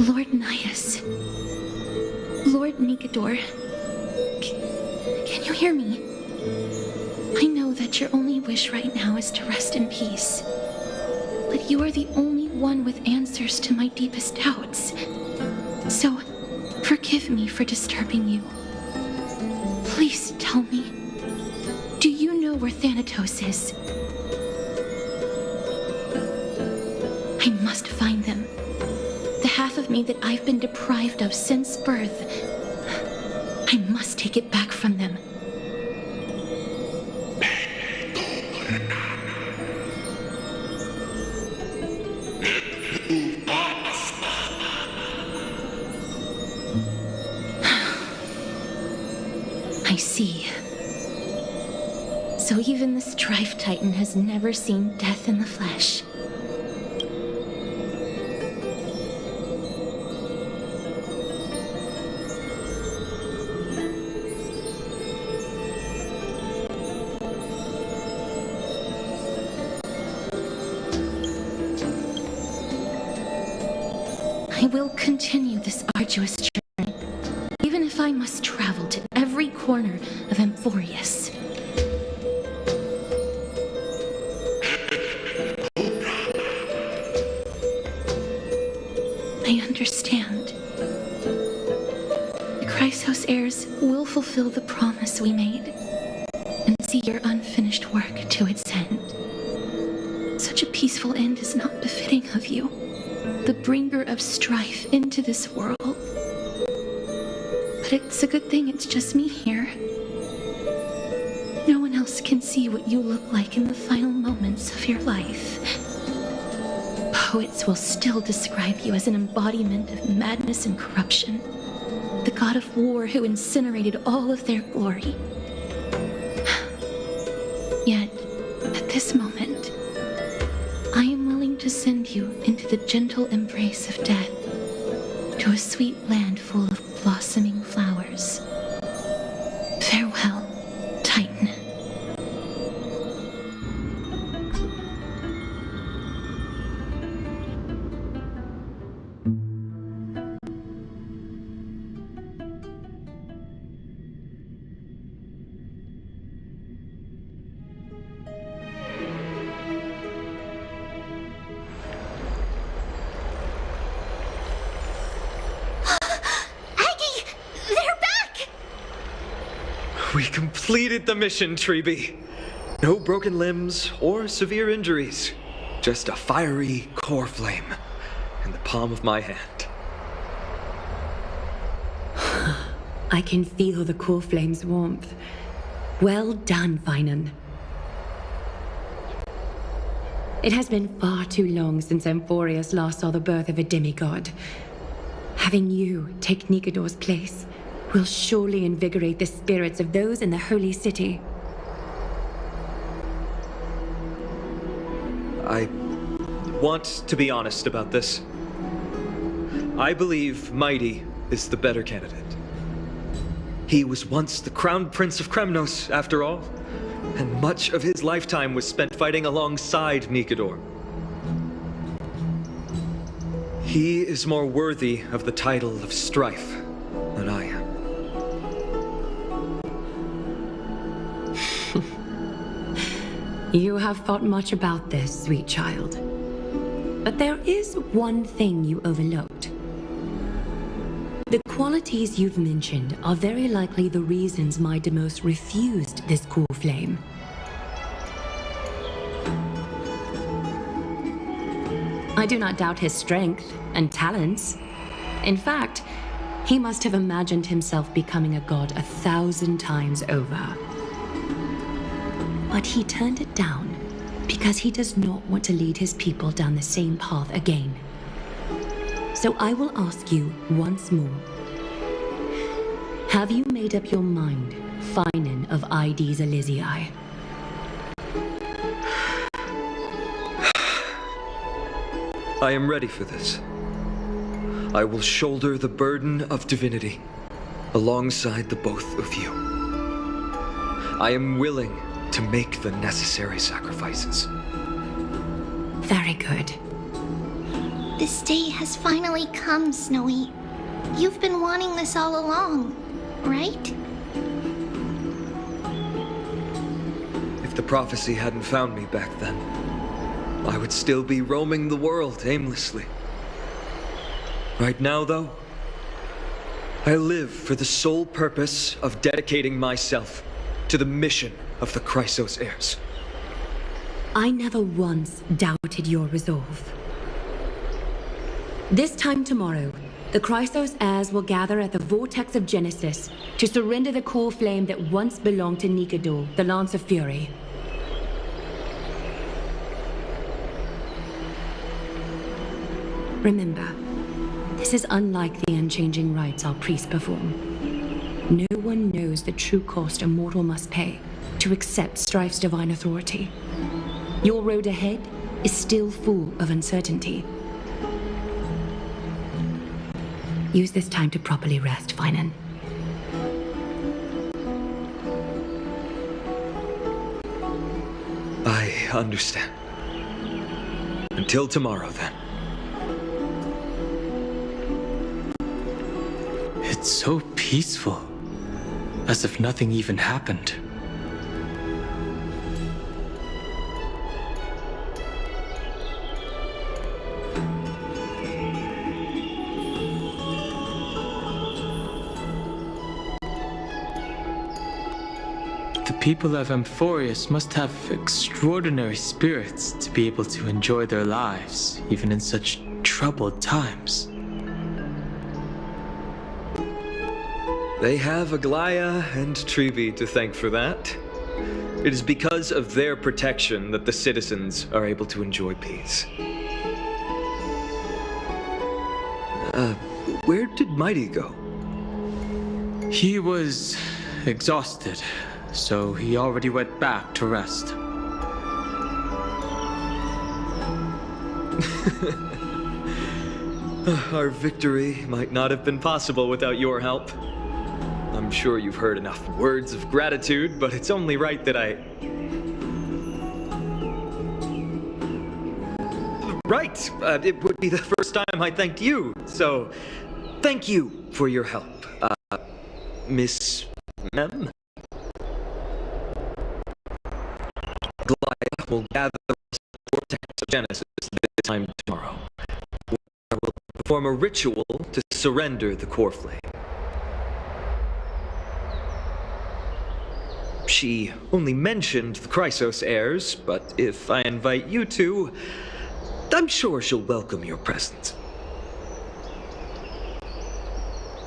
Lord Nias. Lord Nikador. Can you hear me? I know that your only wish right now is to rest in peace. But you are the only one with answers to my deepest doubts. So, forgive me for disturbing you. Please tell me, do you know where Thanatos is? I must find them. The half of me that I've been deprived of since birth. I must take it back from them. I see. So even the Strife Titan has never seen death in the flesh. I will continue this arduous journey, even if I must travel to every corner of amphorus. I understand. The Chrysos heirs will fulfill the promise we made and see your unfinished work to its end. Such a peaceful end is not befitting of you, the bringer of strife into this world. But it's a good thing it's just me here. No one else can see what you look like in the final moments of your life. Poets will still describe you as an embodiment of madness and corruption, the god of war who incinerated all of their glory. Yet, at this moment, I am willing to send you into the gentle embrace of death, to a sweet land full of blossoming flowers. Farewell, Titan. We completed the mission, Treeby. No broken limbs or severe injuries. Just a fiery core flame in the palm of my hand. I can feel the core flame's warmth. Well done, Finan. It has been far too long since Amphorus last saw the birth of a demigod. Having you take Nikador's place will surely invigorate the spirits of those in the holy city. I want to be honest about this. I believe Mighty is the better candidate. He was once the crown prince of Kremnos, after all, and much of his lifetime was spent fighting alongside Nikador. He is more worthy of the title of strife than I am. You have thought much about this, sweet child. But there is one thing you overlooked. The qualities you've mentioned are very likely the reasons my Demos refused this core flame. I do not doubt his strength and talents. In fact, he must have imagined himself becoming a god 1,000 times over. But he turned it down because he does not want to lead his people down the same path again. So I will ask you once more. Have you made up your mind, Finan of Ides Elysiae? I am ready for this. I will shoulder the burden of divinity alongside the both of you. I am willing to make the necessary sacrifices. Very good. This day has finally come, Snowy. You've been wanting this all along, right? If the prophecy hadn't found me back then, I would still be roaming the world aimlessly. Right now, though, I live for the sole purpose of dedicating myself to the mission of the Chrysos heirs. I never once doubted your resolve. This time tomorrow, the Chrysos heirs will gather at the Vortex of Genesis to surrender the core flame that once belonged to Nikador, the Lance of Fury. Remember, this is unlike the unchanging rites our priests perform. No one knows the true cost a mortal must pay to accept Strife's divine authority. Your road ahead is still full of uncertainty. Use this time to properly rest, Finan. I understand. Until tomorrow, then. It's so peaceful, as if nothing even happened. The people of Amphorus must have extraordinary spirits to be able to enjoy their lives, even in such troubled times. They have Aglaya and Trevi to thank for that. It is because of their protection that the citizens are able to enjoy peace. Where did Mighty go? He was exhausted, so he already went back to rest. Our victory might not have been possible without your help. I'm sure you've heard enough words of gratitude, but it's only right that I... Right! It would be the first time I thanked you, so thank you for your help, Miss Mem. Aglaya will gather the vortex of Genesis this time tomorrow. I will perform a ritual to surrender the core flame. She only mentioned the Chrysos heirs, but if I invite you to, I'm sure she'll welcome your presence.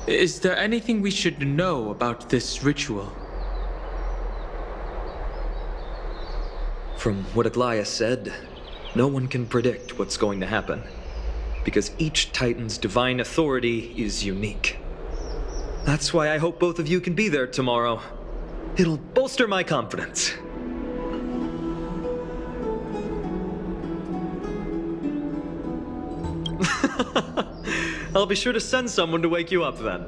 Is there anything we should know about this ritual? From what Aglaya said, no one can predict what's going to happen, because each Titan's divine authority is unique. That's why I hope both of you can be there tomorrow. It'll bolster my confidence. I'll be sure to send someone to wake you up then.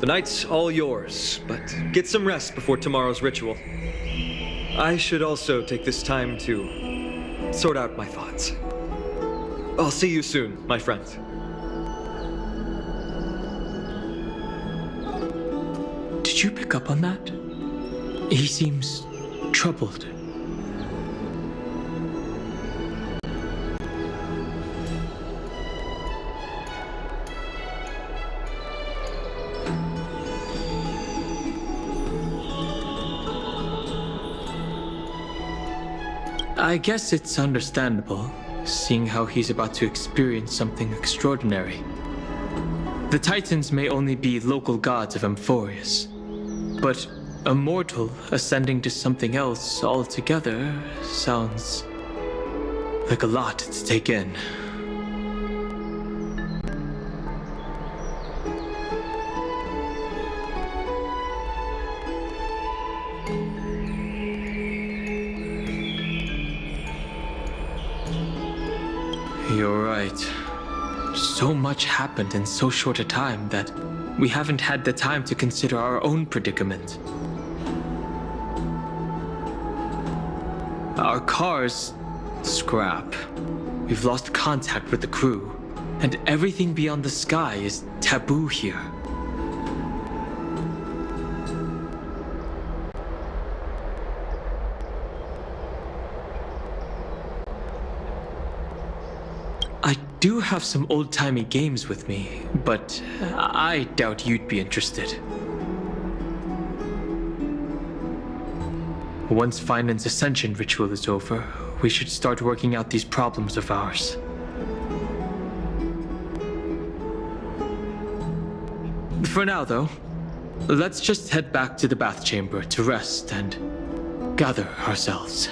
The night's all yours, but get some rest before tomorrow's ritual. I should also take this time to sort out my thoughts. I'll see you soon, my friend. Did you pick up on that? He seems troubled. I guess it's understandable, seeing how he's about to experience something extraordinary. The Titans may only be local gods of Amphorus, but a mortal ascending to something else altogether sounds like a lot to take in. You're right. So much happened in so short a time that we haven't had the time to consider our own predicament. Our car's scrap. We've lost contact with the crew, and everything beyond the sky is taboo here. I do have some old-timey games with me, but I doubt you'd be interested. Once Finan's ascension ritual is over, we should start working out these problems of ours. For now, though, let's just head back to the bath chamber to rest and gather ourselves.